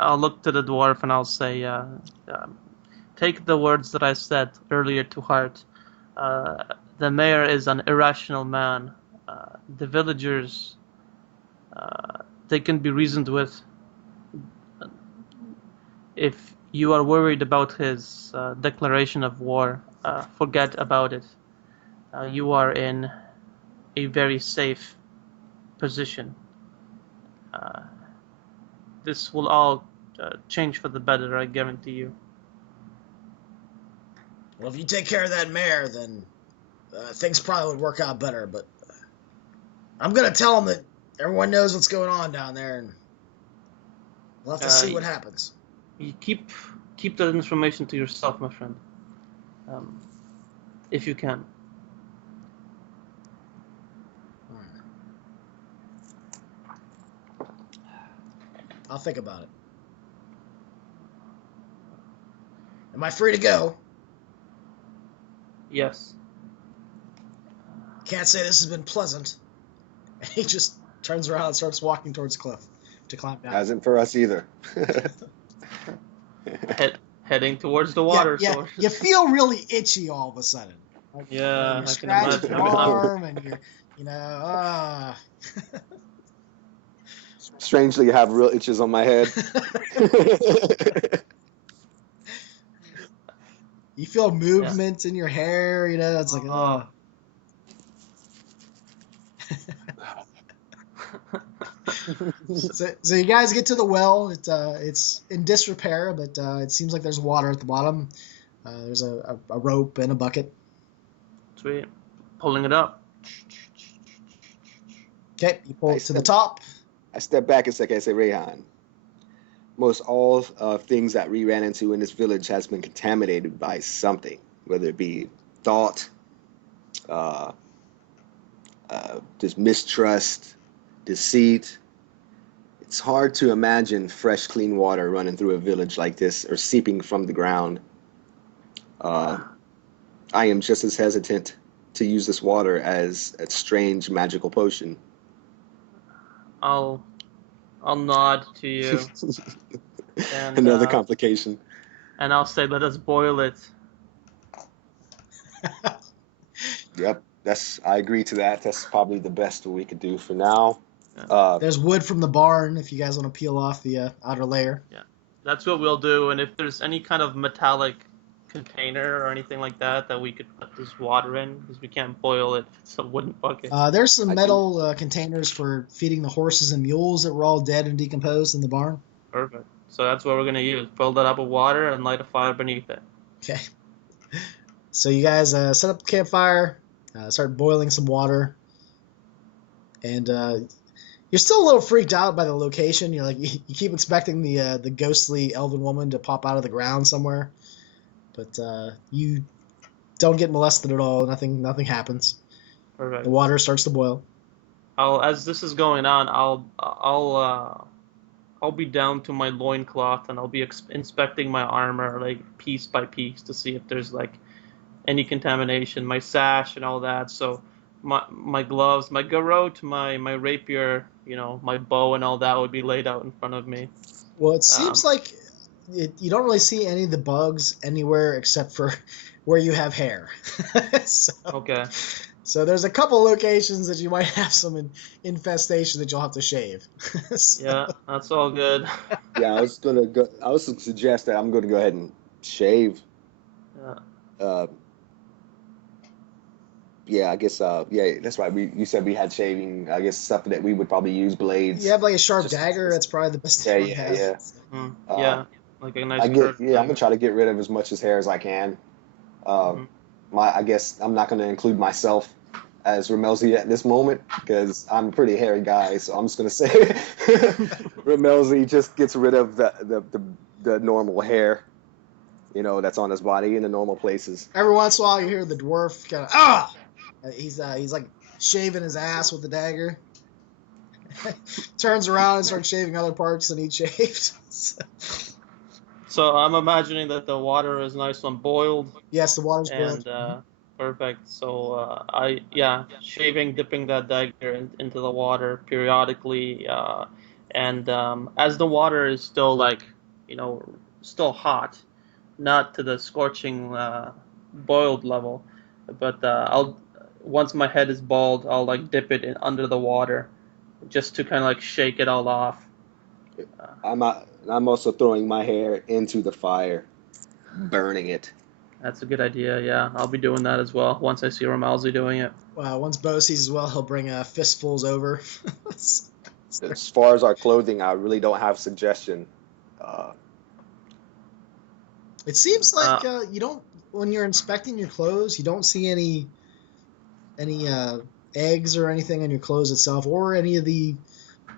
I'll look to the dwarf and I'll say, take the words that I said earlier to heart. The mayor is an irrational man. The villagers, they can be reasoned with. If you are worried about his declaration of war, forget about it. You are in a very safe position. This will all change for the better, I guarantee you. Well, if you take care of that mayor, then things probably would work out better. But I'm going to tell him that everyone knows what's going on down there, and we'll have to see what happens. You keep that information to yourself, my friend. If you can. I'll think about it. Am I free to go? Yes. Can't say this has been pleasant. And he just turns around and starts walking towards the cliff to climb down. Hasn't for us either. Heading towards the water yeah, source. You feel really itchy all of a sudden. Like, yeah, you I can scratch imagine. your arm and you're, Strangely, I have real itches on my head. You feel movement in your hair, it's like, oh. So you guys get to the well. It's in disrepair, but it seems like there's water at the bottom. There's a rope and a bucket. Sweet. Pulling it up. Okay, you pull it to the top. I step back a second and say, Rayhan, most all things that we ran into in this village has been contaminated by something, whether it be thought, just mistrust, deceit. It's hard to imagine fresh, clean water running through a village like this or seeping from the ground. I am just as hesitant to use this water as a strange magical potion. I'll nod to you. And, another complication. And I'll say, let us boil it. Yep, I agree to that. That's probably the best we could do for now. There's wood from the barn if you guys want to peel off the outer layer. Yeah, that's what we'll do. And if there's any kind of metallic container or anything like that we could put this water in, because we can't boil it. It's a wooden bucket. There's some metal containers for feeding the horses and mules that were all dead and decomposed in the barn. Perfect. So that's what we're going to use. Fill that up with water and light a fire beneath it. Okay. So you guys set up the campfire, start boiling some water, and you're still a little freaked out by the location. You're like, you keep expecting the ghostly elven woman to pop out of the ground somewhere, but you don't get molested at all. Nothing happens. Perfect. The water starts to boil. As this is going on, I'll be down to my loincloth and I'll be inspecting my armor like piece by piece to see if there's like any contamination, my sash and all that. So my gloves, my garrote, my rapier, my bow and all that would be laid out in front of me. Well, it seems like you don't really see any of the bugs anywhere except for where you have hair. Okay. So there's a couple locations that you might have some infestation that you'll have to shave. Yeah, that's all good. Yeah, I was suggest that I'm gonna go ahead and shave. Yeah. Yeah, I guess. Yeah, that's right. You said we had shaving. I guess stuff that we would probably use You blades. have like a sharp Just dagger. That's probably the best Yeah, thing you yeah, have. yeah. Uh, yeah, like a I nice get. curved Yeah, I'm gonna dagger. try to get rid of as much as hair as I can. Uh, Hmm. I guess I'm not gonna include myself as Ramelzi at this moment because I'm a pretty hairy guy. So I'm just gonna say Ramelzi just gets rid of the normal hair, that's on his body in the normal places. Every once in a while, you hear the dwarf kind of He's like shaving his ass with the dagger. Turns around and starts shaving other parts than he shaved. So I'm imagining that the water is nice and boiled, Yes, the water's boiled. and perfect. So shaving, dipping that dagger into the water periodically, and as the water is still like you know still hot, not to the scorching boiled level, but I'll once my head is bald, I'll like dip it in under the water, just to kind of like shake it all off. Uh, I'm also throwing my hair into the fire, burning it. that's a good idea. Yeah, I'll be doing that as well once I see Ramalzi doing it. Once Bo sees as well, he'll bring fistfuls over. As far as our clothing, I really don't have suggestion. Uh, It seems like Uh, you don't, when you're inspecting your clothes, you don't see any eggs or anything on your clothes itself, or any of the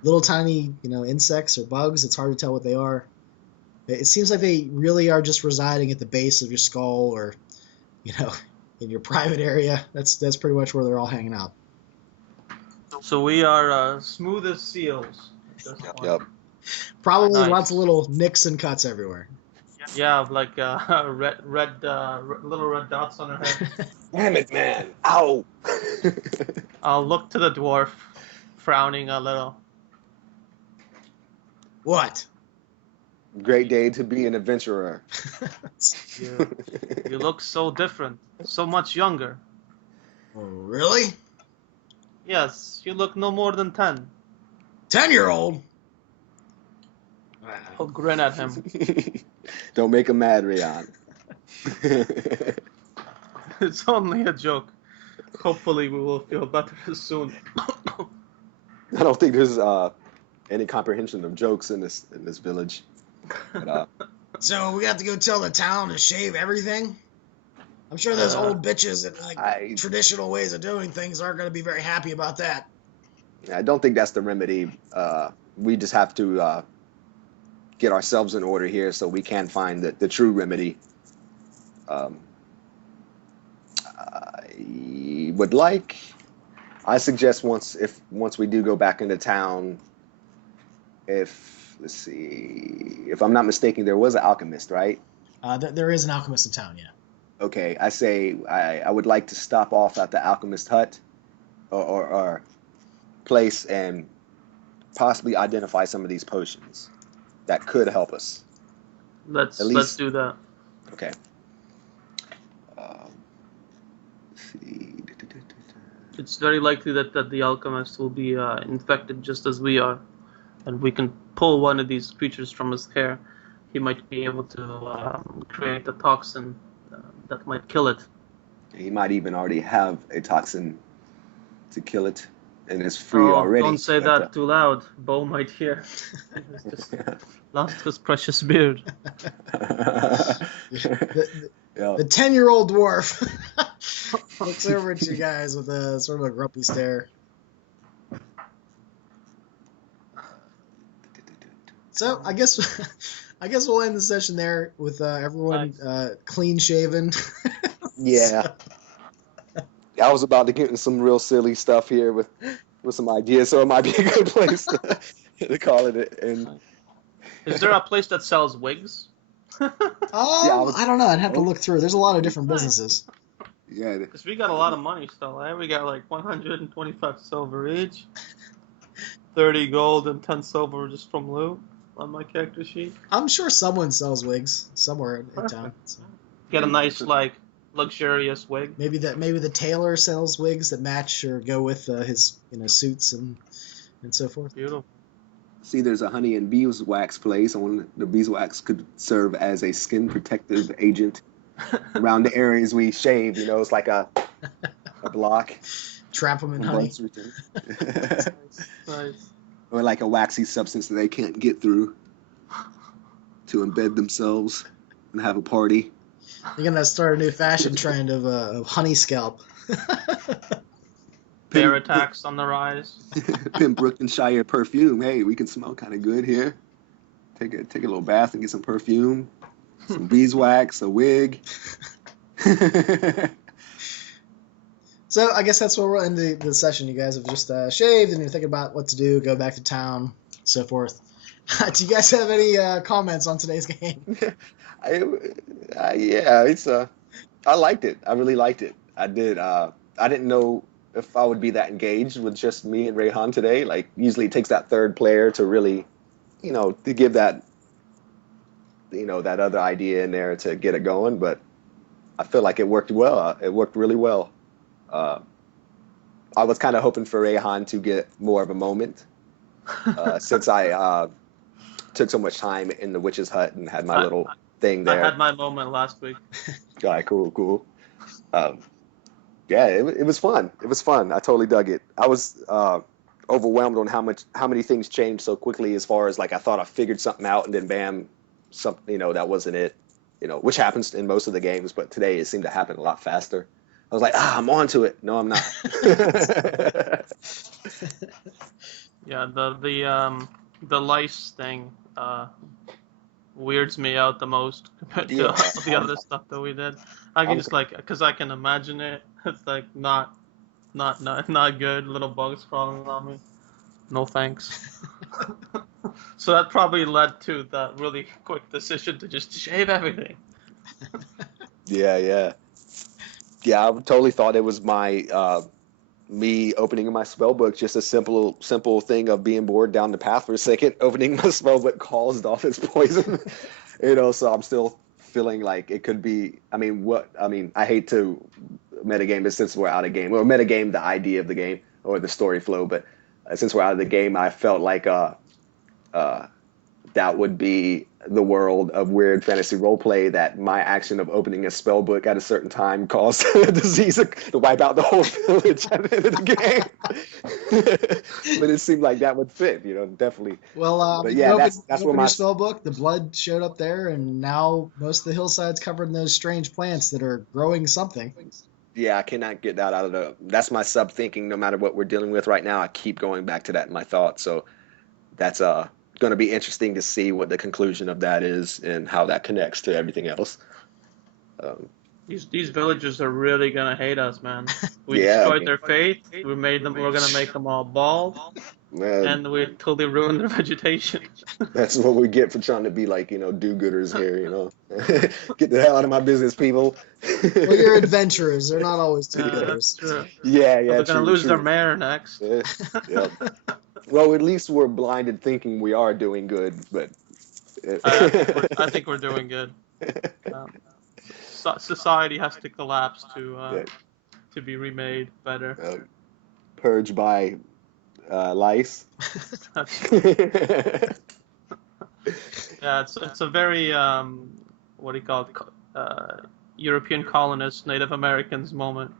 little tiny insects or bugs. It's hard to tell what they are. It seems like they really are just residing at the base of your skull, or you know in your private area. That's pretty much where they're all hanging out. so we are smooth as seals at this point. yep. Probably lots of Nice. little nicks and cuts everywhere. Yeah, like little red dots on her head. Damn it, man! Ow! I'll look to the dwarf, frowning a little. What? Great day to be an adventurer. You, you look so different, so much younger. Really? Yes, you look no more than 10. 10-year-old? I'll grin at him. Don't make him mad, Rayon. It's only a joke. Hopefully we will feel better soon. I don't think there's any comprehension of jokes in this village. But, So we have to go tell the town to shave everything? I'm sure those old bitches that like traditional ways of doing things aren't going to be very happy about that. I don't think that's the remedy. We just have to get ourselves in order here so we can find the true remedy. I suggest once we do go back into town, let's see, if I'm not mistaken, there was an alchemist, right? There is an alchemist in town, yeah. Okay, I say I would like to stop off at the alchemist hut or place and possibly identify some of these potions that could help us. Let's do that. Okay. Let's see. It's very likely that the alchemist will be infected just as we are, and we can pull one of these creatures from his hair. He might be able to create a toxin that might kill it. He might even already have a toxin to kill it, and it's free already. Don't say that too loud. Bo might hear. He's just lost his precious beard. The 10-year-old dwarf looks over at you guys with a sort of a grumpy stare. So I guess we'll end the session there with everyone clean shaven. Yeah. I was about to get into some real silly stuff here with some ideas, so it might be a good place to call it. And is there a place that sells wigs? I don't know. I'd have to look through. There's a lot of different businesses. Yeah. Because we got a lot of money still. Eh? We got like 125 silver each, 30 gold and 10 silver just from loot on my character sheet. I'm sure someone sells wigs somewhere in town. So. Get a nice like luxurious wig. Maybe the tailor sells wigs that match or go with his suits and so forth. Beautiful. See, there's a honey and beeswax place. The beeswax could serve as a skin protective agent around the areas we shave. It's like a block. Trap them in From honey. bugs return. Nice. Or like a waxy substance that they can't get through to embed themselves and have a party. You're gonna start a new fashion trend of honey scalp. Bear attacks on the rise. Pembrooktonshire perfume. Hey, we can smell kind of good here. Take a little bath and get some perfume, some beeswax, a wig. So I guess that's where we'll end the session. You guys have just shaved and you're thinking about what to do, go back to town, so forth. Do you guys have any comments on today's game? Yeah, I liked it. I really liked it. I did. I didn't know if I would be that engaged with just me and Rayhan today. Like, usually it takes that third player to really, to give that, that other idea in there to get it going. But I feel like it worked well. It worked really well. I was kind of hoping for Rayhan to get more of a moment, since I took so much time in the witch's hut and had my little thing there. I had my moment last week. All right, cool. Yeah, it was fun. It was fun. I totally dug it. I was overwhelmed on how many things changed so quickly. As far as like I thought I figured something out, and then bam, something that wasn't it. Which happens in most of the games, but today it seemed to happen a lot faster. I was like, I'm on to it. No, I'm not. Yeah, the lice thing weirds me out the most compared to all the other stuff that we did. I can just because I can imagine it. It's like not good. Little bugs crawling on me. No thanks. So that probably led to that really quick decision to just shave everything. Yeah. I totally thought it was my me opening my spell book, just a simple thing of being bored down the path for a second. Opening my spell book caused off its poison. So I'm still feeling like it could be. I hate to metagame it since we're out of game, or metagame the idea of the game or the story flow, but since we're out of the game, I felt like that would be the world of weird fantasy roleplay, that my action of opening a spell book at a certain time caused a disease to wipe out the whole village at the end of the game. But it seemed like that would fit, definitely. Well, but yeah, that's where my your spell book. The blood showed up there, and now most of the hillside's covered in those strange plants that are growing something. Yeah, I cannot get that out of that's my sub thinking. No matter what we're dealing with right now, I keep going back to that in my thoughts. So that's going to be interesting to see what the conclusion of that is and how that connects to everything else. These villagers are really gonna hate us, man. We destroyed their faith. We're gonna make them all bald, and we totally ruined their vegetation. That's what we get for trying to be like do-gooders here. Get the hell out of my business, people. Well, you're adventurers. They're not always do-gooders. Yeah. They're gonna lose their mayor next. Yeah. Well, at least we're blinded thinking we are doing good, but I think we're doing good. Society has to collapse to be remade better. Purged by lice. Yeah, it's a very what do you call it? European colonists, Native Americans moment.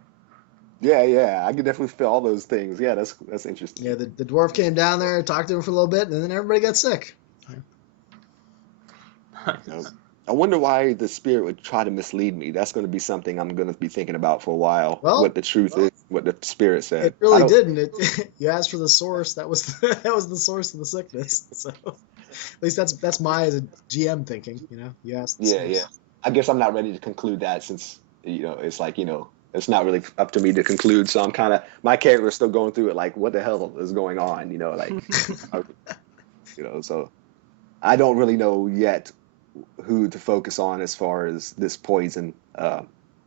Yeah, I can definitely feel all those things. Yeah, that's interesting. Yeah, the dwarf came down there, talked to him for a little bit, and then everybody got sick. I wonder why the spirit would try to mislead me. That's going to be something I'm going to be thinking about for a while. What the truth is, what the spirit said. It really didn't. You asked for the source. That was the source of the sickness. So at least that's my as a GM thinking. You asked. Yeah. I guess I'm not ready to conclude that, since it's like it's not really up to me to conclude. So I'm kind of, my character is still going through it, like, what the hell is going on? So I don't really know yet who to focus on as far as this poison.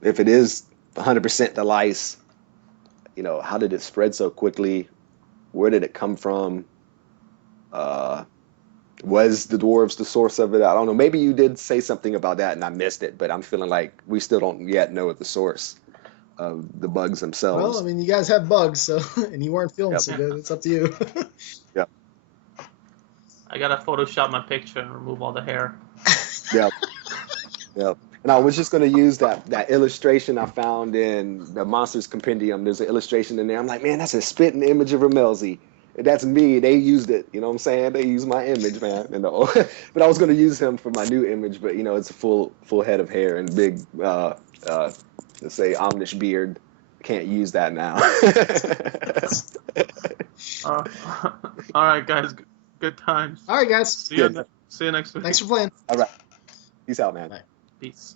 If it is 100% the lice, how did it spread so quickly? Where did it come from? Was the dwarves the source of it? I don't know. Maybe you did say something about that and I missed it, but I'm feeling like we still don't yet know the source of the bugs themselves. Well, you guys have bugs, so and you weren't feeling so good. It's up to you. Yep. I gotta Photoshop my picture and remove all the hair. Yep. And I was just going to use that illustration I found in the Monsters Compendium. There's an illustration in there. I'm like, man, that's a spitting image of Ramelzi. That's me. They used it. You know what I'm saying? They used my image, man. But I was going to use him for my new image. But it's a full head of hair and big, let's say, Amish beard. Can't use that now. All right, guys. Good times. All right, guys. See you next week. Thanks for playing. All right. Peace out, man. Bye. Peace.